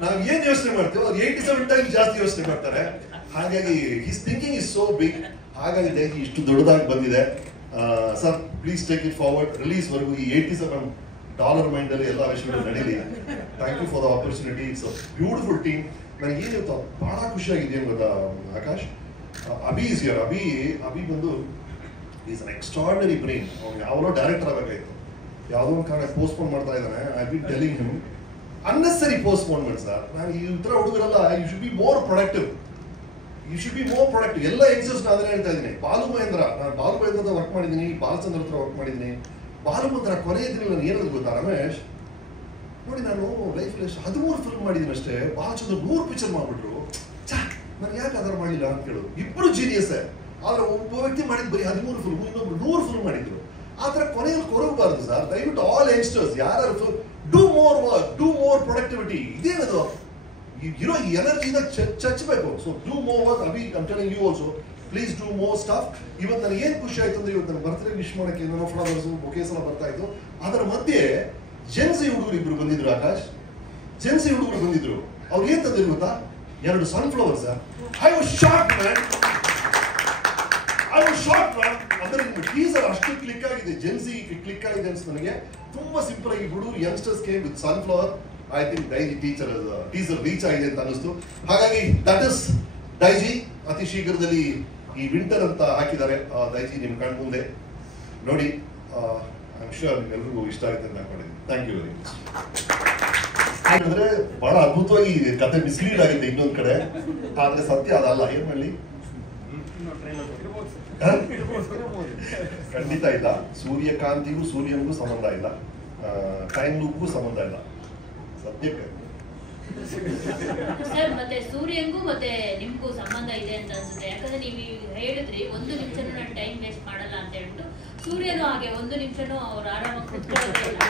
ನಾವು ಏನ್ ಯೋಚನೆ ಮಾಡ್ತೀವೋ ಅವ್ರು 87 ಟೈಮ್ಸ್ ಜಾಸ್ತಿ ಯೋಚನೆ ಮಾಡ್ತಾರೆ. ಹಾಗಾಗಿ his thinking is so big. ಹಾಗಾಗಿ ದೈಜಿ ಇಷ್ಟು ದೊಡ್ಡದಾಗಿ ಬಂದಿದೆ. Sir please take it forward. Release ವರೆಗೂ ಈ 87 ಡಾಲರ್ ಮೈಂಡ್ ಅಲ್ಲಿ ಎಲ್ಲ ವಿಷಯಗಳು ನಡೀಲಿ. Thank you for the opportunity. It's a beautiful team. ನನಗೆ ಏನಿತ್ತು ಬಹಳ ಖುಷಿಯಾಗಿದೆ ಏನು ಗೊತ್ತಾ ಆಕಾಶ್, ಅಭಿ ಇಸ್ ಹಿಯರ್. ಅಭಿ ಬಂದು ಈಸ್ ಅನ್ ಎಕ್ಸ್ಟ್ರಾರ್ಡಿನರಿ ಬ್ರೈನ್. ಅವ್ನು ಯಾವನೋ ಡೈರೆಕ್ಟರ್ ಆಗಬೇಕಾಯ್ತು, ಯಾವುದೋ ಒಂದು ಕಾರಣ ಪೋಸ್ಟ್ಪೋನ್ ಮಾಡ್ತಾ ಇದ್ದಾನೆ. I be telling him unnecessary postponement sir. ನಾನು ಈ ಥರ ಹುಡುಗರೆಲ್ಲ you should be more productive. ಎಲ್ಲ ಯಂಗ್ಸ್ಟರ್ಸ್ ನಾನು ಅದನ್ನ ಹೇಳ್ತಾ ಇದ್ದೀನಿ. ಬಾಲು ಮಹೇಂದ್ರ, ನಾನು ಬಾಲು ಮಹೇಂದ್ರ ವರ್ಕ್ ಮಾಡಿದ್ದೀನಿ, ಬಾಲಚಂದ್ರ ಹತ್ರ ವರ್ಕ್ ಮಾಡಿದ್ದೀನಿ. ಬಾಲು ಮಹೇಂದ್ರ ಕೊನೆಯ ದಿನ ನಾನು ಏನದು ಗೊತ್ತಾ ರಮೇಶ್, ನೋಡಿ ನಾನು ಲೈಫಲ್ಲಿ 13 ಫಿಲ್ಮ್ ಮಾಡಿದ್ದೀನಿ ಅಷ್ಟೇ, ಬಾಲಚಂದ್ರ 100 ಪಿಕ್ಚರ್ ಮಾಡ್ಬಿಟ್ರು. ನಾನು ಯಾಕೆ ಅದರ ಮಾಡಲಿಲ್ಲ ಅಂತ ಕೇಳೋದು. ಇಬ್ಬರು ಜೀನಿಯಸ್. ಆದ್ರೆ ಒಬ್ಬ ವ್ಯಕ್ತಿ ಮಾಡಿದ್ ಬರೀ 13 ಫಿಲ್ಮ್, ಇನ್ನೊಬ್ರು 100 ಫಿಲ್ಮ್ ಮಾಡಿದ್ರು. ಆ ಥರ ಕೊನೆಯಲ್ಲಿ ಕೊರಗಬಾರ್ದು ಸರ್. ದಯವಿಟ್ಟು ಆಲ್ ಯಂಗ್ಸ್ಟರ್ಸ್ ಯಾರು do more work, do more productivity. ಇದೇನದು ಇರೋ ಈ ಎನರ್ಜಿನ ಚಚ್ಚಬೇಕು. So do more work. Abhi I am telling you also, please do more stuff. ಇವತ್ತು ನನಗೆ ಏನು ಖುಷಿ ಆಯ್ತು ಅಂದ್ರೆ, ಇವತ್ತು ನನ್ನ ಬರ್ತ್ಡೇ ವಿಶ್ ಮಾಡೋಕ್ಕೆ ಏನೋ ಫ್ಲವರ್ಸು ಬೊಕೇಸ್ ಎಲ್ಲ ಬರ್ತಾ ಇತ್ತು. ಅದರ ಮಧ್ಯೆ ಜೆನ್ಸಿ ಹುಡುಗರು ಇಬ್ರು ಬಂದಿದ್ರು ಆಕಾಶ್. ಜೆನ್ಸಿ ಹುಡುಗರು ಬಂದಿದ್ರು. ಅವ್ರು ಏನ್ ತಂದಿದ್ರು ಗೊತ್ತಾ? 2 ಸನ್ಫ್ಲವರ್ಸ್. I was shock man. ಅಂದ್ರೆ ಟೀಸರ್ ಅಷ್ಟು ಕ್ಲಿಕ್ ಆಗಿದೆ, ಜೆನ್ಸಿ ಕ್ಲಿಕ್ ಆಗಿದೆ ಅನ್ಸ್ ನನಗೆ. ತುಂಬಾ ಸಿಂಪಲ್ ಆಗಿ ಹುಡುಗರು youngsters came with sunflower. I think Daiji teaser reach ಆಗಿದೆ ಅಂತ ಅನಿಸ್ತು. ಹಾಗಾಗಿ ದಟ್ ಇಸ್ ಡೈಜಿ. ಅತಿ ಶೀಘ್ರದಲ್ಲಿ ಈ ವಿಂಟರ್ ಅಂತ ಹಾಕಿದ್ದಾರೆ ಡೈಜಿ ನಿಮ್ ಕಣ್ ಮುಂದೆ ನೋಡಿ. ಐ ಆಮ್ ಶ್ಯೂರ್ ನಿಮ್ಗೆಲ್ರಿಗೂ ಇಷ್ಟ ಆಗುತ್ತೆ ಅಂತ ಅನ್ಕೊಂಡಿದ್ದೀನಿ. Thank you very much. ಅಂದ್ರೆ ಬಹಳ ಅದ್ಭುತವಾಗಿ ಕತೆ ಮಿಸ್ಲೀಡ್ ಆಗಿದೆ ಇನ್ನೊಂದ್ ಕಡೆ, ಆದ್ರೆ ಸತ್ಯ ಅದಲ್ಲ. ಏನ್ ಮಾಡಲಿ, ಖಂಡಿತ ಇಲ್ಲ. ಸೂರ್ಯಕಾಂತಿಗೂ ಸೂರ್ಯನಿಗೂ ಸಂಬಂಧ ಇಲ್ಲ, ಟೈಮ್ ಲೂಪ್ಗೂ ಸಂಬಂಧ ಇಲ್ಲ, ಸದ್ಯಕ್ಕೆ. ಸರ್ ಮತ್ತೆ ಸೂರ್ಯಂಗೂ ಮತ್ತೆ ನಿಮ್ಗೂ ಸಂಬಂಧ ಇದೆ ಅಂತ ಅನ್ಸುತ್ತೆ. ಯಾಕಂದ್ರೆ ನೀವು ಹೇಳಿದ್ರಿ 1 ನಿಮಿಷನೂ ನಾನು ಟೈಮ್ ವೇಸ್ಟ್ ಮಾಡಲ್ಲ ಅಂತ ಹೇಳ್ಬಿಟ್ಟು. ಸೂರ್ಯನು ಹಾಗೆ 1 ನಿಮಿಷನೂ ಅವ್ರು ಆರಾಮಾಗಿ ಕೂತ್ಕೊಳ್ಳೋದಿಲ್ಲ.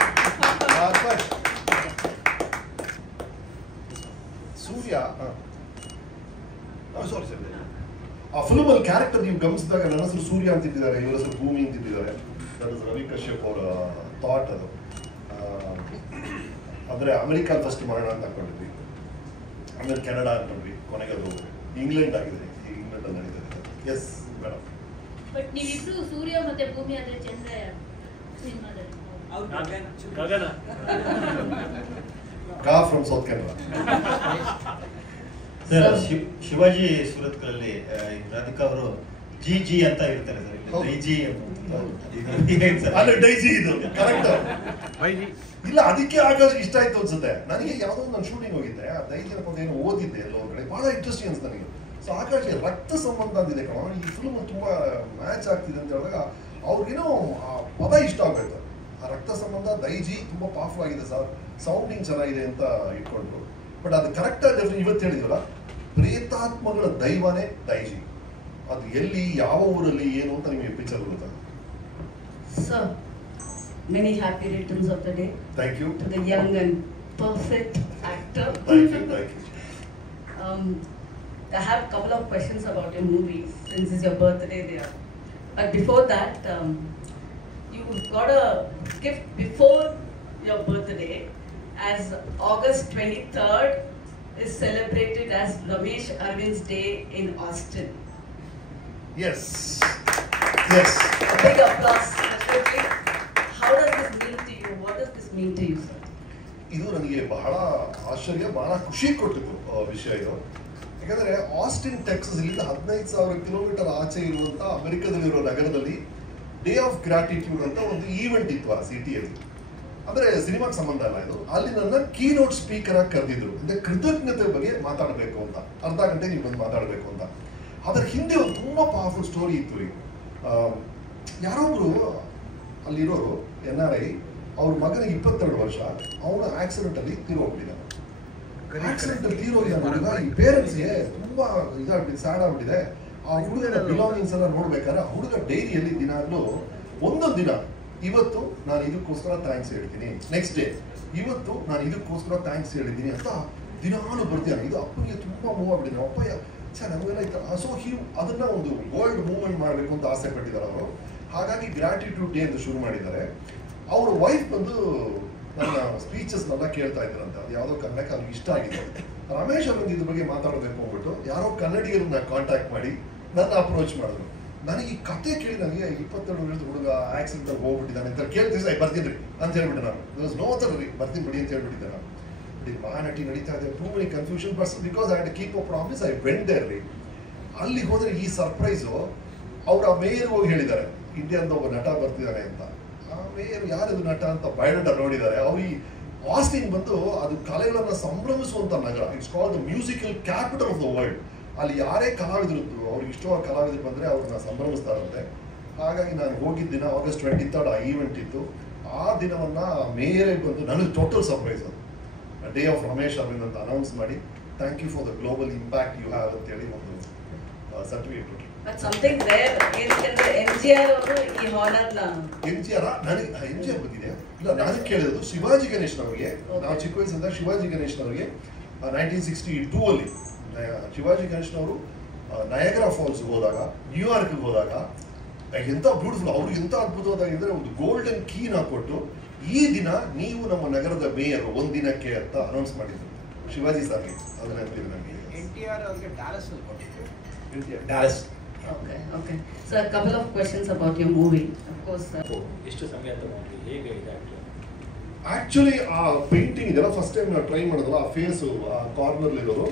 ಸೂರ್ಯ ಸಾರಿ ಸರ್, ಆ ಫಿಲ್ಮ್ ಅಲ್ಲಿ ಕ್ಯಾರೆಕ್ಟರ್ ನೀವು ಗಮನಿಸಿದಾಗ ನನ್ನ ಹೆಸರು ಸೂರ್ಯ ಅಂತಿದ್ದಾರೆ, ಇವರ ಹೆಸರು ಭೂಮಿ ಅಂತಿದ್ದಾರೆ. ದಟ್ ಇಸ್ ರವಿ ಕಶ್ಯಪ್ ಅವರ ಥಾಟ್ ಅದು. ಅಂದರೆ ಅಮೆರಿಕ ಫಸ್ಟ್ ಮಾಡೋಣ ಅಂತ ಹಾಕೊಂಡಿದ್ವಿ, ಆಮೇಲೆ ಕೆನಡಾ ಅನ್ಕೊಂಡ್ವಿ, ಕೊನೆಗೆ ಅದು ಇಂಗ್ಲೆಂಡ್ ಆಗಿದೆ, ಇಂಗ್ಲೆಂಡ್ ಅಲ್ಲಿ ನಡೀತದೆ. Yes madam. ಬಟ್ ನೀವಿಬ್ರು ಸೂರ್ಯ ಮತ್ತೆ ಭೂಮಿ ಆದ್ರೆ ಚಂದ್ರ ಸಿನಿಮಾದಲ್ಲಿ ಗಗನ ಕಾ from South Canada. Sir Shivaji ಸುರತ್ಕಲಲ್ಲಿ ರಾಧಿಕಾ ಅವರು ಜಿ ಅಂತ ಇರ್ತಾರೆ ಸರ್, ಡೈಜಿ ಅಲ್ಲ ಡೈಜಿ ಇದು ಕರೆಕ್ಟ್ ಇಲ್ಲ, ಅದಕ್ಕೆ ಆಕಾಶ ಇಷ್ಟ ಆಯ್ತು ಅನ್ಸುತ್ತೆ ನನಗೆ. ಯಾವುದೋ ನಾನು ಶೂಟಿಂಗ್ ಹೋಗಿದ್ದೆ, ಆ ದೈಜಿ ಅನ್ನೋದು ಏನು ಓದಿದ್ದೆ ಎಲ್ಲೋ ಕಡೆ, ಬಹಳ ಇಂಟ್ರೆಸ್ಟಿಂಗ್ ಅನ್ಸುತ್ತೆ ನನಗೆ. ಸೊ ಆಕಾಶ ರಕ್ತ ಸಂಬಂಧ ಅಂದಿದೆ ಕಣ, ಈ ಫಿಲ್ಮ್ ತುಂಬಾ ಮ್ಯಾಚ್ ಆಗ್ತಿದೆ ಅಂತ ಹೇಳಿದಾಗ ಅವ್ರಿಗೇನೋ ಆ ಪದ ಇಷ್ಟ ಆಗ್ಬೇಕು. ಆ ರಕ್ತ ಸಂಬಂಧ ದೈಜಿ ತುಂಬಾ ಪವರ್ಫುಲ್ ಆಗಿದೆ ಸರ್, ಸೌಂಡಿಂಗ್ ಚೆನ್ನಾಗಿದೆ ಅಂತ ಇಟ್ಕೊಂಡ್ರು. ಬಟ್ ಅದು ಕರೆಕ್ಟ್ ಆಗಿ ಇವತ್ತು ಹೇಳಿದ್ವಲ್ಲ, ಪ್ರೇತಾತ್ಮಗಳ ದೈವನೇ ದೈಜಿ. ಅದು ಎಲ್ಲಿ ಯಾವ ಊರಲ್ಲಿ ಏನು ಅಂತ ನಿಮಗೆ ಪಿಕ್ಚರ್ ಬರುತ್ತೆ. Sir, many happy returns of the day. Thank you. To the young and perfect actor. Thank you, thank you. I have a couple of questions about your movie since it's your birthday there. But before that, you got a gift before your birthday, as August 23rd is celebrated as Ramesh Arvind's Day in Austin. Yes. Yes. A big applause. Definitely. How does this mean to you? What does this mean to you, sir? ಇದು ನನಗೆ ಬಹಳ ಆಶ್ಚರ್ಯ, ಬಹಳ ಖುಷಿ ಕೊಟ್ಟಿದ್ದು ವಿಷಯ ಇದು. ಯಾಕಂದ್ರೆ ಆಸ್ಟಿನ್ ಟೆಕ್ಸಸ್ ಇಲ್ಲಿಂದ 15,000 ಕಿಲೋಮೀಟರ್ ಆಚೆ ಇರುವಂತ ಅಮೆರಿಕದಲ್ಲಿರೋ ನಗರದಲ್ಲಿ ಡೇ ಆಫ್ ಗ್ರಾಟಿಟ್ಯೂಡ್ ಅಂತ ಒಂದು ಈವೆಂಟ್ ಇತ್ತು ಆ ಸಿಟಿಯಲ್ಲಿ. ಅಂದ್ರೆ ಸಿನಿಮಾಗೆ ಸಂಬಂಧ ಅಲ್ಲ ಇದು. ಅಲ್ಲಿ ನನ್ನ ಕೀನೋಟ್ ಸ್ಪೀಕರ್ ಆಗಿ ಕರೆದಿದ್ರು, ಅಂದ್ರೆ ಕೃತಜ್ಞತೆ ಬಗ್ಗೆ ಮಾತಾಡಬೇಕು ಅಂತ, ಅರ್ಧ ಗಂಟೆ ನೀವು ಬಂದು ಮಾತಾಡಬೇಕು ಅಂತ. ಅದರ ಹಿಂದೆ ಒಂದು ತುಂಬಾ ಪವರ್ಫುಲ್ ಸ್ಟೋರಿ ಇತ್ತು. ಯಾರೊಬ್ರು ಅಲ್ಲಿರೋರು NRI, ಅವ್ರ ಮಗನಿಗೆ 22 ವರ್ಷ, ಅವನ ಆಕ್ಸಿಡೆಂಟ್ ಅಲ್ಲಿ ತೀರೋಗ್ಬಿಟ್ಟಿದ್ದಾನೆ. ಆಕ್ಸಿಡೆಂಟ್ ಅಲ್ಲಿ ತೀರೋಗಿದ್ದಾನೆ. ಈ ಪೇರೆಂಟ್ಸ್ಗೆ ತುಂಬಾ ಇದಾಗ್ಬಿಟ್ಟಿದೆ, ಸ್ಯಾಡ್ ಆಗ್ಬಿಟ್ಟಿದೆ. ಆ ಹುಡುಗನ ಬಿಲಾಂಗಿಂಗ್ಸ್ ಎಲ್ಲ ನೋಡ್ಬೇಕಾದ್ರೆ ಆ ಹುಡುಗ ಡೈರಿಯಲ್ಲಿ ದಿನಾಗ್ಲೂ ಒಂದೊಂದು ದಿನ, ಇವತ್ತು ನಾನು ಇದಕ್ಕೋಸ್ಕರ ಥ್ಯಾಂಕ್ಸ್ ಹೇಳ್ತೀನಿ, ನೆಕ್ಸ್ಟ್ ಡೇ ಇವತ್ತು ನಾನು ಇದಕ್ಕೋಸ್ಕರ ಥ್ಯಾಂಕ್ಸ್ ಹೇಳಿದ್ದೀನಿ ಅಂತ ದಿನಾನು ಬರ್ತೀಯಾನೆ. ಇದು ಅಪ್ಪನಿಗೆ ತುಂಬಾ ಮೂವ್ ಆಗ್ಬಿಟ್ಟಿದೆ. ಅಪ್ಪ ನಮಗೆಲ್ಲ ಇತ್ತು. ಸೊ ಅದನ್ನ ಒಂದು ವರ್ಲ್ಡ್ ಮೂವ್ಮೆಂಟ್ ಮಾಡಬೇಕು ಅಂತ ಆಸೆ ಪಟ್ಟಿದ್ದಾರೆ ಅವರು. ಹಾಗಾಗಿ ಗ್ರಾಟಿಟ್ಯೂಡ್ ಡೇ ಅಂತ ಶುರು ಮಾಡಿದ್ದಾರೆ. ಅವ್ರ ವೈಫ್ ಬಂದು ನನ್ನ ಸ್ಪೀಚಸ್ನೆಲ್ಲ ಕೇಳ್ತಾ ಇದ್ರಂತೆ, ಅದು ಯಾವುದೋ ಕನ್ನಡಕ್ಕೆ ಅವ್ರಿಗೆ ಇಷ್ಟ ಆಗಿದೆ. ರಮೇಶ್ ಅವ್ರಿಗೆ ಇದ್ರ ಬಗ್ಗೆ ಮಾತಾಡಬೇಕು ಅಂದ್ಬಿಟ್ಟು ಯಾರೋ ಕನ್ನಡಿಗರನ್ನ ಕಾಂಟ್ಯಾಕ್ಟ್ ಮಾಡಿ ನನ್ನ ಅಪ್ರೋಚ್ ಮಾಡಿದ್ರು. ನನಗೆ ಈ ಕತೆ ಕೇಳಿ ನನಗೆ 22 ವರ್ಷದ ಹುಡುಗ ಆಕ್ಸಿಡೆಂಟ್ ಅಲ್ಲಿ ಹೋಗ್ಬಿಟ್ಟಿದ್ದಾನೆ ಅಂತ ಕೇಳ್ತೀವಿ, ಬರ್ತೀನಿ ಅಂತ ಹೇಳ್ಬಿಟ್ಟೆ ನಾನು. ನೋ ರೀ, ಬರ್ತೀನಿ ಬಿಡಿ ಅಂತ ಹೇಳ್ಬಿಟ್ಟಿದ್ದೆ ನಾನು. ಮಹಾನಟಿ ನಡೀತಾ ಇದೆ, too many confusion, but because I had to keep a promise I went there ರೀ. ಅಲ್ಲಿಗೆ ಹೋದ್ರೆ ಈ ಸರ್ಪ್ರೈಸು ಅವ್ರ ಆ ಮೇಯರ್ ಹೋಗಿ ಹೇಳಿದ್ದಾರೆ, ಇಂಡಿಯಾದ ಒಬ್ಬ ನಟ ಬರ್ತಿದ್ದಾನೆ ಅಂತ. ಆ ಮೇಯರ್ ಯಾರದು ನಟ ಅಂತ ಬಯೋಡಾಟಾ ನೋಡಿದ್ದಾರೆ. ಅವ್ರು ಈ ಆಸ್ಟಿನ್ ಬಂದು ಅದು ಕಲೆಗಳನ್ನ ಸಂಭ್ರಮಿಸುವಂತ ನಗರ. It's called the musical capital of the world. ಅಲ್ಲಿ ಯಾರೇ ಕಲಾವಿದರಿದ್ದು ಅವ್ರಿಗೆ ಇಷ್ಟವಾದ ಕಲಾವಿದರು ಬಂದ್ರೆ ಅವ್ರನ್ನ ಸಂಭ್ರಮಿಸ್ತಾರಂತೆ. ಹಾಗಾಗಿ ನಾನು ಹೋಗಿದ್ದ ದಿನ August 23rd ಆ ಈವೆಂಟ್ ಇತ್ತು. ಆ ದಿನವನ್ನ ಮೇಯರೇ ಬಂದು ನನಗೆ ಟೋಟಲ್ ಸರ್ಪ್ರೈಸ್ ಅದು, ಡೇ ಆಫ್ ರಮೇಶ್ ಅರವಿಂದ್ ಅಂತ ಅನೌನ್ಸ್ ಮಾಡಿ, thank you for the global impact you have ಅಂತ ಹೇಳಿ ಒಂದು ಸರ್ಟಿಫಿಕೇಟ್ ಕೊಟ್ಟರು. But something rare, MGR ಅವರು ಈ ಹಾನರ್ನ MGR ನನಗೆ MGR ಬಂದಿದೆ ಇಲ್ಲ, ನಾನು ಕೇಳಿರೋದು ಶಿವಾಜಿ ಗಣೇಶ್ನವರಿಗೆ. ನಾವು ಚಿಕ್ಕ ವಯಸ್ಸಿಂದ ಶಿವಾಜಿ ಗಣೇಶ್ನವರಿಗೆ 1962 ಅಲ್ಲಿ ಶಿವಾಜಿ ಗಣೇಶ್ನವರು ನಯಾಗರಾ ಫಾಲ್ಸ್ ಹೋದಾಗ, ನ್ಯೂಯಾರ್ಕ್ಗೆ ಹೋದಾಗ ಎಂತ ಬ್ಯೂಟಿಫುಲ್, ಅವ್ರಿಗೆ ಎಂತ ಅದ್ಭುತವಾದಾಗಿದ್ರೆ ಒಂದು ಗೋಲ್ಡನ್ ಕೀನ ಕೊಟ್ಟು, ಈ ದಿನ ನೀವು ನಮ್ಮ ನಗರದ ಮೇಯರ್ ಒಂದಿನಕ್ಕೆ ಅಂತ ಅನೌನ್ಸ್ ಮಾಡಿದ್ರು ಶಿವಾಜಿ ಸರ್ಗೆ. ಅದನ್ನ ನನಗೆ NTR ಅವರಿಗೆ ಡ್ಯಾಲಸ್ ಅಲ್ಲಿ ಕೊಟ್ಟಿದ್ರು. Dallas. Okay. So a couple of questions about your movie. Of course, ಎಷ್ಟು ಸಮಯ ತಗೊಂಡ್ರಿ, ಹೇಗೆ ಇದೆ ಆಕ್ಚುಲಿ ಆ ಪೇಂಟಿಂಗ್ ಇದೆಲ್ಲ ಫಸ್ಟ್ ಟೈಮ್ ನಾವು ಟ್ರೈ ಮಾಡಿದ್ರಲ್ಲ, ಆ ಫೇಸು ಆ ಕಾರ್ನರ್ ಇರೋರು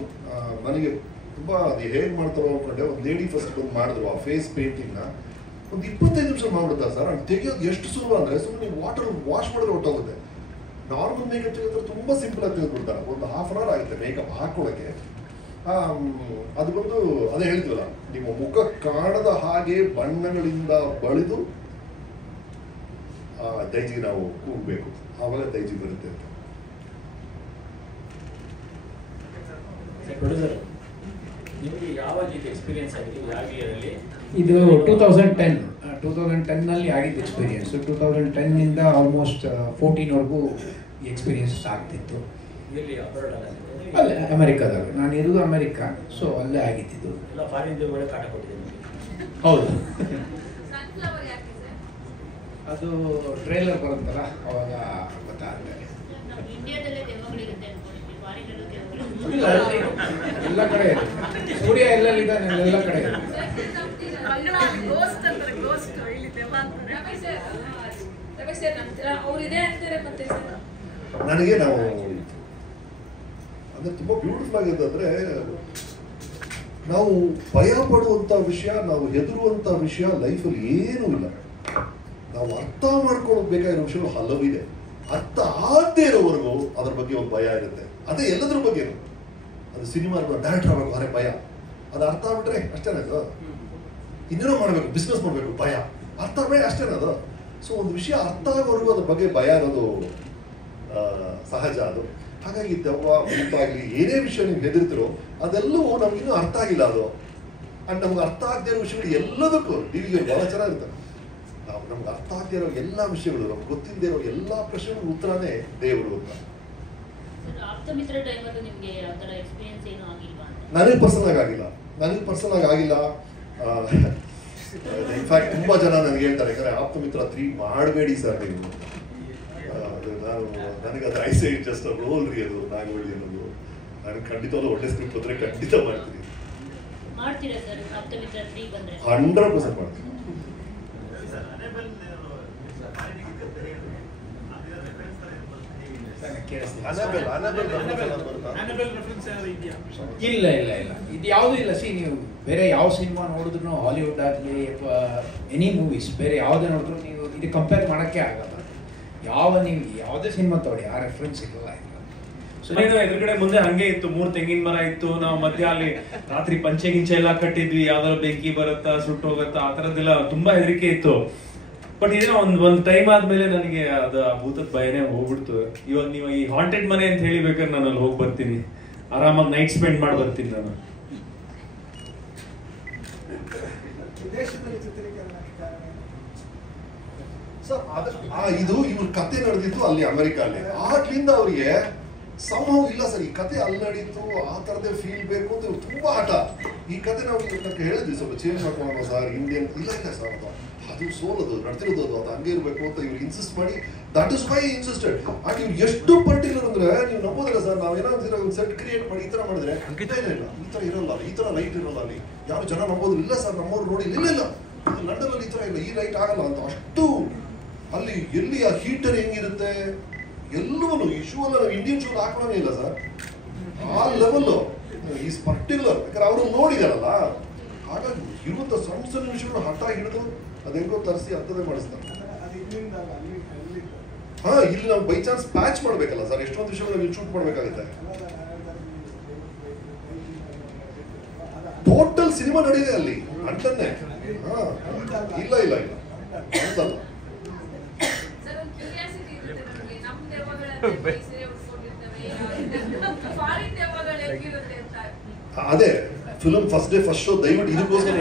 ನನಗೆ ತುಂಬಾ ಅದು ಹೇಗೆ ಮಾಡ್ತಾರೋ ಅನ್ಕೊಂಡೆ. ಒಂದು ಲೇಡಿ ಫಸ್ಟ್ ಬಂದು ಮಾಡಿದ್ರು ಆ ಫೇಸ್ ಪೇಂಟಿಂಗ್ನ. ಒಂದು 25 ನಿಮಿಷ ಮಾಡ್ಬಿಡ್ತಾರೆ ಸರ್. ಅದು ತೆಗಿಯೋದು ಎಷ್ಟು ಸುಲಭ ಅಂದರೆ, ಸುಮ್ಮನೆ ನೀವು ವಾಟರ್ ವಾಶ್ ಮಾಡಿದ್ರೆ ಹೊಟ್ಟೋಗುತ್ತೆ. ನಾರ್ಮಲ್ ಮೇಕಪ್ ತೆಗೆದ್ರೆ ತುಂಬ ಸಿಂಪಲ್ ಆಗಿ ತೆಗೆದುಬಿಡ್ತಾರೆ. ಒಂದು ½ hour ಆಗುತ್ತೆ ಮೇಕಪ್ ಹಾಕೊಳ್ಳೋಕ್ಕೆ. ಅದು ಬಂದು ಅದೇ ಹೇಳ್ತೀವಲ್ಲ, ನಿಮ್ಮ ಮುಖ ಕಾಣದ ಹಾಗೆ ಬಣ್ಣಗಳಿಂದ ಬಳಿದು ದೈಜಿ ನಾವು ಕೂಗಬೇಕು, ಆವಾಗ ದೈಜಿ ಬರುತ್ತೆ ಅಂತ. ಪ್ರೊಡ್ಯೂಸರ್, ನಿಮಗೆ ಯಾವ ರೀತಿ ಎಕ್ಸ್ಪೀರಿಯನ್ಸ್ ಆಗಿದೆ ಯಾವ ಇಯರಲ್ಲಿ? ಇದು 2010 ನಲ್ಲಿ ಆಗಿದ್ದು ಎಕ್ಸ್ಪೀರಿಯನ್ಸ್. 2010 ಆಲ್ಮೋಸ್ಟ್ 14ವರೆಗೂ ಎಕ್ಸ್ಪೀರಿಯನ್ಸ್ ಆಗ್ತಿತ್ತು. ಎಲ್ಲಿ ಅಲ್ಲೇ ಅಮೆರಿಕಾದಾಗ, ನಾನು ಇರೋದು ಅಮೆರಿಕಾ, ಸೊ ಅಲ್ಲೇ ಆಗಿದ್ದು. ಎಲ್ಲ ಫಾರಿನ್ ಒಳ್ಳೆ ಕಾಟ ಕೊಟ್ಟಿದೆ ನಿಮಗೆ. ಹೌದು. ಅದು ಟ್ರೇಲರ್ ಬರುತ್ತಲ್ಲ ಅವಾಗ ಗೊತ್ತಾಗ್ತದೆ. ನಮ್ಮ ಇಂಡಿಯಾದಲ್ಲೇ ದೆವ್ವಗಳಿರುತ್ತೆ ಅನ್ಕೊಂಡಿದ್ವಿ, ಫಾರಿನಲ್ಲೂ ದೆವ್ವಗಳು. ಇಲ್ಲ, ಎಲ್ಲ ಕಡೆ ಇದೆ. ಸೂರ್ಯ ಎಲ್ಲೆಲ್ಲಿದ್ದಾನೆ ಎಲ್ಲ ಕಡೆ ಇದೆ. ನನಗೆ ನಾವು ಅಂದ್ರೆ ತುಂಬಾ ಬ್ಯೂಟಿಫುಲ್ ಆಗಿದೆ. ಅಂದ್ರೆ ನಾವು ಭಯ ಪಡುವಂತ ವಿಷಯ, ನಾವು ಹೆದರುವಂತ ವಿಷಯ ಲೈಫಲ್ಲಿ ಏನೂ ಇಲ್ಲ. ನಾವು ಅರ್ಥ ಮಾಡ್ಕೊಳ್ಬೇಕಾಗಿರೋ ವಿಷಯಗಳು ಹಲವಿದೆ. ಅರ್ಥ ಆಗದೆ ಇರೋವರೆಗೂ ಅದ್ರ ಬಗ್ಗೆ ಒಂದು ಭಯ ಇರುತ್ತೆ. ಅದೇ ಎಲ್ಲದ್ರ ಬಗ್ಗೆ ಅದು ಸಿನಿಮಾ ಡೈರೆಕ್ಟರ್ ಆಗಬೇಕು ಅರೆ ಭಯ, ಅದು ಅರ್ಥ ಆಗ್ಬಿಟ್ರೆ ಅಷ್ಟೇನ ಅದು. ಇನ್ನೇನೋ ಮಾಡಬೇಕು, ಬಿಸ್ನೆಸ್ ಮಾಡಬೇಕು ಭಯ, ಅರ್ಥ ಆಗ್ಬೇಡ ಅಷ್ಟೇನ ಅದು. ಸೊ ಒಂದು ವಿಷಯ ಅರ್ಥ ಆಗೋವರೆಗೂ ಅದ್ರ ಬಗ್ಗೆ ಭಯ ಅನ್ನೋದು ಸಹಜ. ಅದು ಹಾಗಾಗಿ ದೆವ್ವ ಭೂತಾಗ್ಲಿ ಏನೇ ವಿಷಯ ನೀವು ಹೆದರ್ತಿರೋ ಅದೆಲ್ಲವೂ ನಮಗಿನ್ನೂ ಅರ್ಥ ಆಗಿಲ್ಲ ಅದು. ಅಂಡ್ ನಮ್ಗೆ ಅರ್ಥ ಆಗದೆ ಇರೋ ವಿಷಯಗಳು ಎಲ್ಲದಕ್ಕೂ ಡಿವಿಗೆ ಬಹಳ ಚೆನ್ನಾಗಿರುತ್ತೆ. ನಾವು ನಮ್ಗೆ ಅರ್ಥ ಆಗದೆ ಇರೋ ಎಲ್ಲ ವಿಷಯಗಳು, ನಮ್ಗೆ ಗೊತ್ತಿಲ್ಲದೆ ಇರೋ ಎಲ್ಲ ಪ್ರಶ್ನೆಗಳ ಉತ್ತರನೇ ದೇವರು ಅಂತ. ನನಗೆ ಪರ್ಸನಲ್ ಆಗಿಲ್ಲ. ಇನ್ಫ್ಯಾಕ್ಟ್ ತುಂಬಾ ಜನ ನನಗೆ ಹೇಳ್ತಾರೆ, ಯಾಕಂದ್ರೆ ಆಪ್ತ ಮಿತ್ರ 3 ಮಾಡಬೇಡಿ ಸರ್ ನೀವು. ನನಗೆ ಅದು ಐಸೆ ಜಸ್ಟ್ ರೋಲ್ ರೀ ಅದು ನಾಗೋಳಿ ಅನ್ನೋದು. ನಾನು ಖಂಡಿತವಾಗ್ಲೂ ಒಳ್ಳೆ ಸ್ಕ್ರಿಪ್ಟ್ ಬಂದ್ರೆ ಖಂಡಿತ ಮಾಡ್ತೀನಿ. 100% ಮಾಡ್ತೀನಿ. ಇಲ್ಲ ಇಲ್ಲ ಇಲ್ಲ, ಇದು ಯಾವುದೂ ಇಲ್ಲ. ನೀವು ಬೇರೆ ಯಾವ ಸಿನಿಮಾ ನೋಡಿದ್ರು, ಹಾಲಿವುಡ್ ಆಗಲಿ ಎನಿ ಮೂವೀಸ್ ಬೇರೆ ಯಾವುದೇ ನೋಡಿದ್ರು ನೀವು ಇದು ಕಂಪೇರ್ ಮಾಡೋಕ್ಕೆ ಆಗಲ್ಲ. ನೀವು ಯಾವುದೇ ಸಿನಿಮಾ ತಗೊಳ್ಳಿ ಆ ರೆಫರೆನ್ಸ್ ಸಿಗಲ್ಲ. ಸೊ ಎದುರುಗಡೆ ಮುಂದೆ ಹಂಗೆ ಇತ್ತು, 3 ತೆಂಗಿನ ಮರ ಇತ್ತು. ನಾವು ಮಧ್ಯ ಅಲ್ಲಿ ರಾತ್ರಿ ಪಂಚೆ ಗಿಂಚೆ ಎಲ್ಲ ಕಟ್ಟಿದ್ವಿ, ಯಾವ್ದಾದ್ರು ಬೆಂಕಿ ಬರುತ್ತಾ ಸುಟ್ಟು ಹೋಗುತ್ತಾ ಆ ಥರದ್ದೆಲ್ಲ ತುಂಬಾ ಹೆದರಿಕೆ ಇತ್ತು. ಬಟ್ ಇದೇನೋ ಒಂದು ಟೈಮ್ ಆದ್ಮೇಲೆ ನನಗೆ ಅದು ಆ ಭೂತದ ಭಯನೇ ಹೋಗ್ಬಿಡ್ತು. ಇವಾಗ ನೀವು ಈ ಹಾಂಟೆಡ್ ಮನೆ ಅಂತ ಹೇಳಿ ಬೇಕಾದ್ರೆ ನಾನು ಅಲ್ಲಿ ಹೋಗಿ ಬರ್ತೀನಿ, ಆರಾಮಾಗಿ ನೈಟ್ ಸ್ಪೆಂಡ್ ಮಾಡಿ ಬರ್ತೀನಿ ನಾನು. ಇದು ಇವ್ರ ಕತೆ ನಡೆದಿತ್ತು ಅಲ್ಲಿ ಅಮೆರಿಕಲ್ಲಿ. ಆಗ್ಲಿಂದ ಅವ್ರಿಗೆ ಸಂಭವ ಇಲ್ಲ ಸರ್, ಈ ಕತೆ ಅಲ್ಲಿ ನಡೀತು, ಆ ಥರದೇ ಫೀಲ್ ಬೇಕು ಅಂತ ಇವ್ರು ತುಂಬಾ ಆಟ. ಈ ಕತೆ ನಾವು ಹೇಳಿದ್ವಿ ಸ್ವಲ್ಪ ಚೇಂಜ್ ಮಾಡ್ಕೊಳ್ಳೋಣ ಸರ್, ಇಂಡಿಯನ್ ಇಲ್ಲ ಸರ್ ಅದು ಸೋಲದು ನಡ್ತಿರೋದು ಅದು ಹಂಗೆ ಇರಬೇಕು ಅಂತ ಇವ್ರು ಇನ್ಸಿಸ್ಟ್ ಮಾಡಿ, ದಟ್ ಇಸ್ ವೈ ಇನ್ಸಿಸ್ಟೆಡ್. ಆಗ ಇವ್ರು ಎಷ್ಟು ಪರ್ಟಿಕ್ಯುಲರ್ ಅಂದ್ರೆ ನೀವು ನಂಬೋದಿಲ್ಲ ಸರ್. ನಾವೇನಾದ್ರು ಒಂದು ಸೆಟ್ ಕ್ರಿಯೇಟ್ ಮಾಡಿ ಈ ಥರ ಮಾಡಿದ್ರೆ ಇಲ್ಲ ಈ ಥರ ಇರಲ್ಲ, ಈ ಥರ ಲೈಟ್ ಇರಲ್ಲ, ಅಲ್ಲಿ ಯಾರು ಜನ ನಂಬೋದು ಇಲ್ಲ ಸರ್, ನಮ್ಮವ್ರು ನೋಡಿ ಇಲ್ಲ ಲಂಡನ್ ಅಲ್ಲಿ ಈ ಥರ ಇಲ್ಲ, ಈ ಲೈಟ್ ಆಗಲ್ಲ ಅಂತ. ಅಷ್ಟು ಅಲ್ಲಿ ಎಲ್ಲಿ ಆ ಹೀಟರ್ ಹೆಂಗಿರುತ್ತೆ ಎಲ್ಲವೂ ಇಶ್ಯೂ ಅಲ್ಲ. ನಾವು ಇಂಡಿಯನ್ ಶೋ ಹಾಕೋಣೇ ಇಲ್ಲ ಸರ್, ಆ ಲೆವೆಲ್ ಈಸ್ ಪರ್ಟಿಕ್ಯುಲರ್. ಯಾಕಂದ್ರೆ ಅವರು ನೋಡಿದಾರಲ್ಲ, ಹಾಗಾಗಿ ಇರುವಂತ ಸಣ್ಣ ಸಣ್ಣ ವಿಷಯಗಳು ಹಠ ಹಿಡಿದು ಅದೆಂಗೋ ತರಿಸಿ ಅಂತದೇ ಮಾಡಿಸ್ತಾರೆ. ಇಲ್ಲಿ ನಾವು ಬೈ ಚಾನ್ಸ್ ಪ್ಯಾಚ್ ಮಾಡ್ಬೇಕಲ್ಲ ಸರ್, ಎಷ್ಟೊಂದು ವಿಷಯಗಳು ಇಲ್ಲಿ ಶೂಟ್ ಮಾಡ್ಬೇಕಾಗುತ್ತೆ. ಟೋಟಲ್ ಸಿನಿಮಾ ನಡೆದಿದೆ ಅಲ್ಲಿ ಅಂಟನ್ನೇ. ಇಲ್ಲ ಇಲ್ಲ ಇಲ್ಲ ಅಂತಲ್ಲ. ಅದೇ film first day first show ದಯವಿಟ್ಟು ಇದಕ್ಕೋಸ್ಕರ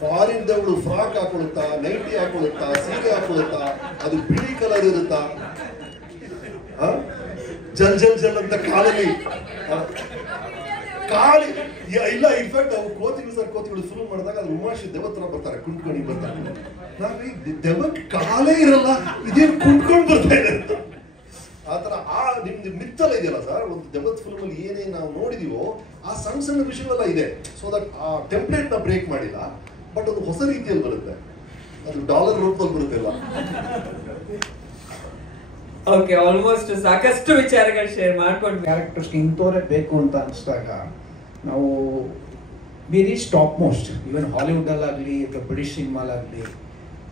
ಫಾರಿನ್ ದವಳು ಫ್ರಾಕ್ ಹಾಕೊಳುತ್ತಾ, ನೈಟಿ ಹಾಕೊಳುತ್ತಾ, ಸೀರೆ ಹಾಕೊಳುತ್ತಾ, ಅದು ಬಿಳಿ ಕಲರ್ ಇರುತ್ತಾ, ಜಲ್ ಜಲ್ ಜಲ್ ಅಂತ ಕಾಲಲ್ಲಿ ಕಾಲಿ ಇಲ್ಲ. ಇನ್ಫ್ಯಾಕ್ಟ್ ಅವ್ರು ಕೋತಿಗಳು ಫಿಲ್ಮ್ ಮಾಡಿದಾಗ ಅದು ಉಮಾಶಿ ದೆವ್ವ ತರ ಬರ್ತಾರೆ, ಕುಂಟ್ಕೊಂಡು ಬರ್ತಾರೆ. ನಾವೀಗ ದೆವ್ವಕ್ಕೆ ಕಾಲೇ ಇರಲ್ಲ, ಇದೇನು ಕುಂಟ್ಕೊಂಡು ಬರ್ತಾ ಇದೆ ಅಂತ ಆತರ. ನಿಮ್ದು ಮಿತ್ತಲ್ಲ ಇದೆಯಲ್ಲ ಸರ್, ಒಂದು ದೆವ್ವದ ಫಿಲ್ಮ್ ಅಲ್ಲಿ ಏನೇನು ನಾವು ನೋಡಿದೀವೋ ಆ ಸಣ್ಣ ಸಣ್ಣ ವಿಷಯಗಳೆಲ್ಲ ಇದೆ. ಸೊ ದಟ್ ಆ ಟೆಂಪ್ಲೇಟ್ ನ ಬ್ರೇಕ್ ಮಾಡಿಲ್ಲ, ಬಟ್ ಅದು ಹೊಸ ರೀತಿಯಲ್ಲಿ ಬರುತ್ತೆ, ಅದು ಡಾಲರ್ ರೂಪದಲ್ಲಿ ಬರುತ್ತಿಲ್ಲ. ಓಕೆ, ಆಲ್ಮೋಸ್ಟ್ ಸಾಕಷ್ಟು ವಿಚಾರಗಳು ಶೇರ್ ಮಾಡ್ಕೊಂಡು ಕ್ಯಾರೆಕ್ಟರ್ಸ್ ಇಂಥವರೇ ಬೇಕು ಅಂತ ಅನಿಸಿದಾಗ ನಾವು we reach top most. Even ಹಾಲಿವುಡಲ್ಲಾಗಲಿ ಅಥವಾ ಬ್ರಿಟಿಷ್ ಸಿನಿಮಾಲಾಗಲಿ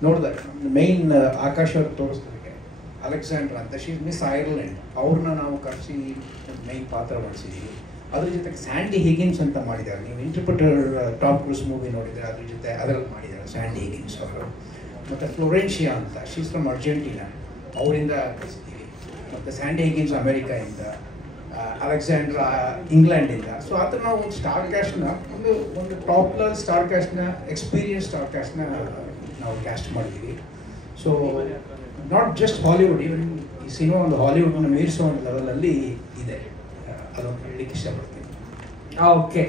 ನೋಡಿದಾಗ ಮೈನ್ ಆಕಾಶ್ ಅವ್ರು ತೋರಿಸ್ತಾರೆ ಅಲೆಕ್ಸಾಂಡ್ರಾ ಅಂತ, ಶಿ ಇಸ್ ಮಿಸ್ ಐರ್ಲೆಂಡ್, ಅವ್ರನ್ನ ನಾವು ಕರೆಸಿ ಮೈನ್ ಪಾತ್ರ ಮಾಡಿಸಿದ್ದೀವಿ. ಅದ್ರ ಜೊತೆಗೆ ಸ್ಯಾಂಡಿ ಹಿಗಿನ್ಸ್ ಅಂತ ಮಾಡಿದ್ದಾರೆ. ನೀವು ಇಂಟರ್ಪ್ರಿಟರ್ ಟಾಮ್ ಕ್ರೂಸ್ ಮೂವಿ ನೋಡಿದರೆ ಅದ್ರ ಜೊತೆ ಅದರಲ್ಲಿ ಮಾಡಿದ್ದಾರೆ ಸ್ಯಾಂಡಿ ಹಿಗಿನ್ಸ್ ಅವರು. ಮತ್ತು ಫ್ಲೋರೆನ್ಷಿಯಾ ಅಂತ, ಶಿ ಇಸ್ ಫ್ರಮ್ ಅರ್ಜೆಂಟೀನಾ, ಅವರಿಂದ ಕಳಿಸ್ತೀವಿ. ಮತ್ತು ಸ್ಯಾಂಡಿ ಹಿಗಿನ್ಸ್ ಅಮೆರಿಕಾಯಿಂದ, ಅಲೆಕ್ಸಾಂಡ್ರಾ ಇಂಗ್ಲೆಂಡಿಂದ. ಸೊ ಆ ಥರ ನಾವು ಒಂದು ಸ್ಟಾರ್ ಕ್ಯಾಸ್ಟ್ನ ಒಂದು ಟಾಪ್ ಲೆವೆಲ್ ಸ್ಟಾರ್ ಕ್ಯಾಸ್ಟ್ನ, ಎಕ್ಸ್ಪೀರಿಯನ್ಸ್ ಸ್ಟಾರ್ ಕ್ಯಾಸ್ಟ್ನ ನಾವು ಕ್ಯಾಸ್ಟ್ ಮಾಡಿದ್ದೀವಿ. So not just Hollywood, even ಈ ಸಿನಿಮಾ ಒಂದು ಹಾಲಿವುಡ್ನ ಮೀರಿಸೋ ಒಂದು ಲೆವೆಲಲ್ಲಿ ಇದೆ, ಅದನ್ನು ಹೇಳಲಿಕ್ಕೆ ಇಷ್ಟಪಡ್ತೀನಿ. ಓಕೆ.